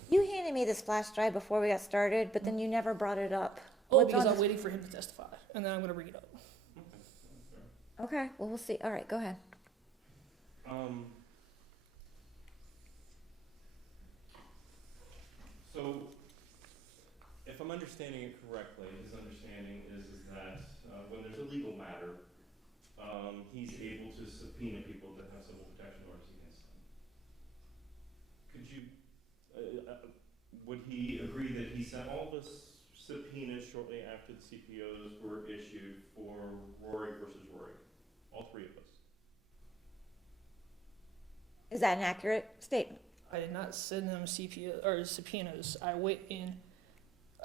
you handed me this flash drive before we got started, but then you never brought it up. Oh, What's because on I'm this- waiting for him to testify, and then I'm going to bring it up. Okay. Well, we'll see. All right. Go ahead. So, if I'm understanding it correctly, his understanding is that when there's a legal matter, he's able to subpoena people that have civil protection orders against them. Could you, would he agree that he sent all the subpoenas shortly after the CPOs were issued for Rory versus Rory? All 3 of us? Is that an accurate statement? I did not send them subpoenas. I went in.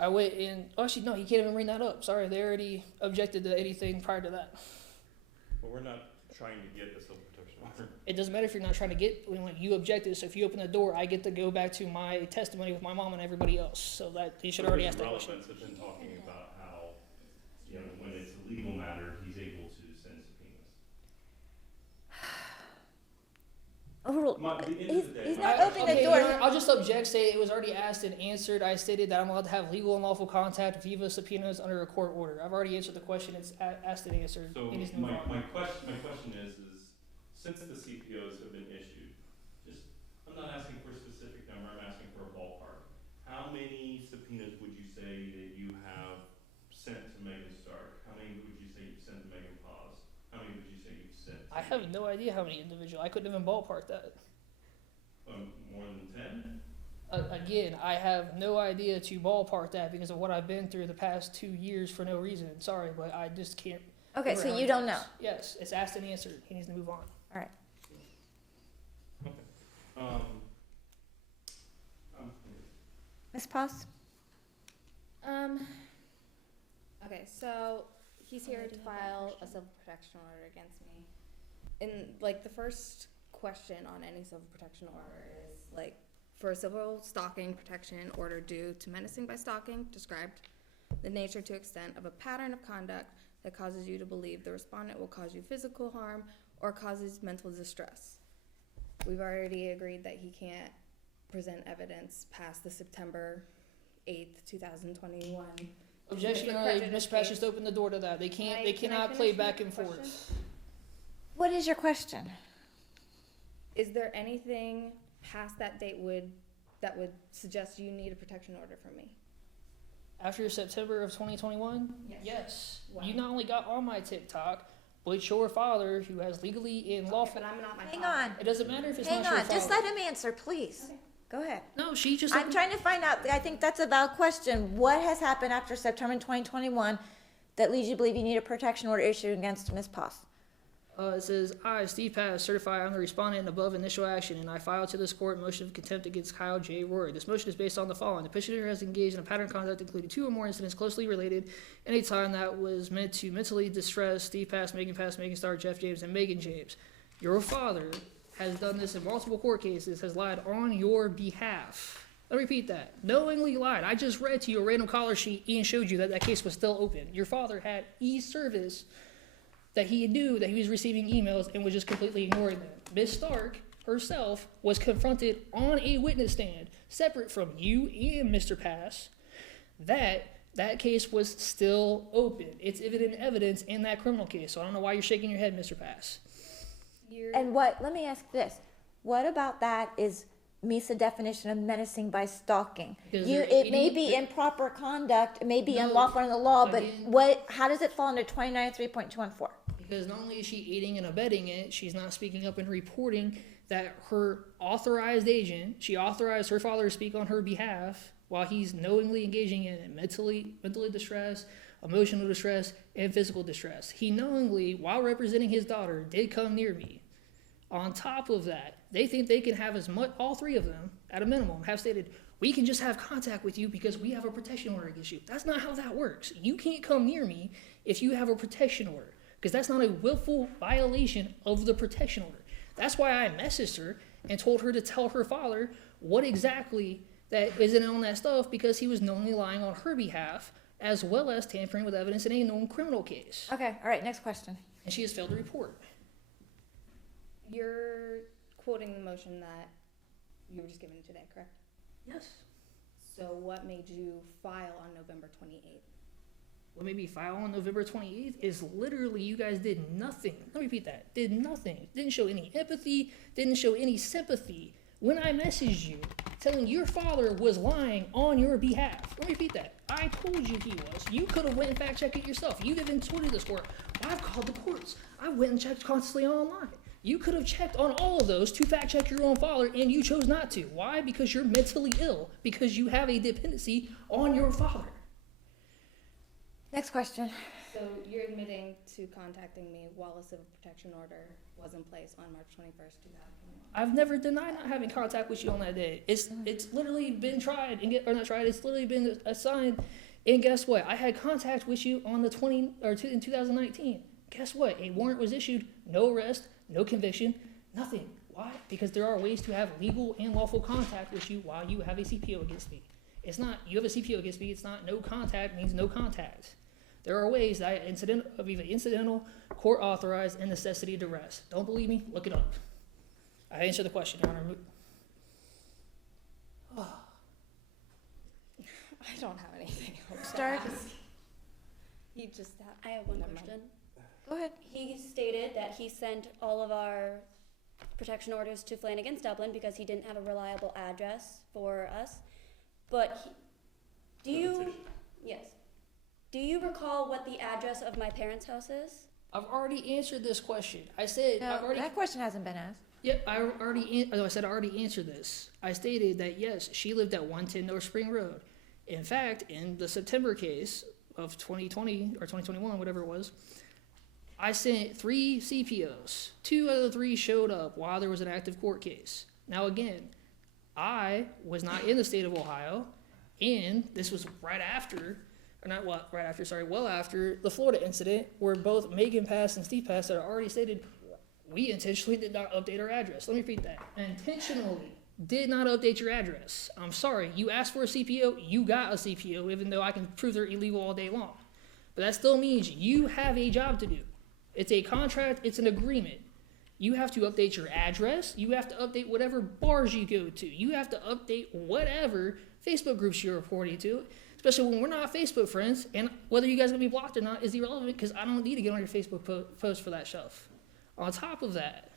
Oh, actually, no, you can't even bring that up. Sorry, they already objected to anything prior to that. But we're not trying to get a civil protection order. It doesn't matter if you're not trying to get, when you objected, so if you open the door, I get to go back to my testimony with my mom and everybody else. So that, you should already ask that question. Relevance have been talking about how, you know, when it's a legal matter, he's able to send subpoenas. Overruled. He's not opening the Okay, door. Your Honor, I'll just object, say it was already asked and answered. I stated that I'm allowed to have legal and lawful contact with Viva subpoenas under a court order. I've already answered the question. It's asked and answered. So It is no my problem. question is since the CPOs have been issued, I'm not asking for a specific number, I'm asking for a ballpark. How many subpoenas would you say that you have sent to Megan Stark? How many would you say you've sent to Megan Paz? How many would you say you've sent? I have no idea how many individual. I couldn't even ballpark that. More than 10? Again, I have no idea to ballpark that because of what I've been through the past 2 years for no reason. Sorry, but I just can't. Okay, remember so how you many don't know. times. Yes, it's asked and answered. He needs to move on. All right. Ms. Paz? Okay, so he's here to file a civil protection order against me. And like the first question on any civil protection order is like, for a civil stalking protection order due to menacing by stalking, described the nature to extent of a pattern of conduct that causes you to believe the respondent will cause you physical harm or causes mental distress. We've already agreed that he can't present evidence past the September 8th, 2021. Objection, The Your Honor. prejudice Ms. Pass case. just opened the door to that. They Can cannot I play finish my back and question? forth. What is your question? Is there anything past that date that would suggest you need a protection order from me? After September of 2021? Yes. Yes. Wow. You not only got on my TikTok, but your father, who has legally and lawful. But I'm not my Hang father. on, It doesn't matter if it's hang not your on, father. just let him answer, please. Okay. Go ahead. No, she just. I'm trying to find out, I think that's a valid question. What has happened after September 2021 that leads you to believe you need a protection order issued against Ms. Poss? It says, I, Steve Pass, certify I'm the respondent in above initial action, and I file to this court motion of contempt against Kyle J. Rory. This motion is based on the following. The petitioner has engaged in a pattern of conduct including 2 or more incidents closely related in a time that was meant to mentally distress Steve Pass, Megan Star, Jeff James, and Megan James. Your father has done this in multiple court cases, has lied on your behalf. Let me repeat that. Knowingly lied. I just read to you a random caller sheet and showed you that that case was still open. Your father had e-service that he knew that he was receiving emails and was just completely ignoring them. Ms. Stark herself was confronted on a witness stand, separate from you and Mr. Pass, that case was still open. It's evident evidence in that criminal case, so I don't know why you're shaking your head, Mr. Pass. And let me ask this. What about that is meets the definition of menacing by stalking? Because You, they're it may eating- be improper conduct, it may be No, unlawful under the law, but again- how does it fall under 293.214? Because not only is she aiding and abetting it, she's not speaking up and reporting that her authorized agent, she authorized her father to speak on her behalf while he's knowingly engaging in mentally distress, emotional distress, and physical distress. He knowingly, while representing his daughter, did come near me. On top of that, they think they can have as much, all 3 of them, at a minimum, have stated, we can just have contact with you because we have a protection order against you. That's not how that works. You can't come near me if you have a protection order, because that's not a willful violation of the protection order. That's why I messaged her and told her to tell her father what exactly that isn't on that stuff, because he was knowingly lying on her behalf, as well as tampering with evidence in a known criminal case. Okay, all right, next question. And she has failed to report. You're quoting the motion that you were just given today, correct? Yes. So what made you file on November 28th? What made me file on November 28th is literally you guys did nothing. Let me repeat that. Did nothing. Didn't show any empathy. Didn't show any sympathy. When I messaged you telling your father was lying on your behalf. Let me repeat that. I told you he was. You could have went and fact checked it yourself. You even tweeted this court. I've called the courts. I went and checked constantly online. You could have checked on all of those to fact check your own father, and you chose not to. Why? Because you're mentally ill. Because you have a dependency on your father. Next question. So you're admitting to contacting me while a civil protection order was in place on March 21st, 2021. I've never denied not having contact with you on that day. It's literally been tried it's literally been assigned. And guess what? I had contact with you on the in 2019. Guess what? A warrant was issued. No arrest, no conviction, nothing. Why? Because there are ways to have legal and lawful contact with you while you have a CPO against me. It's not you have a CPO against me. It's not no contact means no contact. There are ways that incidental, court authorized, and necessity to arrest. Don't believe me? Look it up. I answered the question, Your Honor. I don't have anything else to Start. ask. You just have. I have one Never mind. question. Go ahead. He stated that he sent all of our protection orders to Flanagan's Dublin because he didn't have a reliable address for us. But do you recall what the address of my parents' house is? I've already answered this question. I said I've already. That question hasn't been asked. Yeah, I said I already answered this. I stated that yes, she lived at 110 North Spring Road. In fact, in the September case of 2020 or 2021, whatever it was, I sent 3 CPOs. 2 out of the 3 showed up while there was an active court case. Now again, I was not in the state of Ohio, and this was well after the Florida incident, where both Megan Pass and Steve Pass had already stated, we intentionally did not update our address. Let me repeat that. Intentionally did not update your address. I'm sorry, you asked for a CPO, you got a CPO, even though I can prove they're illegal all day long. But that still means you have a job to do. It's a contract, it's an agreement. You have to update your address. You have to update whatever bars you go to. You have to update whatever Facebook groups you're reporting to, especially when we're not Facebook friends. And whether you guys are going to be blocked or not is irrelevant because I don't need to get on your Facebook post for that stuff. On top of that,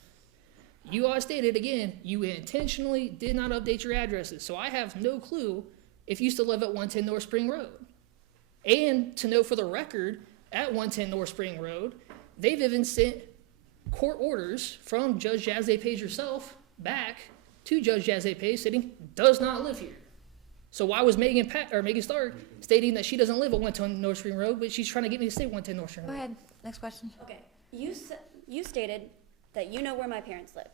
you all stated again, you intentionally did not update your addresses. So I have no clue if you still live at 110 North Spring Road. And to note for the record, at 110 North Spring Road, they've even sent court orders from Judge Jazzy Page herself back to Judge Jazzy Page stating does not live here. So why was Megan Stark stating that she doesn't live at 110 North Spring Road, but she's trying to get me to stay 110 North Spring Go Road? ahead, next question. Okay, you stated that you know where my parents live.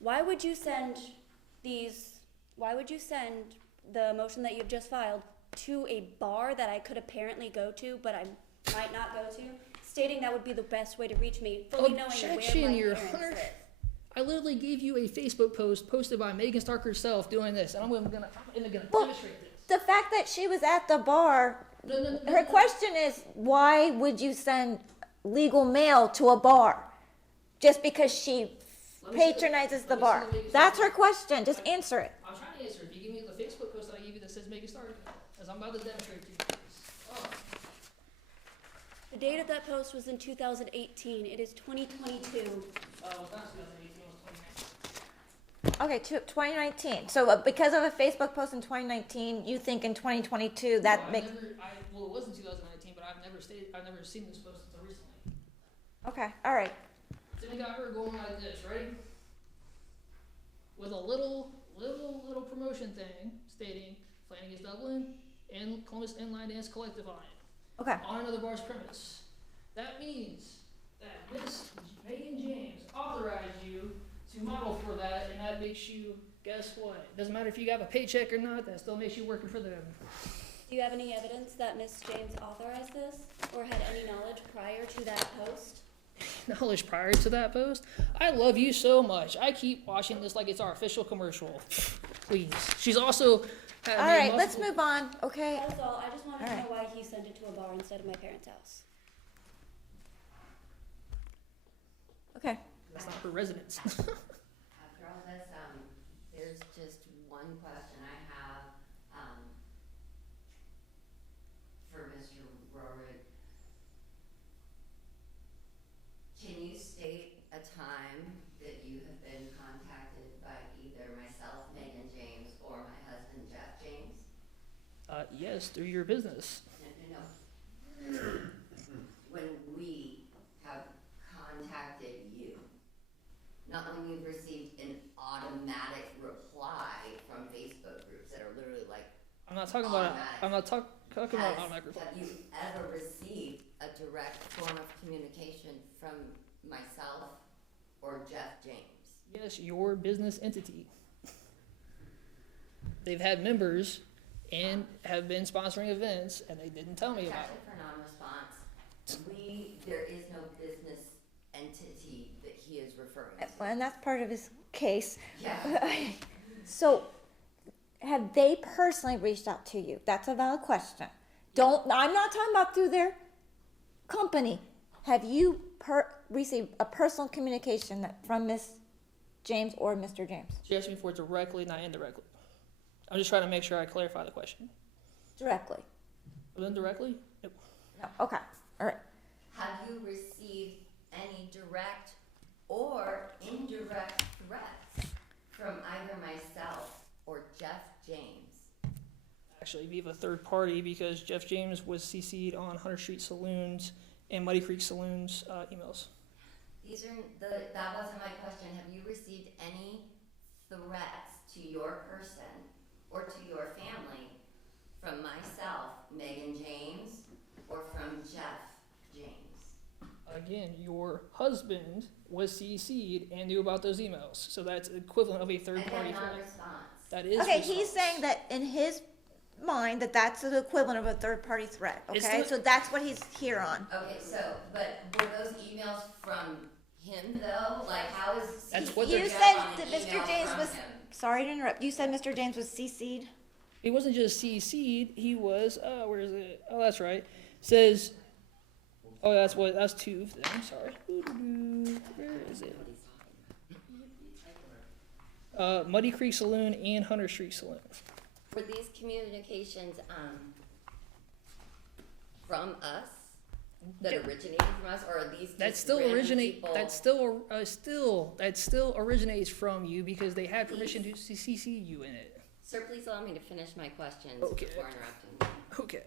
Why would you send the motion that you've just filed to a bar that I could apparently go to, but I might not go to, stating that would be the best way to reach me, fully knowing where Objection, my Your parents Honor. live? I literally gave you a Facebook post posted by Megan Stark herself doing this, and I'm even gonna Well, demonstrate this. The fact that she was at the bar, No, her question is, why would you send legal mail to a bar? Just because she Let me see patronizes the let me see bar. the Megan That's Stark. her question, just answer it. I'm trying to answer. If you give me the Facebook post that I gave you that says Megan Stark, as I'm about to demonstrate to you. Oh. The date of that post was in 2018. It is 2022. Not 2018, it was 2019. Okay, 2019. So because of a Facebook post in 2019, you think in 2022 that No, makes... Well, it was in 2019, but I've never seen this post until recently. Okay, all right. Then we got her going like this, ready? With a little promotion thing stating Flanagan's Dublin and Columbus Inline Dance Collective on it. Okay. On another bar's premise. That means that Miss Megan James authorized you to model for that, and that makes you, guess what? Doesn't matter if you have a paycheck or not, that still makes you working for them. Do you have any evidence that Miss James authorized this or had any knowledge prior to that post? Knowledge prior to that post? I love you so much. I keep watching this like it's our official commercial. Please. She's also had All made right, let's multiple- move on, okay? That was all. I just wanted to All know right. why he sent it to a bar instead of my parents' house. Okay. That's not her residence. After all this, there's just one question I have, for Mr. Rorick. Can you state a time that you have been contacted by either myself, Megan James, or my husband, Jeff James? Yes, through your business. No. When we have contacted you, not when we've received an automatic reply from Facebook groups that are literally like, I'm not talking about. Automatic. I'm not talking about automatic reply. have you ever received a direct form of communication from myself or Jeff James? Yes, your business entity. They've had members and have been sponsoring events, and they didn't tell me about Objection it. for non-response. There is no business entity that he is referring to. And that's part of his case. Yeah. So, have they personally reached out to you? That's a valid question. I'm not talking about through their company. Have you received a personal communication from Miss James or Mr. James? She asked me for it directly, not indirectly. I'm just trying to make sure I clarify the question. Directly? Indirectly? Nope. No. Okay. All right. Have you received any direct or indirect threats from either myself or Jeff James? Actually, we have a third party because Jeff James was CC'd on Hunter Street Saloons and Muddy Creek Saloons emails. That wasn't my question. Have you received any threats to your person or to your family from myself, Megan James, or from Jeff James? Again, your husband was CC'd and knew about those emails, so that's equivalent of a third party Again, threat. non-response. That is Okay, response. he's saying that in his mind that's the equivalent of a third party threat. It's Okay, the- so that's what he's here on. Okay, but were those emails from him though? Like, how is That's what You they're- said on that an Mr. email James from was. him? Sorry to interrupt. You said Mr. James was CC'd. He wasn't just CC'd, he was, where is it? Oh, that's right. Says, oh, that's two of them, sorry. Where is it? Muddy Creek Saloon and Hunter Street Saloon. Were these communications, from us? That originated from us, or are these That just still random originate. people? That still originates from you because they had permission to CC you in it. Sir, please allow me to finish my questions Okay. before interrupting you. Okay.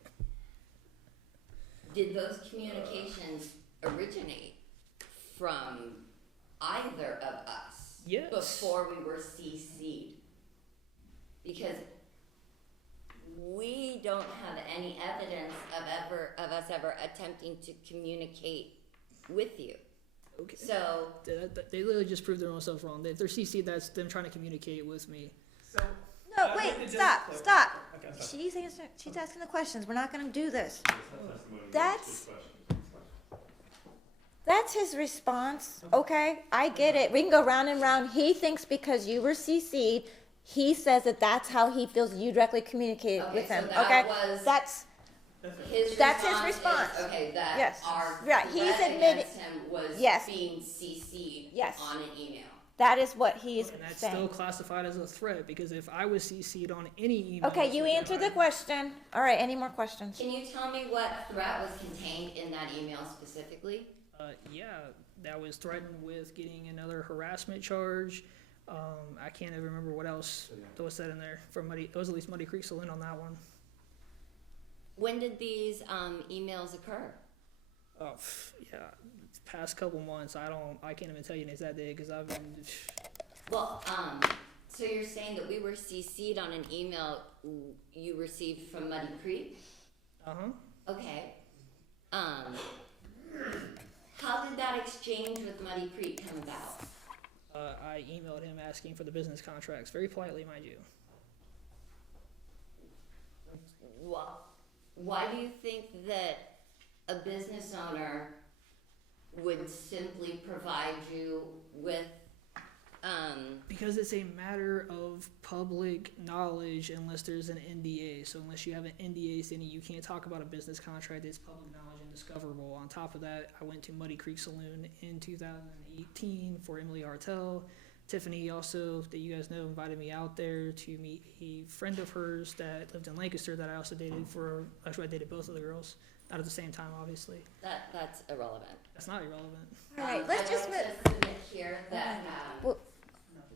Did those communications originate from either of us? Yes. Before we were CC'd? Because we don't have any evidence of us ever attempting to communicate with you. Okay. So, They literally just proved their own self wrong. If they're CC, that's them trying to communicate with me. So, No, I wait, would just stop, clarify- stop. Okay, I'm sorry. She's asking the questions. We're not gonna do this. It's not testimony, it's That's- just questions. That's his response, okay? I get it. We can go round and round. He thinks because you were CC'd, he says that that's how he feels you directly communicated Okay, with so him, that okay? was- That's, that's his response. okay, that Yes. our Right, he's threat admitted- against him was Yes. being CC'd Yes. on an email. that is what he's And that's still saying. classified as a threat because if I was CC'd on any email. Okay, you answered the question. All right, any more questions? Can you tell me what threat was contained in that email specifically? Yeah, that was threatened with getting another harassment charge. I can't even remember what else that was said in there from Muddy. It was at least Muddy Creek Saloon on that one. When did these emails occur? Oh, yeah, past couple months. I can't even tell you an exact day because I've been. Well, so you're saying that we were CC'd on an email you received from Muddy Creek? Okay. How did that exchange with Muddy Creek come about? I emailed him asking for the business contracts, very politely, mind you. Why do you think that a business owner would simply provide you with, Because it's a matter of public knowledge unless there's an NDA. So unless you have an NDA saying you can't talk about a business contract, it's public knowledge and discoverable. On top of that, I went to Muddy Creek Saloon in 2018 for Emily Hartel. Tiffany also, that you guys know, invited me out there to meet a friend of hers that lived in Lancaster that I also dated actually I dated both of the girls. Not at the same time, obviously. that's irrelevant. That's not irrelevant. All right, let's just I'd like move. to submit here that, Well,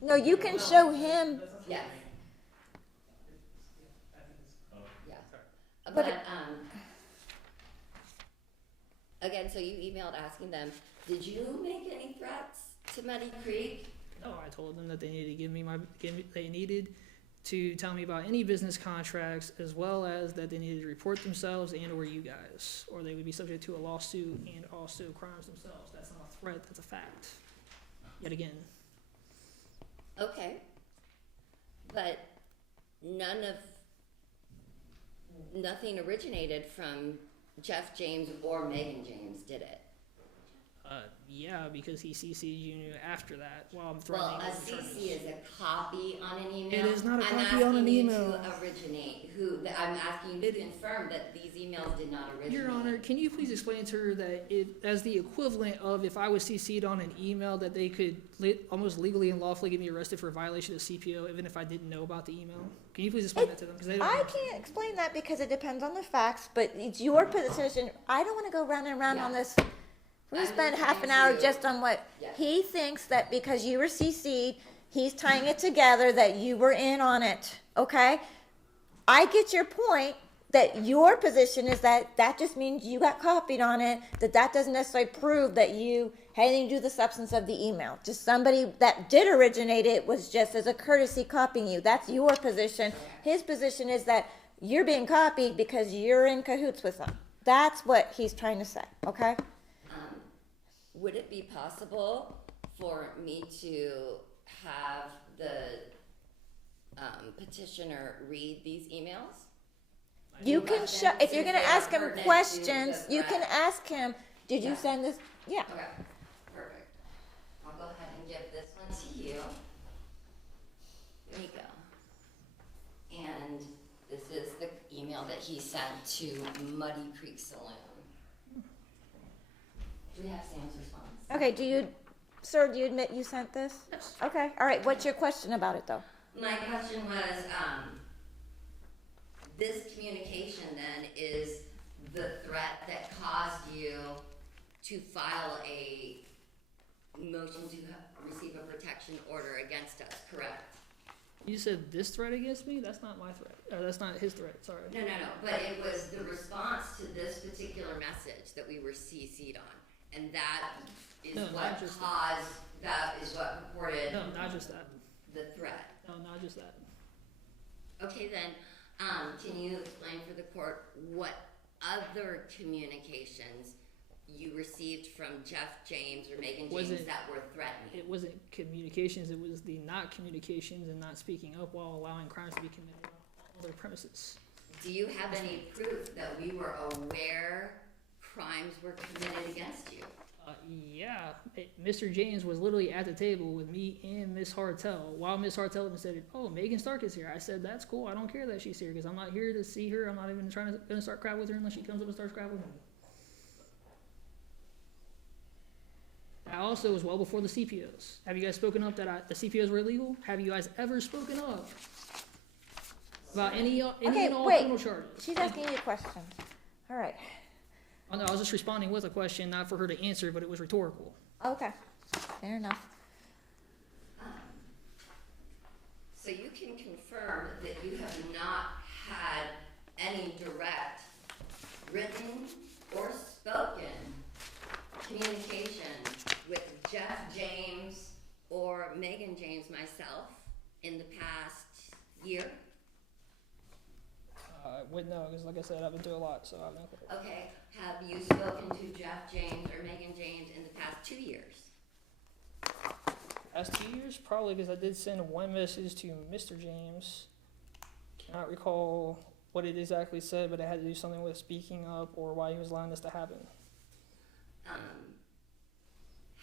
no, you can show him. yes, Oh. yeah. But But, it- again, so you emailed asking them, did you make any threats to Muddy Creek? No, I told them that they needed to they needed to tell me about any business contracts as well as that they needed to report themselves and or you guys, or they would be subject to a lawsuit and also crimes themselves. That's not a threat, that's a fact. Yet again. Okay. But nothing originated from Jeff James or Megan James, did it? Yeah, because he CC'd you after that while I'm Well, threatening a with charges. CC is a copy on an email. It is not a I'm copy on an asking you email. to originate, I'm asking you to confirm that these emails did not originate. Your Honor, can you please explain to her that it, as the equivalent of if I was CC'd on an email, that they could almost legally and lawfully get me arrested for violation of CPO, even if I didn't know about the email? Can you please explain that to them? 'Cause they don't I know. can't explain that because it depends on the facts, but it's your position. I don't want to go round and round on Yeah. this. We I'm spent just half an trying hour to- just on what Yeah. he thinks that because you were CC'd, he's tying it together that you were in on it. Okay? I get your point that your position is that that just means you got copied on it, that doesn't necessarily prove that you had anything to do with the substance of the email. Just somebody that did originate it was just as a courtesy copying you. That's your position. His position is that you're being copied because you're in cahoots with them. That's what he's trying to say, okay? Would it be possible for me to have the petitioner read these emails? You can show, if you're gonna ask him Pertinent to questions, the you can threat. ask him, did you Yeah. send this? Yeah. Okay, perfect. I'll go ahead and give this one to you. There you go. And this is the email that he sent to Muddy Creek Saloon. Do we have Sam's response? Okay, do you, Sir, do you admit you sent this? Yes. Okay, all right, what's your question about it, though? My question was, this communication then is the threat that caused you to file a motion to receive a protection order against us, correct? You said this threat against me? That's not my threat. That's not his threat, sorry. No, but it was the response to this particular message that we were CC'd on. And that is No, what not just caused, that is what purported No, not just that. the threat. No, not just that. Okay, then, can you explain for the court what other communications you received from Jeff James or Megan Was James it- that were threatening? It wasn't communications, it was the not communications and not speaking up while allowing crimes to be committed on other premises. Do you have any proof that we were aware crimes were committed against you? Yeah, Mr. James was literally at the table with me and Miss Hartel. While Miss Hartel even said, "Oh, Megan Stark is here," I said, "That's cool. I don't care that she's here because I'm not here to see her. I'm not even gonna start crap with her unless she comes up and starts crap with me." I also was well before the CPOs. Have you guys spoken up that the CPOs were illegal? Have you guys ever spoken up about any Okay, and all wait. criminal charges? She's asking you a question. All right, Oh, no, I was just responding with a question, not for her to answer, but it was rhetorical. okay, fair enough. So you can confirm that you have not had any direct written or spoken communication with Jeff James or Megan James, myself, in the past year? I wouldn't know, because like I said, I've been through a lot, so I have no clue. Okay, have you spoken to Jeff James or Megan James in the past 2 years? Past 2 years, probably because I did send one message to Mr. James. Cannot recall what it exactly said, but it had to do something with speaking up or why he was allowing this to happen.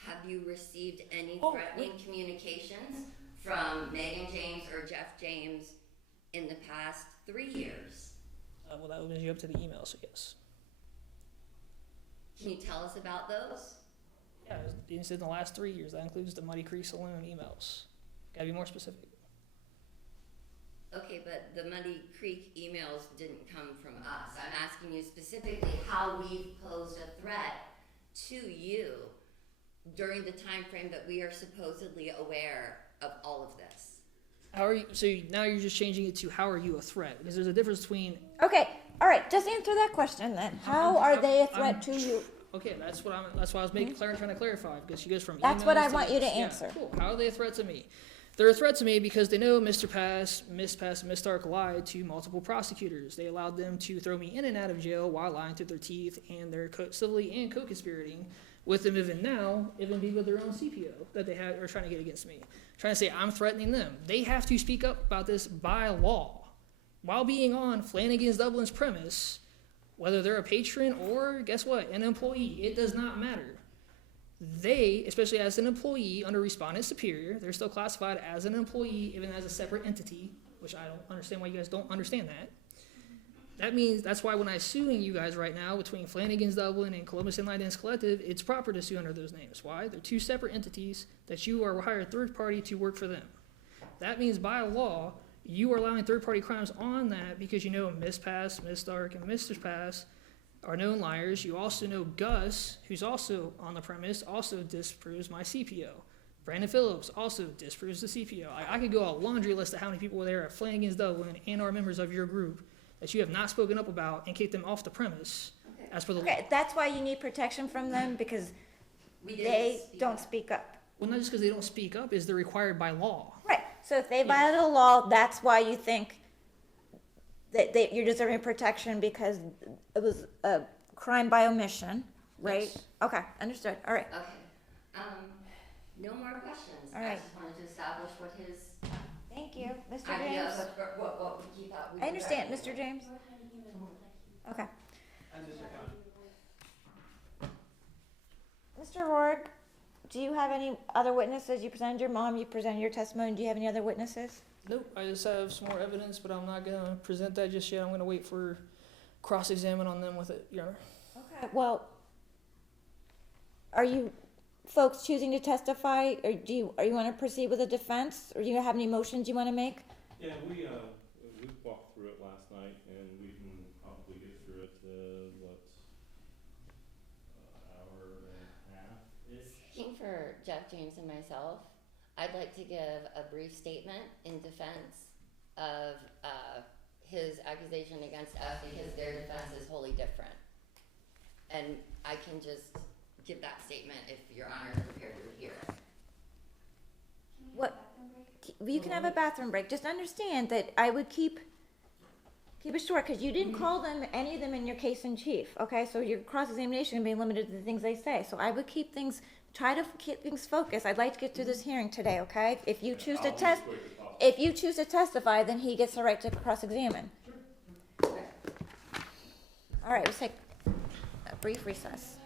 Have you received any Oh, threatening communications from Megan James or Jeff James in the past 3 years? Well, that opens you up to the email, so yes. Can you tell us about those? Yeah, it said in the last 3 years. That includes the Muddy Creek Saloon emails. Gotta be more specific. Okay, but the Muddy Creek emails didn't come from us. I'm asking you specifically how we've posed a threat to you during the time frame that we are supposedly aware of all of this. How are you? So now you're just changing it to how are you a threat? Because there's a difference between. Okay, all right, just answer that question then. How are they a threat to you? Okay, that's why I was trying to clarify, because she goes from That's what emails I to want you to yeah, answer. Cool. How are they a threat to me? They're a threat to me because they know Mr. Pass, Miss Pass, and Miss Stark lied to multiple prosecutors. They allowed them to throw me in and out of jail while lying through their teeth, and they're civilly and co-conspirating with them even be with their own CPO that they are trying to get against me. Trying to say I'm threatening them. They have to speak up about this by law while being on Flanagan's Dublin's premise, whether they're a patron or, guess what, an employee. It does not matter. They, especially as an employee under Respondent Superior, they're still classified as an employee even as a separate entity, which I don't understand why you guys don't understand that. That means, that's why when I'm suing you guys right now between Flanagan's Dublin and Columbus Inline Dance Collective, it's proper to sue under those names. Why? They're two separate entities that you are hired third party to work for them. That means by law, you are allowing third party crimes on that because you know Miss Pass, Miss Stark, and Mr. Pass are known liars. You also know Gus, who's also on the premise, also disproves my CPO. Brandon Phillips also disproves the CPO. I could go a laundry list of how many people were there at Flanagan's Dublin and are members of your group that you have not spoken up about and kicked them off the premise as per the law. Okay, that's why you need protection from them, because We didn't they speak don't up. speak up. Well, not just because they don't speak up, is they're required by law. Right, so if they violate the law, that's why you think that you're deserving protection because it was a crime by omission, right? Yes. Okay, understood, all right. Okay. No more questions. All I right. just wanted to establish what his Thank you, Mr. idea James. of what he thought we I understand, were. Mr. James. Okay. Mr. Rourke, do you have any other witnesses? You presented your mom, you presented your testimony. Do you have any other witnesses? Nope, I just have some more evidence, but I'm not gonna present that just yet. I'm gonna wait for cross-examine on them with it, Your Honor. Okay, well, are you folks choosing to testify, or are you want to proceed with the defense, or do you have any motions you want to make? Yeah, we walked through it last night, and we can probably get through it, hour and a half-ish. Speaking for Jeff James and myself, I'd like to give a brief statement in defense of his accusation against us, because their defense is wholly different. And I can just give that statement if Your Honor is prepared to hear it. What? You can have a bathroom break. Just understand that I would keep it short, because you didn't call them, any of them, in your case in chief, okay? So your cross-examination can be limited to the things they say. So I would try to keep things focused. I'd like to get through this hearing today, okay? If you choose to if you choose to testify, then he gets the right to cross-examine. All right, let's take a brief recess.